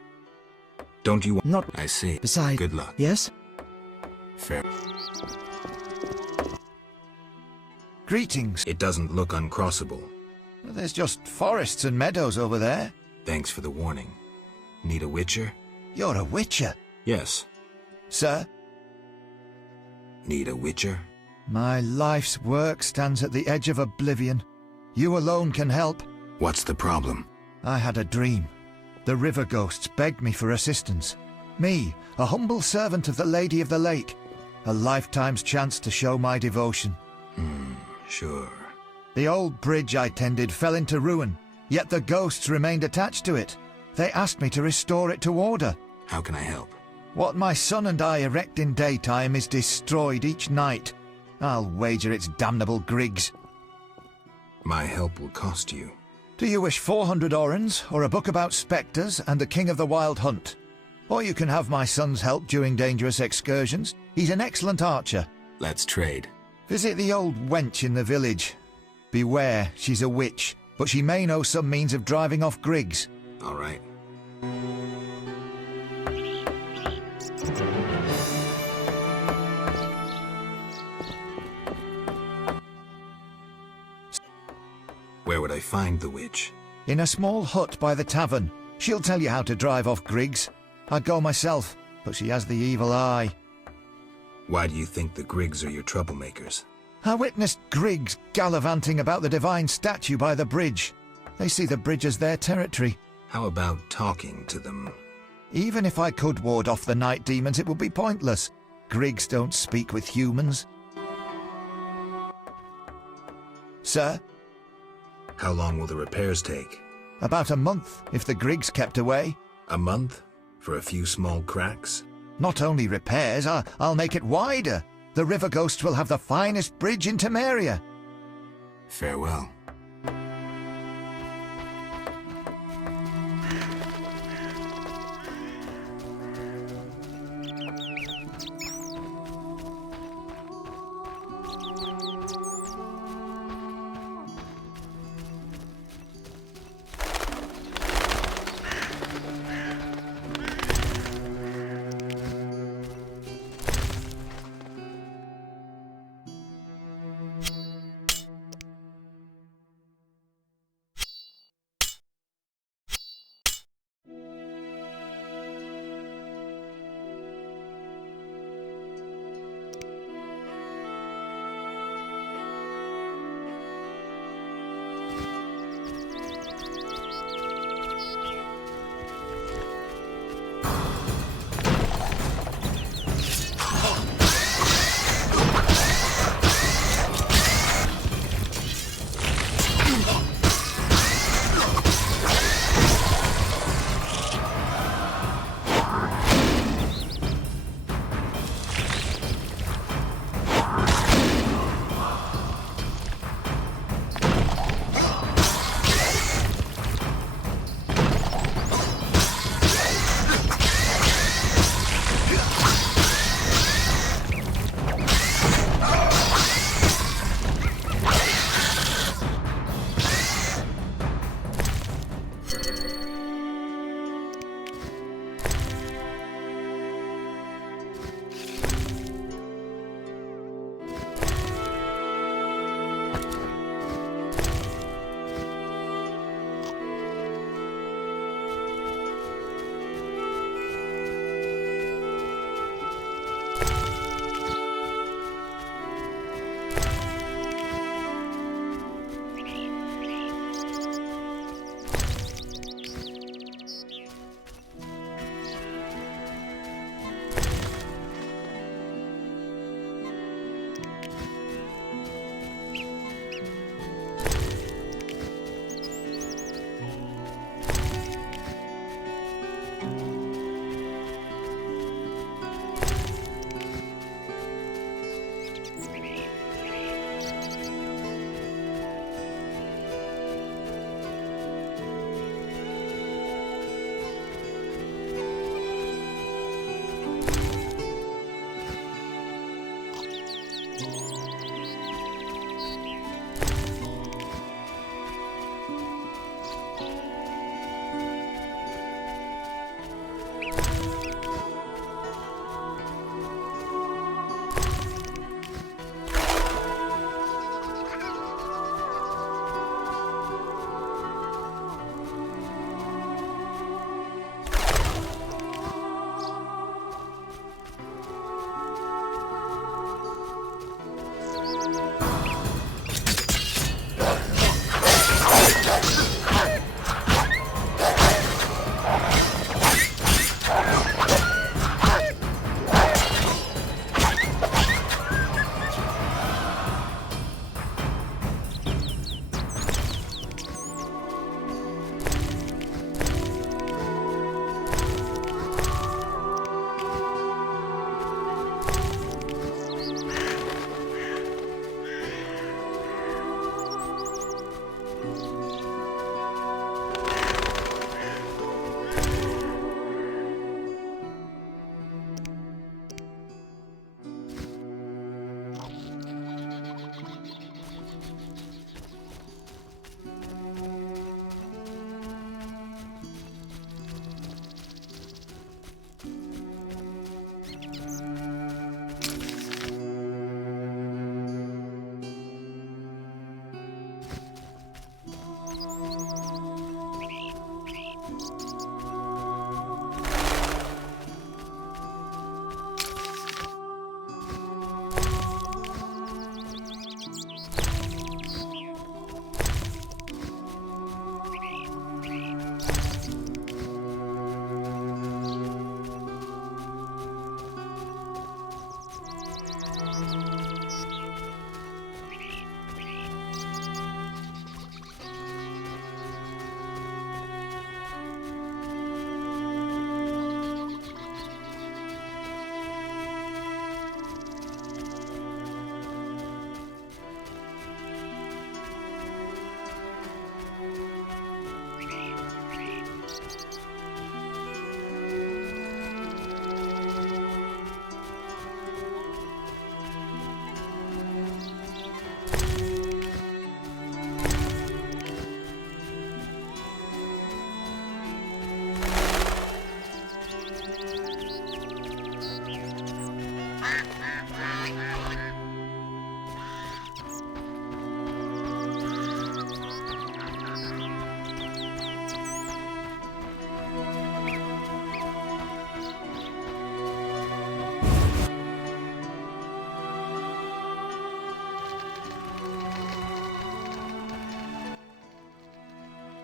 Don't you want... Not... I see. Besides... Good luck. Yes? Fair. Greetings. It doesn't look uncrossable. There's just forests and meadows over there. Thanks for the warning. Need a witcher? You're a witcher? Yes. Sir? Need a witcher? My life's work stands at the edge of oblivion. You alone can help. What's the problem? I had a dream. The river ghosts begged me for assistance. Me, a humble servant of the Lady of the Lake. A lifetime's chance to show my devotion. Sure. The old bridge I tended fell into ruin, yet the ghosts remained attached to it. They asked me to restore it to order. How can I help? What my son and I erect in daytime is destroyed each night. I'll wager it's damnable Griggs. My help will cost you. Do you wish 400 orens, or a book about spectres and the King of the Wild Hunt? Or you can have my son's help during dangerous excursions. He's an excellent archer. Let's trade. Visit the old wench in the village. Beware, she's a witch, but she may know some means of driving off Griggs. All right. Where would I find the witch? In a small hut by the tavern. She'll tell you how to drive off Griggs. I'd go myself, but she has the evil eye. Why do you think the Griggs are your troublemakers? I witnessed Griggs gallivanting about the divine statue by the bridge. They see the bridge as their territory. How about talking to them? Even if I could ward off the night demons, it would be pointless. Griggs don't speak with humans. Sir? How long will the repairs take? About a month, if the Griggs kept away. A month? For a few small cracks? Not only repairs, I'll make it wider. The river ghosts will have the finest bridge in Temeria. Farewell.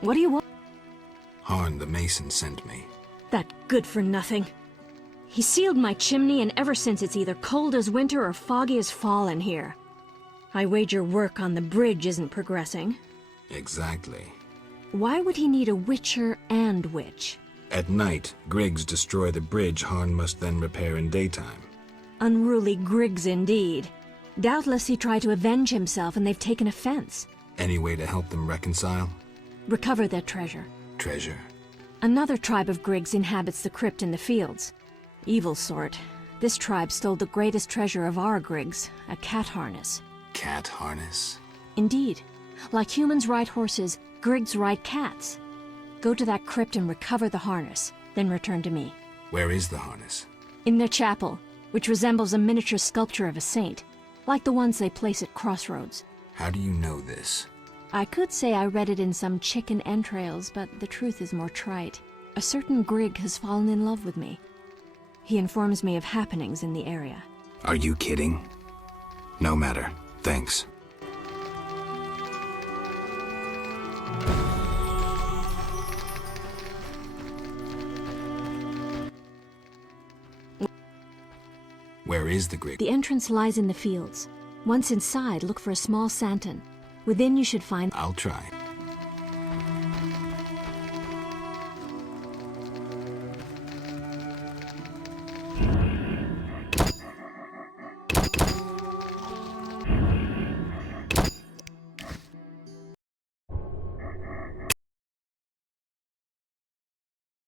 What do you want? Harn the mason sent me. That good-for-nothing. He sealed my chimney, and ever since it's either cold as winter or foggy as fall in here. I wager work on the bridge isn't progressing. Exactly. Why would he need a witcher and witch? At night, Griggs destroy the bridge Harn must then repair in daytime. Unruly Griggs indeed. Doubtless he tried to avenge himself, and they've taken offense. Any way to help them reconcile? Recover their treasure. Treasure? Another tribe of Griggs inhabits the crypt in the fields. Evil sort. This tribe stole the greatest treasure of our Griggs, a cat harness. Cat harness? Indeed. Like humans ride horses, Griggs ride cats. Go to that crypt and recover the harness, then return to me. Where is the harness? In their chapel, which resembles a miniature sculpture of a saint, like the ones they place at crossroads. How do you know this? I could say I read it in some chicken entrails, but the truth is more trite. A certain Grig has fallen in love with me. He informs me of happenings in the area. Are you kidding? No matter. Thanks. Where is the Grig? The entrance lies in the fields. Once inside, look for a small santon. Within you should find... I'll try.